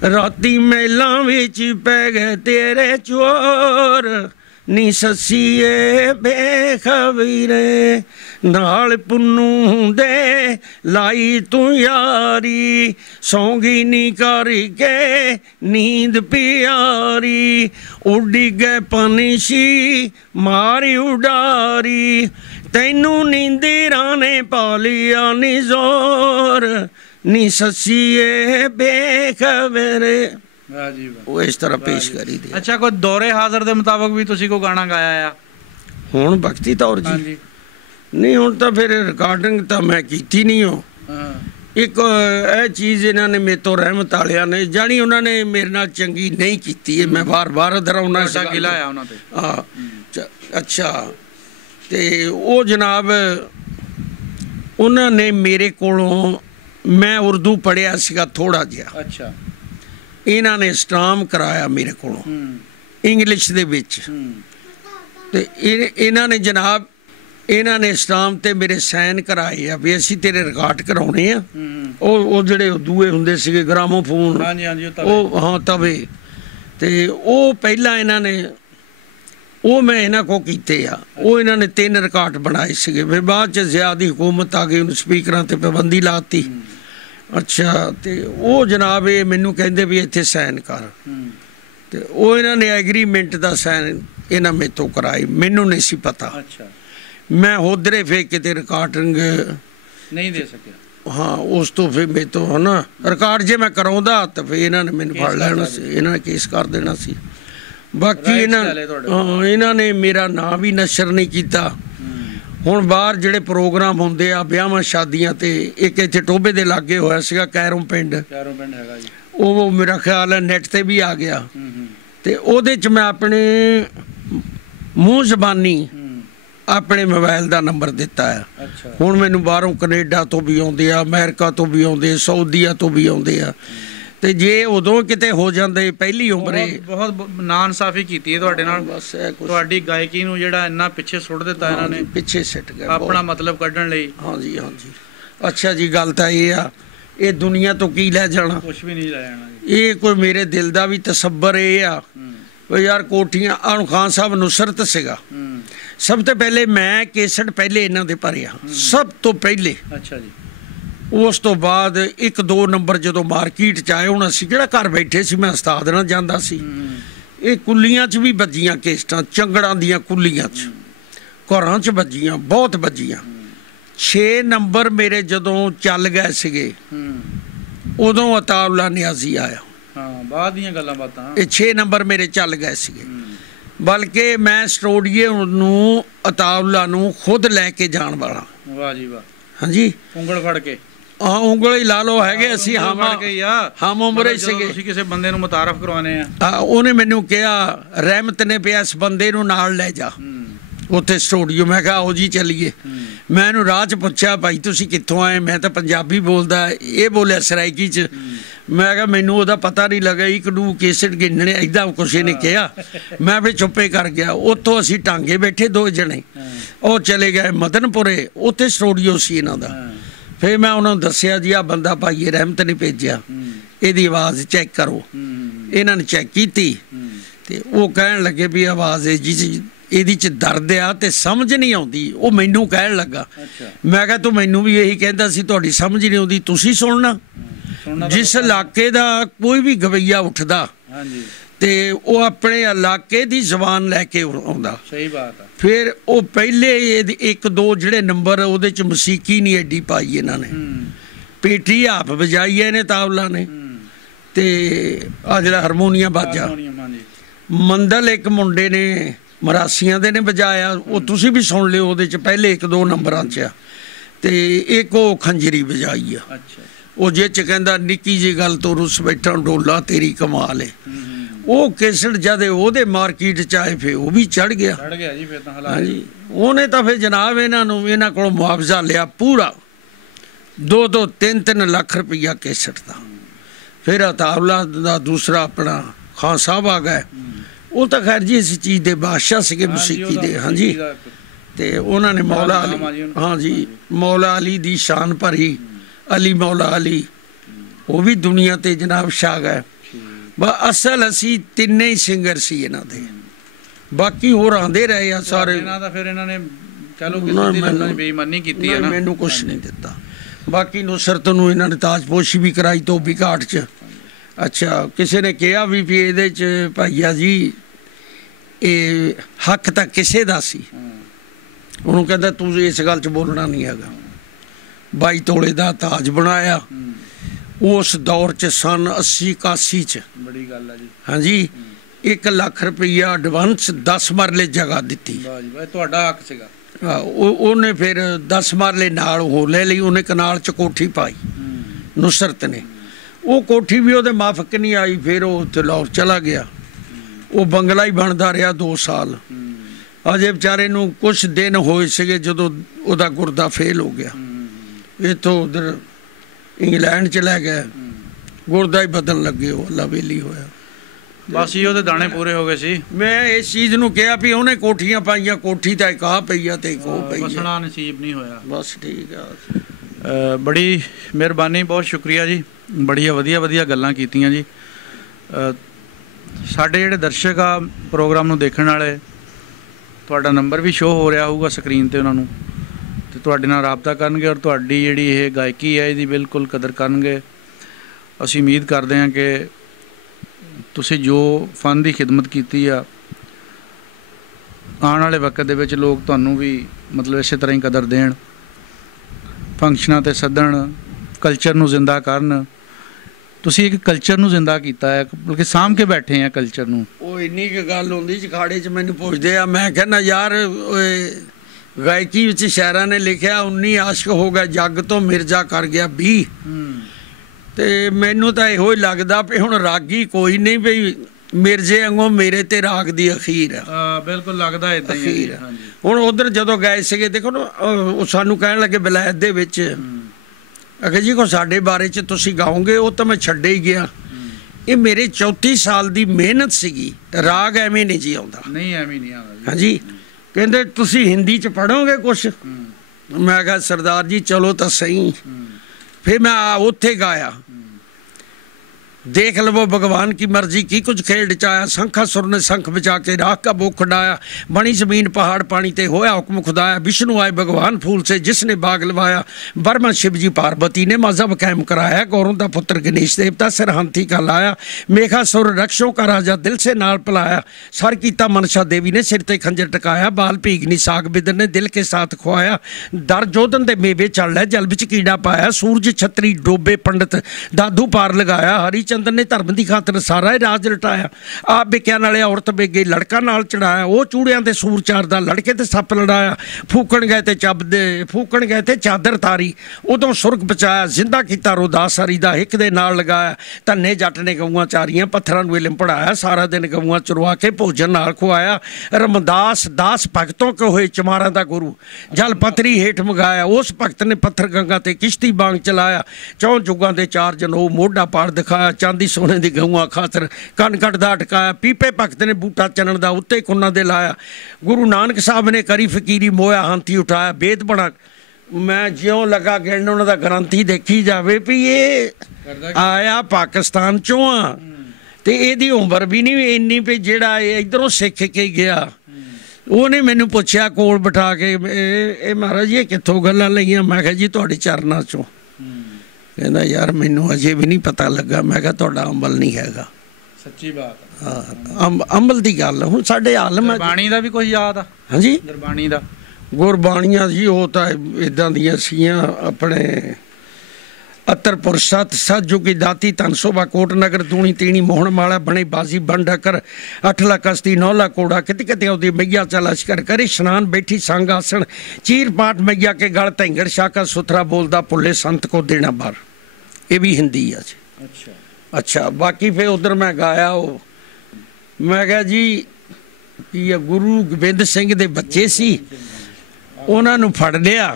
ਰਾਤੀ ਮਹਿਲਾਂ ਵਿੱਚ ਪੈ ਗਏ ਤੇਰੇ ਚੋਰ, ਨੀ ਸੱਸੀਏ ਬੇਖਬਰੇ, ਨਾਲ ਪੁੰਨੂ ਦੇ ਲਾਈ ਤੂੰ ਯਾਰੀ, ਸੌਂਗੀ ਨੀ ਕਰਕੇ ਨੀਂਦ ਪਿਆਰੀ, ਉੱਡੀ ਗਏ ਪੰਛੀ ਮਾਰੀ ਉਡਾਰੀ, ਤੈਨੂੰ ਨੀਂਦਰਾਂ ਨੇ ਪਾ ਲਿਆ ਨੀ ਜ਼ੋਰ, ਨੀ ਸੱਸੀਏ ਬੇਖਬਰੇ। ਉਹ ਇਸ ਤਰ੍ਹਾਂ ਪੇਸ਼ ਕਰੀ ਦੀ। ਅੱਛਾ, ਕੋਈ ਦੌਰੇ ਹਾਜ਼ਰ ਦੇ ਮੁਤਾਬਕ ਵੀ ਤੁਸੀਂ ਕੋਈ ਗਾਣਾ ਗਾਇਆ ਆ? ਹੁਣ ਵਕਤੀ ਤੌਰ ਜੀ ਨਹੀਂ, ਹੁਣ ਤਾਂ ਫਿਰ ਰਿਕਾਰਡਿੰਗ ਤਾਂ ਮੈਂ ਕੀਤੀ ਨਹੀਂ। ਉਹ ਇੱਕ ਇਹ ਚੀਜ਼ ਇਹਨਾਂ ਨੇ ਮੇਰੇ ਤੋਂ ਰਹਿਮਤ ਵਾਲਿਆਂ ਨੇ ਜਾਣੀ, ਉਹਨਾਂ ਨੇ ਮੇਰੇ ਨਾਲ ਚੰਗੀ ਨਹੀਂ ਕੀਤੀ। ਇਹ ਮੈਂ ਵਾਰ-ਵਾਰ ਦਰਾਉਣਾ ਗਿਲਾ ਆ ਉਹਨਾਂ ਤੇ। ਹਾਂ, ਅੱਛਾ। ਤੇ ਉਹ ਜਨਾਬ ਉਹਨਾਂ ਨੇ ਮੇਰੇ ਕੋਲੋਂ, ਮੈਂ ਉਰਦੂ ਪੜ੍ਹਿਆ ਸੀਗਾ ਥੋੜ੍ਹਾ ਜਿਹਾ। ਅੱਛਾ। ਇਹਨਾਂ ਨੇ ਸਟਾਮ ਕਰਾਇਆ ਮੇਰੇ ਕੋਲੋਂ ਇੰਗਲਿਸ਼ ਦੇ ਵਿੱਚ। ਤੇ ਇਹਨਾਂ ਨੇ ਜਨਾਬ ਇਹਨਾਂ ਨੇ ਸਟਾਮ ਤੇ ਮੇਰੇ ਸਾਈਨ ਕਰਾਏ ਆ ਵੀ ਅਸੀਂ ਤੇਰੇ ਰਿਕਾਰਡ ਕਰਾਉਣੇ ਆ। ਉਹ ਜਿਹੜੇ ਦੂਏ ਹੁੰਦੇ ਸੀਗੇ ਗ੍ਰਾਮੋਫੋਨ, ਉਹ ਹਾਂ ਤਵੇ, ਤੇ ਉਹ ਪਹਿਲਾਂ ਇਹਨਾਂ ਨੇ ਉਹ ਮੈਂ ਇਹਨਾਂ ਕੋਲ ਕੀਤੇ ਆ। ਉਹ ਇਹਨਾਂ ਨੇ 3 ਰਿਕਾਰਡ ਬਣਾਏ ਸੀਗੇ। ਫਿਰ ਬਾਅਦ 'ਚ ਜ਼ਿਆਦੀ ਹੁਕੂਮਤ ਆ ਗਈ, ਉਹਨੂੰ ਸਪੀਕਰਾਂ ਤੇ ਪਾਬੰਦੀ ਲਾਤੀ। ਅੱਛਾ, ਤੇ ਉਹ ਜਨਾਬ ਇਹ ਮੈਨੂੰ ਕਹਿੰਦੇ ਵੀ ਇੱਥੇ ਸਾਈਨ ਕਰ। ਤੇ ਉਹ ਇਹਨਾਂ ਨੇ ਐਗਰੀਮੈਂਟ ਦਾ ਸਾਈਨ ਇਹਨਾਂ ਮੇਤੋਂ ਕਰਾਏ, ਮੈਨੂੰ ਨਹੀਂ ਸੀ ਪਤਾ। ਅੱਛਾ, ਮੈਂ ਉਧਰੇ ਫੇਰ ਕਿਤੇ ਰਿਕਾਰਡਿੰਗ ਨਹੀਂ ਦੇ ਸਕਿਆ। ਹਾਂ, ਉਸ ਤੋਂ ਫਿਰ ਮੇਤੋਂ ਹੈ ਨਾ ਰਿਕਾਰਡ ਜੇ ਮੈਂ ਕਰਾਉਂਦਾ ਤਾਂ ਫਿਰ ਇਹਨਾਂ ਨੇ ਮੈਨੂੰ ਫੜ ਲੈਣਾ ਸੀ, ਇਹਨਾਂ ਨੇ ਕੇਸ ਕਰ ਦੇਣਾ ਸੀ। ਬਾਕੀ ਇਹਨਾਂ ਨੇ ਮੇਰਾ ਨਾਂ ਵੀ ਨਸ਼ਰ ਨਹੀਂ ਕੀਤਾ। ਹੁਣ ਬਾਹਰ ਜਿਹੜੇ ਪ੍ਰੋਗਰਾਮ ਹੁੰਦੇ ਆ ਵਿਆਹਾਂ ਸ਼ਾਦੀਆਂ ਤੇ, ਇੱਕ ਇੱਥੇ ਟੋਭੇ ਦੇ ਲਾਗੇ ਹੋਇਆ ਸੀਗਾ ਕੈਰੋਂ ਪਿੰਡ ਹੈਗਾ ਜੀ, ਉਹ ਮੇਰਾ ਖਿਆਲ ਹੈ ਨੈਟ ਤੇ ਵੀ ਆ ਗਿਆ। ਤੇ ਉਹਦੇ 'ਚ ਮੈਂ ਆਪਣੇ ਮੂੰਹ ਜ਼ਬਾਨੀ ਆਪਣੇ ਮੋਬਾਈਲ ਦਾ ਨੰਬਰ ਦਿੱਤਾ ਹੈ। ਹੁਣ ਮੈਨੂੰ ਬਾਹਰੋਂ ਕੈਨੇਡਾ ਤੋਂ ਵੀ ਆਉਂਦੇ ਆ, ਅਮਰੀਕਾ ਤੋਂ ਵੀ ਆਉਂਦੇ, ਸਾਊਦੀਆ ਤੋਂ ਵੀ ਆਉਂਦੇ ਆ। ਤੇ ਜੇ ਉਦੋਂ ਕਿਤੇ ਹੋ ਜਾਂਦੇ ਪਹਿਲੀ ਉਮਰੇ। ਬਹੁਤ ਨਾ ਇਨਸਾਫੀ ਕੀਤੀ ਹੈ ਤੁਹਾਡੇ ਨਾਲ। ਬਸ ਤੁਹਾਡੀ ਗਾਇਕੀ ਨੂੰ ਜਿਹੜਾ ਇੰਨਾ ਪਿੱਛੇ ਸੁੱਟ ਦਿੱਤਾ ਇਹਨਾਂ ਨੇ, ਪਿੱਛੇ ਸਿੱਟ ਗਿਆ ਆਪਣਾ ਮਤਲਬ ਕੱਢਣ ਲਈ। ਹਾਂਜੀ ਹਾਂਜੀ। ਅੱਛਾ ਜੀ, ਗੱਲ ਤਾਂ ਇਹ ਆ, ਇਹ ਦੁਨੀਆ ਤੋਂ ਕੀ ਲੈ ਜਾਣਾ? ਕੁਛ ਵੀ ਨਹੀਂ ਲੈ ਜਾਣਾ। ਇਹ ਕੋਈ ਮੇਰੇ ਦਿਲ ਦਾ ਵੀ ਤਸੱਬਰ ਇਹ ਆ ਵੀ ਯਾਰ ਕੋਠੀਆਂ ਆਣ ਖਾਨ ਸਾਹਿਬ ਨੁਸਰਤ ਸੀਗਾ। ਸਭ ਤੋਂ ਪਹਿਲੇ ਮੈਂ ਕੇਸਟ ਪਹਿਲੇ ਇਹਨਾਂ ਦੇ ਭਰਿਆ, ਸਭ ਤੋਂ ਪਹਿਲੇ। ਅੱਛਾ ਜੀ। ਉਸ ਤੋਂ ਬਾਅਦ 1-2 ਨੰਬਰ ਜਦੋਂ ਮਾਰਕੀਟ 'ਚ ਆਏ, ਹੁਣ ਅਸੀਂ ਕਿਹੜਾ ਘਰ ਬੈਠੇ ਸੀ, ਮੈਂ ਉਸਤਾਦ ਨਾਲ ਜਾਂਦਾ ਸੀ। ਇਹ ਕੁੱਲੀਆਂ 'ਚ ਵੀ ਵੱਜੀਆਂ ਕੇਸਟਾਂ, ਚੰਗੜਾਂ ਦੀਆਂ ਕੁੱਲੀਆਂ 'ਚ, ਘਰਾਂ 'ਚ ਵੱਜੀਆਂ, ਬਹੁਤ ਵੱਜੀਆਂ। 6 ਨੰਬਰ ਮੇਰੇ ਜਦੋਂ ਚੱਲ ਗਏ ਸੀਗੇ, ਉਦੋਂ ਅਤਾਉਲਾ ਨਿਆਜ਼ੀ ਆਇਆ। ਹਾਂ, ਬਾਅਦ ਦੀਆਂ ਗੱਲਾਂ ਬਾਤਾਂ। ਇਹ 6 ਨੰਬਰ ਮੇਰੇ ਚੱਲ ਗਏ ਸੀਗੇ, ਬਲਕਿ ਮੈਂ ਸਟੂਡੀਓ ਨੂੰ ਅਤਾਉਲਾ ਨੂੰ ਖੁਦ ਲੈ ਕੇ ਜਾਣ ਵਾਲਾ। ਵਾਹ ਜੀ ਵਾਹ। ਹਾਂਜੀ, ਉਂਗਲ ਫੜ ਕੇ। ਹਾਂ, ਉਂਗਲ ਹੀ ਲਾ ਲਓ ਹੈਗੇ ਅਸੀਂ। ਹਮ ਉਮਰੇ ਸੀਗੇ। ਤੁਸੀਂ ਕਿਸੇ ਬੰਦੇ ਨੂੰ ਮੁਤਾਰਫ ਕਰਵਾਉਣੇ ਆ। ਉਹਨੇ ਮੈਨੂੰ ਕਿਹਾ ਰਹਿਮਤ ਨੇ ਪਿਆ ਇਸ ਬੰਦੇ ਨੂੰ ਨਾਲ ਲੈ ਜਾ ਉੱਥੇ ਸਟੂਡੀਓ। ਮੈਂ ਕਿਹਾ ਆਓ ਜੀ ਚੱਲੀਏ। ਮੈਂ ਇਹਨੂੰ ਰਾਹ 'ਚ ਪੁੱਛਿਆ ਭਾਈ ਤੁਸੀਂ ਕਿੱਥੋਂ ਆਏ? ਮੈਂ ਤਾਂ ਪੰਜਾਬੀ ਬੋਲਦਾ। ਇਹ ਬੋਲਿਆ ਸਰਾਇਕੀ 'ਚ। ਮੈਂ ਕਿਹਾ ਮੈਨੂੰ ਉਹਦਾ ਪਤਾ ਨਹੀਂ ਲੱਗਾ। ਇੱਕ ਡੂ ਕੇਸਟ ਗਿਣਨੇ ਇੱਦਾਂ ਕੁਛ ਨੇ ਕਿਹਾ। ਮੈਂ ਫਿਰ ਚੁੱਪੇ ਕਰ ਗਿਆ। ਉੱਥੋਂ ਅਸੀਂ ਟਾਂਗੇ ਬੈਠੇ 2 ਜਣੇ, ਉਹ ਚਲੇ ਗਏ ਮਦਨਪੁਰੇ, ਉੱਥੇ ਸਟੂਡੀਓ ਸੀ ਇਹਨਾਂ ਦਾ। ਫਿਰ ਮੈਂ ਉਹਨਾਂ ਨੂੰ ਦੱਸਿਆ ਜੀ ਆਹ ਬੰਦਾ ਭਾਈ ਰਹਿਮਤ ਨੇ ਭੇਜਿਆ, ਇਹਦੀ ਆਵਾਜ਼ ਚੈੱਕ ਕਰੋ। ਇਹਨਾਂ ਨੇ ਚੈੱਕ ਕੀਤੀ ਤੇ ਉਹ ਕਹਿਣ ਲੱਗੇ ਵੀ ਆਵਾਜ਼ ਇਹਦੀ 'ਚ ਦਰਦ ਆ ਤੇ ਸਮਝ ਨਹੀਂ ਆਉਂਦੀ। ਉਹ ਮੈਨੂੰ ਕਹਿਣ ਲੱਗਾ। ਮੈਂ ਕਿਹਾ ਤੂੰ ਮੈਨੂੰ ਵੀ ਇਹੀ ਕਹਿੰਦਾ ਸੀ, ਤੁਹਾਡੀ ਸਮਝ ਨਹੀਂ ਆਉਂਦੀ, ਤੁਸੀਂ ਸੁਣਨਾ। ਜਿਸ ਇਲਾਕੇ ਦਾ ਕੋਈ ਵੀ ਗਵਈਆ ਉੱਠਦਾ ਤੇ ਉਹ ਆਪਣੇ ਇਲਾਕੇ ਦੀ ਜ਼ਬਾਨ ਲੈ ਕੇ ਆਉਂਦਾ। ਸਹੀ ਬਾਤ ਹੈ। ਫਿਰ ਉਹ ਪਹਿਲੇ 1-2 ਜਿਹੜੇ ਨੰਬਰ ਉਹਦੇ 'ਚ ਮਸੀਕੀ ਨਹੀਂ ਐਡੀ ਪਾਈ ਇਹਨਾਂ ਨੇ, ਪੇਟੀ ਆਪ ਵਜਾਈ ਇਹਨੇ ਤਾਵਲਾ ਨੇ, ਤੇ ਆ ਜਿਹੜਾ ਹਾਰਮੋਨੀਅਮ ਬਾਜਾ ਮੰਦਲ ਇੱਕ ਮੁੰਡੇ ਨੇ ਮਰਾਸੀਆਂ ਦੇ ਨੇ ਵਜਾਇਆ। ਉਹ ਤੁਸੀਂ ਵੀ ਸੁਣ ਲਿਓ, ਉਹਦੇ 'ਚ ਪਹਿਲੇ 1-2 ਨੰਬਰਾਂ 'ਚ ਆ। ਤੇ ਇੱਕ ਉਹ ਖੰਜਰੀ ਵਜਾਈ ਆ। ਉਹ ਜੇ 'ਚ ਕਹਿੰਦਾ ਨਿੱਕੀ ਜਿਹੀ ਗੱਲ ਤੋਂ ਰੁੱਸ ਬੈਠਾ ਡੋਲਾ ਤੇਰੀ ਕਮਾਲ ਏ। ਉਹ ਕੇਸਟ ਜਦ ਉਹਦੇ ਮਾਰਕੀਟ 'ਚ ਆਏ ਫਿਰ ਉਹ ਵੀ ਚੜ ਗਿਆ ਜੀ। ਫਿਰ ਤਾਂ ਹਾਂਜੀ, ਉਹਨੇ ਤਾਂ ਫਿਰ ਜਨਾਬ ਇਹਨਾਂ ਕੋਲੋਂ ਮੁਆਵਜ਼ਾ ਲਿਆ ਪੂਰਾ 2-2, 3-3 ਲੱਖ ਰੁਪਈਆ ਕੇਸਟ ਦਾ। ਫਿਰ ਅਤਾਉਲਾ ਦਾ ਦੂਸਰਾ ਆਪਣਾ ਖਾਨ ਸਾਹਿਬ ਆ ਗਏ। ਉਹ ਤਾਂ ਖੈਰ ਜੀ ਇਸ ਚੀਜ਼ ਦੇ ਬਾਦਸ਼ਾਹ ਸੀਗੇ ਮਸੀਕੀ ਦੇ। ਹਾਂਜੀ, ਤੇ ਉਹਨਾਂ ਨੇ ਮੌਲਾ ਅਲੀ, ਹਾਂਜੀ ਮੌਲਾ ਅਲੀ ਦੀ ਸ਼ਾਨ ਭਰੀ। ਅਲੀ ਮੌਲਾ ਅਲੀ ਉਹ ਵੀ ਦੁਨੀਆ ਤੇ ਜਨਾਬ ਛਾ ਗਏ। ਅਸਲ ਅਸੀਂ ਤਿੰਨੇ ਹੀ ਸਿੰਗਰ ਸੀ ਇਹਨਾਂ ਦੇ, ਬਾਕੀ ਹੋਰ ਆਂਦੇ ਰਹੇ ਆ ਸਾਰੇ। ਫਿਰ ਇਹਨਾਂ ਨੇ ਚਲੋ ਕਿਸੇ ਦੀ ਬੇਈਮਾਨੀ ਕੀਤੀ ਹੈ ਨਾ, ਮੈਨੂੰ ਕੁਛ ਨਹੀਂ ਦਿੱਤਾ। ਬਾਕੀ ਨੁਸਰਤ ਨੂੰ ਇਹਨਾਂ ਨੇ ਤਾਜਪੋਸ਼ੀ ਵੀ ਕਰਾਈ ਧੋਬੀ ਘਾਟ 'ਚ। ਅੱਛਾ, ਕਿਸੇ ਨੇ ਕਿਹਾ ਵੀ ਇਹਦੇ 'ਚ ਭਾਈਆ ਜੀ ਇਹ ਹੱਕ ਤਾਂ ਕਿਸੇ ਦਾ ਸੀ। ਉਹਨੂੰ ਕਹਿੰਦਾ ਤੂੰ ਇਸ ਗੱਲ 'ਚ ਬੋਲਣਾ ਨਹੀਂ ਹੈਗਾ। 22 ਤੋਲੇ ਦਾ ਤਾਜ ਬਣਾਇਆ ਉਸ ਦੌਰ 'ਚ ਸਨ 80-81 'ਚ। ਬੜੀ ਗੱਲ ਹੈ ਜੀ। ਹਾਂਜੀ, 1 ਲੱਖ ਰੁਪਈਆ ਐਡਵਾਂਸ 10 ਮਰਲੇ ਜਗ੍ਹਾ ਦਿੱਤੀ। ਤੁਹਾਡਾ ਹੱਕ ਸੀਗਾ। ਉਹਨੇ ਫਿਰ 10 ਮਰਲੇ ਨਾਲ ਹੋ ਲੈ ਲਈ। ਉਹਨੇ ਕਨਾਲ 'ਚ ਕੋਠੀ ਪਾਈ ਨੁਸਰਤ ਨੇ। ਉਹ ਕੋਠੀ ਵੀ ਉਹਦੇ ਮਾਫਕ ਨਹੀਂ ਆਈ। ਫਿਰ ਉਹ ਉੱਥੇ ਲਾਹੌਰ ਚਲਾ ਗਿਆ। ਉਹ ਬੰਗਲਾ ਹੀ ਬਣਦਾ ਰਿਹਾ 2 ਸਾਲ। ਅਜੇ ਵਿਚਾਰੇ ਨੂੰ ਕੁਛ ਦਿਨ ਹੋਏ ਸੀਗੇ ਜਦੋਂ ਉਹਦਾ ਗੁਰਦਾ ਫੇਲ ਹੋ ਗਿਆ। ਇੱਥੋਂ ਉਧਰ ਇੰਗਲੈਂਡ ਚ ਲੈ ਗਏ, ਗੁਰਦਾ ਹੀ ਬਦਲਣ ਲੱਗੇ। ਉਹ ਅੱਲਾ ਵੇਲੀ ਹੋਇਆ। ਬਸ ਹੀ ਉਹਦੇ ਦਾਣੇ ਪੂਰੇ ਹੋ ਗਏ ਸੀ। ਮੈਂ ਇਸ ਚੀਜ਼ ਨੂੰ ਕਿਹਾ ਵੀ ਉਹਨੇ ਕੋਠੀਆਂ ਪਾਈਆਂ, ਕੋਠੀ ਤਾਂ ਇੱਕ ਆ ਪਈ ਆ ਤੇ ਇੱਕ ਉਹ ਪਈ ਆ, ਵਸਣਾ ਨਸੀਬ ਨਹੀਂ ਹੋਇਆ। ਬਸ ਠੀਕ ਆ। ਬੜੀ ਮਿਹਰਬਾਨੀ, ਬਹੁਤ ਸ਼ੁਕਰੀਆ ਜੀ। ਬੜੀਆਂ ਵਧੀਆ ਗੱਲਾਂ ਕੀਤੀਆਂ ਜੀ। ਸਾਡੇ ਜਿਹੜੇ ਦਰਸ਼ਕ ਆ ਪ੍ਰੋਗਰਾਮ ਨੂੰ ਦੇਖਣ ਵਾਲੇ, ਤੁਹਾਡਾ ਨੰਬਰ ਵੀ ਸ਼ੋਅ ਹੋ ਰਿਹਾ ਹੋਊਗਾ ਸਕਰੀਨ ਤੇ, ਉਹਨਾਂ ਨੂੰ ਤੇ ਤੁਹਾਡੇ ਨਾਲ ਰਾਬਤਾ ਕਰਨਗੇ ਔਰ ਤੁਹਾਡੀ ਜਿਹੜੀ ਇਹ ਗਾਇਕੀ ਹੈ ਇਹਦੀ ਬਿਲਕੁਲ ਕਦਰ ਕਰਨਗੇ। ਅਸੀਂ ਉਮੀਦ ਕਰਦੇ ਹਾਂ ਕਿ ਤੁਸੀਂ ਜੋ ਫਨ ਦੀ ਖਿਦਮਤ ਕੀਤੀ ਆ ਆਉਣ ਵਾਲੇ ਵਕਤ ਦੇ ਵਿੱਚ ਲੋਕ ਤੁਹਾਨੂੰ ਵੀ ਮਤਲਬ ਇਸੇ ਤਰ੍ਹਾਂ ਹੀ ਕਦਰ ਦੇਣ, ਫੰਕਸ਼ਨਾਂ 'ਤੇ ਸੱਦਣ, ਕਲਚਰ ਨੂੰ ਜ਼ਿੰਦਾ ਕਰਨ। ਤੁਸੀਂ ਇੱਕ ਕਲਚਰ ਨੂੰ ਜ਼ਿੰਦਾ ਕੀਤਾ ਹੈ, ਬਲਕਿ ਸਾਂਭ ਕੇ ਬੈਠੇ ਆ ਕਲਚਰ ਨੂੰ। ਉਹ ਇੰਨੀ ਕੁ ਗੱਲ ਹੁੰਦੀ ਅਖਾੜੇ 'ਚ ਮੈਨੂੰ ਪੁੱਛਦੇ ਆ, ਮੈਂ ਕਹਿੰਦਾ ਯਾਰ ਗਾਇਕੀ ਵਿੱਚ ਸ਼ਾਇਰਾਂ ਨੇ ਲਿਖਿਆ 19 ਆਸ਼ਕ ਹੋ ਗਿਆ ਜੱਗ ਤੋਂ ਮਿਰਜ਼ਾ ਕਰ ਗਿਆ 20। ਤੇ ਮੈਨੂੰ ਤਾਂ ਇਹੋ ਹੀ ਲੱਗਦਾ ਵੀ ਹੁਣ ਰਾਗੀ ਕੋਈ ਨਹੀਂ, ਵੀ ਮਿਰਜ਼ੇ ਵਾਂਗੂ ਮੇਰੇ ਤੇ ਰਾਗ ਦੀ ਅਖੀਰ ਆ। ਬਿਲਕੁਲ ਲੱਗਦਾ ਇਦਾਂ ਹੀ ਹੈ। ਹੁਣ ਉਧਰ ਜਦੋਂ ਗਏ ਸੀਗੇ, ਦੇਖੋ ਨਾ, ਉਹ ਸਾਨੂੰ ਕਹਿਣ ਲੱਗੇ ਵਿਲਾਇਤ ਦੇ ਵਿੱਚ, ਅਗੇ ਜੀ ਕੋ ਸਾਡੇ ਬਾਰੇ 'ਚ ਤੁਸੀਂ ਗਾਓਗੇ, ਉਹ ਤਾਂ ਮੈਂ ਛੱਡੇ ਹੀ ਗਿਆ। ਇਹ ਮੇਰੇ 34 ਸਾਲ ਦੀ ਮਿਹਨਤ ਸੀਗੀ, ਰਾਗ ਐਵੇਂ ਨਹੀਂ ਜੀ ਆਉਂਦਾ। ਨਹੀਂ ਐਵੇਂ ਨਹੀਂ ਆਉਂਦਾ। ਹਾਂਜੀ, ਕਹਿੰਦੇ ਤੁਸੀਂ ਹਿੰਦੀ 'ਚ ਪੜ੍ਹੋਗੇ ਕੁਛ? ਮੈਂ ਕਿਹਾ ਸਰਦਾਰ ਜੀ ਚਲੋ ਤਾਂ ਸਹੀ। ਫਿਰ ਮੈਂ ਉੱਥੇ ਗਾਇਆ, देख लवो भगवान की मर्जी की कुछ खेल डिचाया, शंखा सुर ने शंख बजा के राख का बोख खड़ाया, बनी जमीन पहाड़ पानी ते होया हुक्म खुदाया, विष्णु आए भगवान फूल से जिसने बाग लवाया, ब्रह्मा शिव जी पार्वती ने मजहब कायम कराया, गौरों का पुत्र गणेश देवता सिर हाथी का लाया, मेघा सुर रक्षों का राजा दिल से नाल पलाया, सर कीता मनसा देवी ने सिर ते खंजर टकाया, बाल भीगनी साग बिदर ने दिल के साथ खुआया, दर जोधन दे मेवे चल है, जल बिच कीड़ा पाया, सूरज छतरी डोबे पंडित दादू पार लगाया, हरी चंद्र ने धर्म की खातर सारा ही राज लटाया, आप बिकिया नाले औरत बेगे लड़का नाल चढ़ाया, वो चूड़ियां ते सूर चारदा लड़के ते सप लड़ाया, फूकण गए ते चबदे फूकण गए ते चादर तारी, उदों सुरग बचाया, जिंदा कीता रोदास हरी दा हिक दे नाल लगाया, धन्ने जट ने गऊआं चारियां पत्थरां नूं इलम पढ़ाया, सारा दिन गऊआं चरवा के भोजन नाल खुआया, रमदास दास भगतों के होए चमारा दा गुरु, जल पत्थरी हेठ मंगाया, उस भगत ने पत्थर गंगा ते किश्ती बांग चलाया, चौं जुगां दे चार जनों मोढा पाड़ दिखाया, चांदी सोने दी गऊआं खातर कन कटदा अटकाया, पीपे भगत ने बूटा चनन दा उत्ते कुन्ना दे लाया, गुरु नानक साहब ने करी फकीरी मोया हाथी उठाया, बेद बना। मैं ज्यों लगा गिणन उन्हां दा ग्रंथी देखी जावे भी ये आया पाकिस्तान चों आ, ते इहदी उम्र भी नहीं इन्नी भी जिहड़ा इधरों सिख के गया। ਉਹਨੇ ਮੈਨੂੰ ਪੁੱਛਿਆ ਕੋਲ ਬਿਠਾ ਕੇ, ਇਹ ਮਹਾਰਾਜ ਜੀ ਕਿੱਥੋਂ ਗੱਲਾਂ ਲਈਆਂ? ਮੈਂ ਕਿਹਾ ਜੀ ਤੁਹਾਡੇ ਚਰਨਾਂ ਚੋਂ। ਕਹਿੰਦਾ ਯਾਰ ਮੈਨੂੰ ਅਜੇ ਵੀ ਨਹੀਂ ਪਤਾ ਲੱਗਾ। ਮੈਂ ਕਿਹਾ ਤੁਹਾਡਾ ਅਮਲ ਨਹੀਂ ਹੈਗਾ। ਸੱਚੀ ਬਾਤ। ਹਾਂ, ਅਮਲ ਦੀ ਗੱਲ ਹੁਣ ਸਾਡੇ ਆਲਮ ਹੈ। ਗੁਰਬਾਣੀ ਦਾ ਵੀ ਕੁਝ ਯਾਦ ਆ? ਹਾਂਜੀ, ਗੁਰਬਾਣੀ ਦਾ। ਗੁਰਬਾਣੀਆਂ ਜੀ ਉਹ ਤਾਂ ਇਦਾਂ ਦੀਆਂ ਸੀਗੀਆਂ ਆਪਣੇ अतरपुर सत सत की दाती तन शोभा कोट नगर तूणी तीणी मोहन माला बने बाजी बन डकर 8 लाख कस्ती 9 लाख कोड़ा कित कित आउदी मैया चा लश्कर करे स्नान बैठी संग आसन चीर पाट मैया के गल तेंगड़ शाका सुथरा बोलदा पुले संत को देना बार। ये भी हिंदी है जी। अच्छा बाकी फिर उधर मैं गाया वो मैं कहा जी ये गुरु गोबिंद सिंह दे बच्चे सी उन्हां नूं फड़ लिया।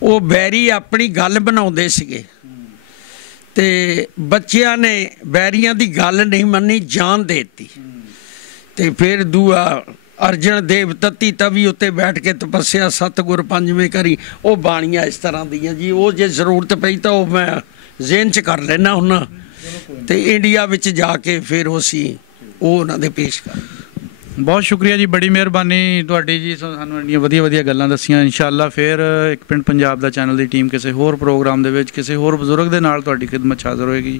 वो बैरी अपनी गल बनाउंदे सीगे ते बच्चियां ने बैरियां दी गल नहीं मन्नी जान देती ते फिर दूआ अर्जन देव तत्ती तवी उत्ते बैठ के तपस्या सतगुर पंजवें करी। वो बाणियां इस तरह दियां जी वो जे जरूरत पई तो मैं ज़हन च कर लेना हुन्ना ते इंडिया विच जाके फिर उसी वो उन्हां दे पेश कर। बहुत शुक्रिया जी, बड़ी मेहरबानी तुहाडी जी, सानूं इंनियां वधिया वधिया गल्लां दस्सियां। इंशाअल्लाह फिर एक पिंड पंजाब दा चैनल दी टीम किसी होर प्रोग्राम दे विच किसी होर बजुर्ग दे नाल तुहाडी खिदमत 'ਚ हाज़र होएगी।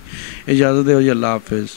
इजाज़त दिओ जी, अल्लाह हाफिज़।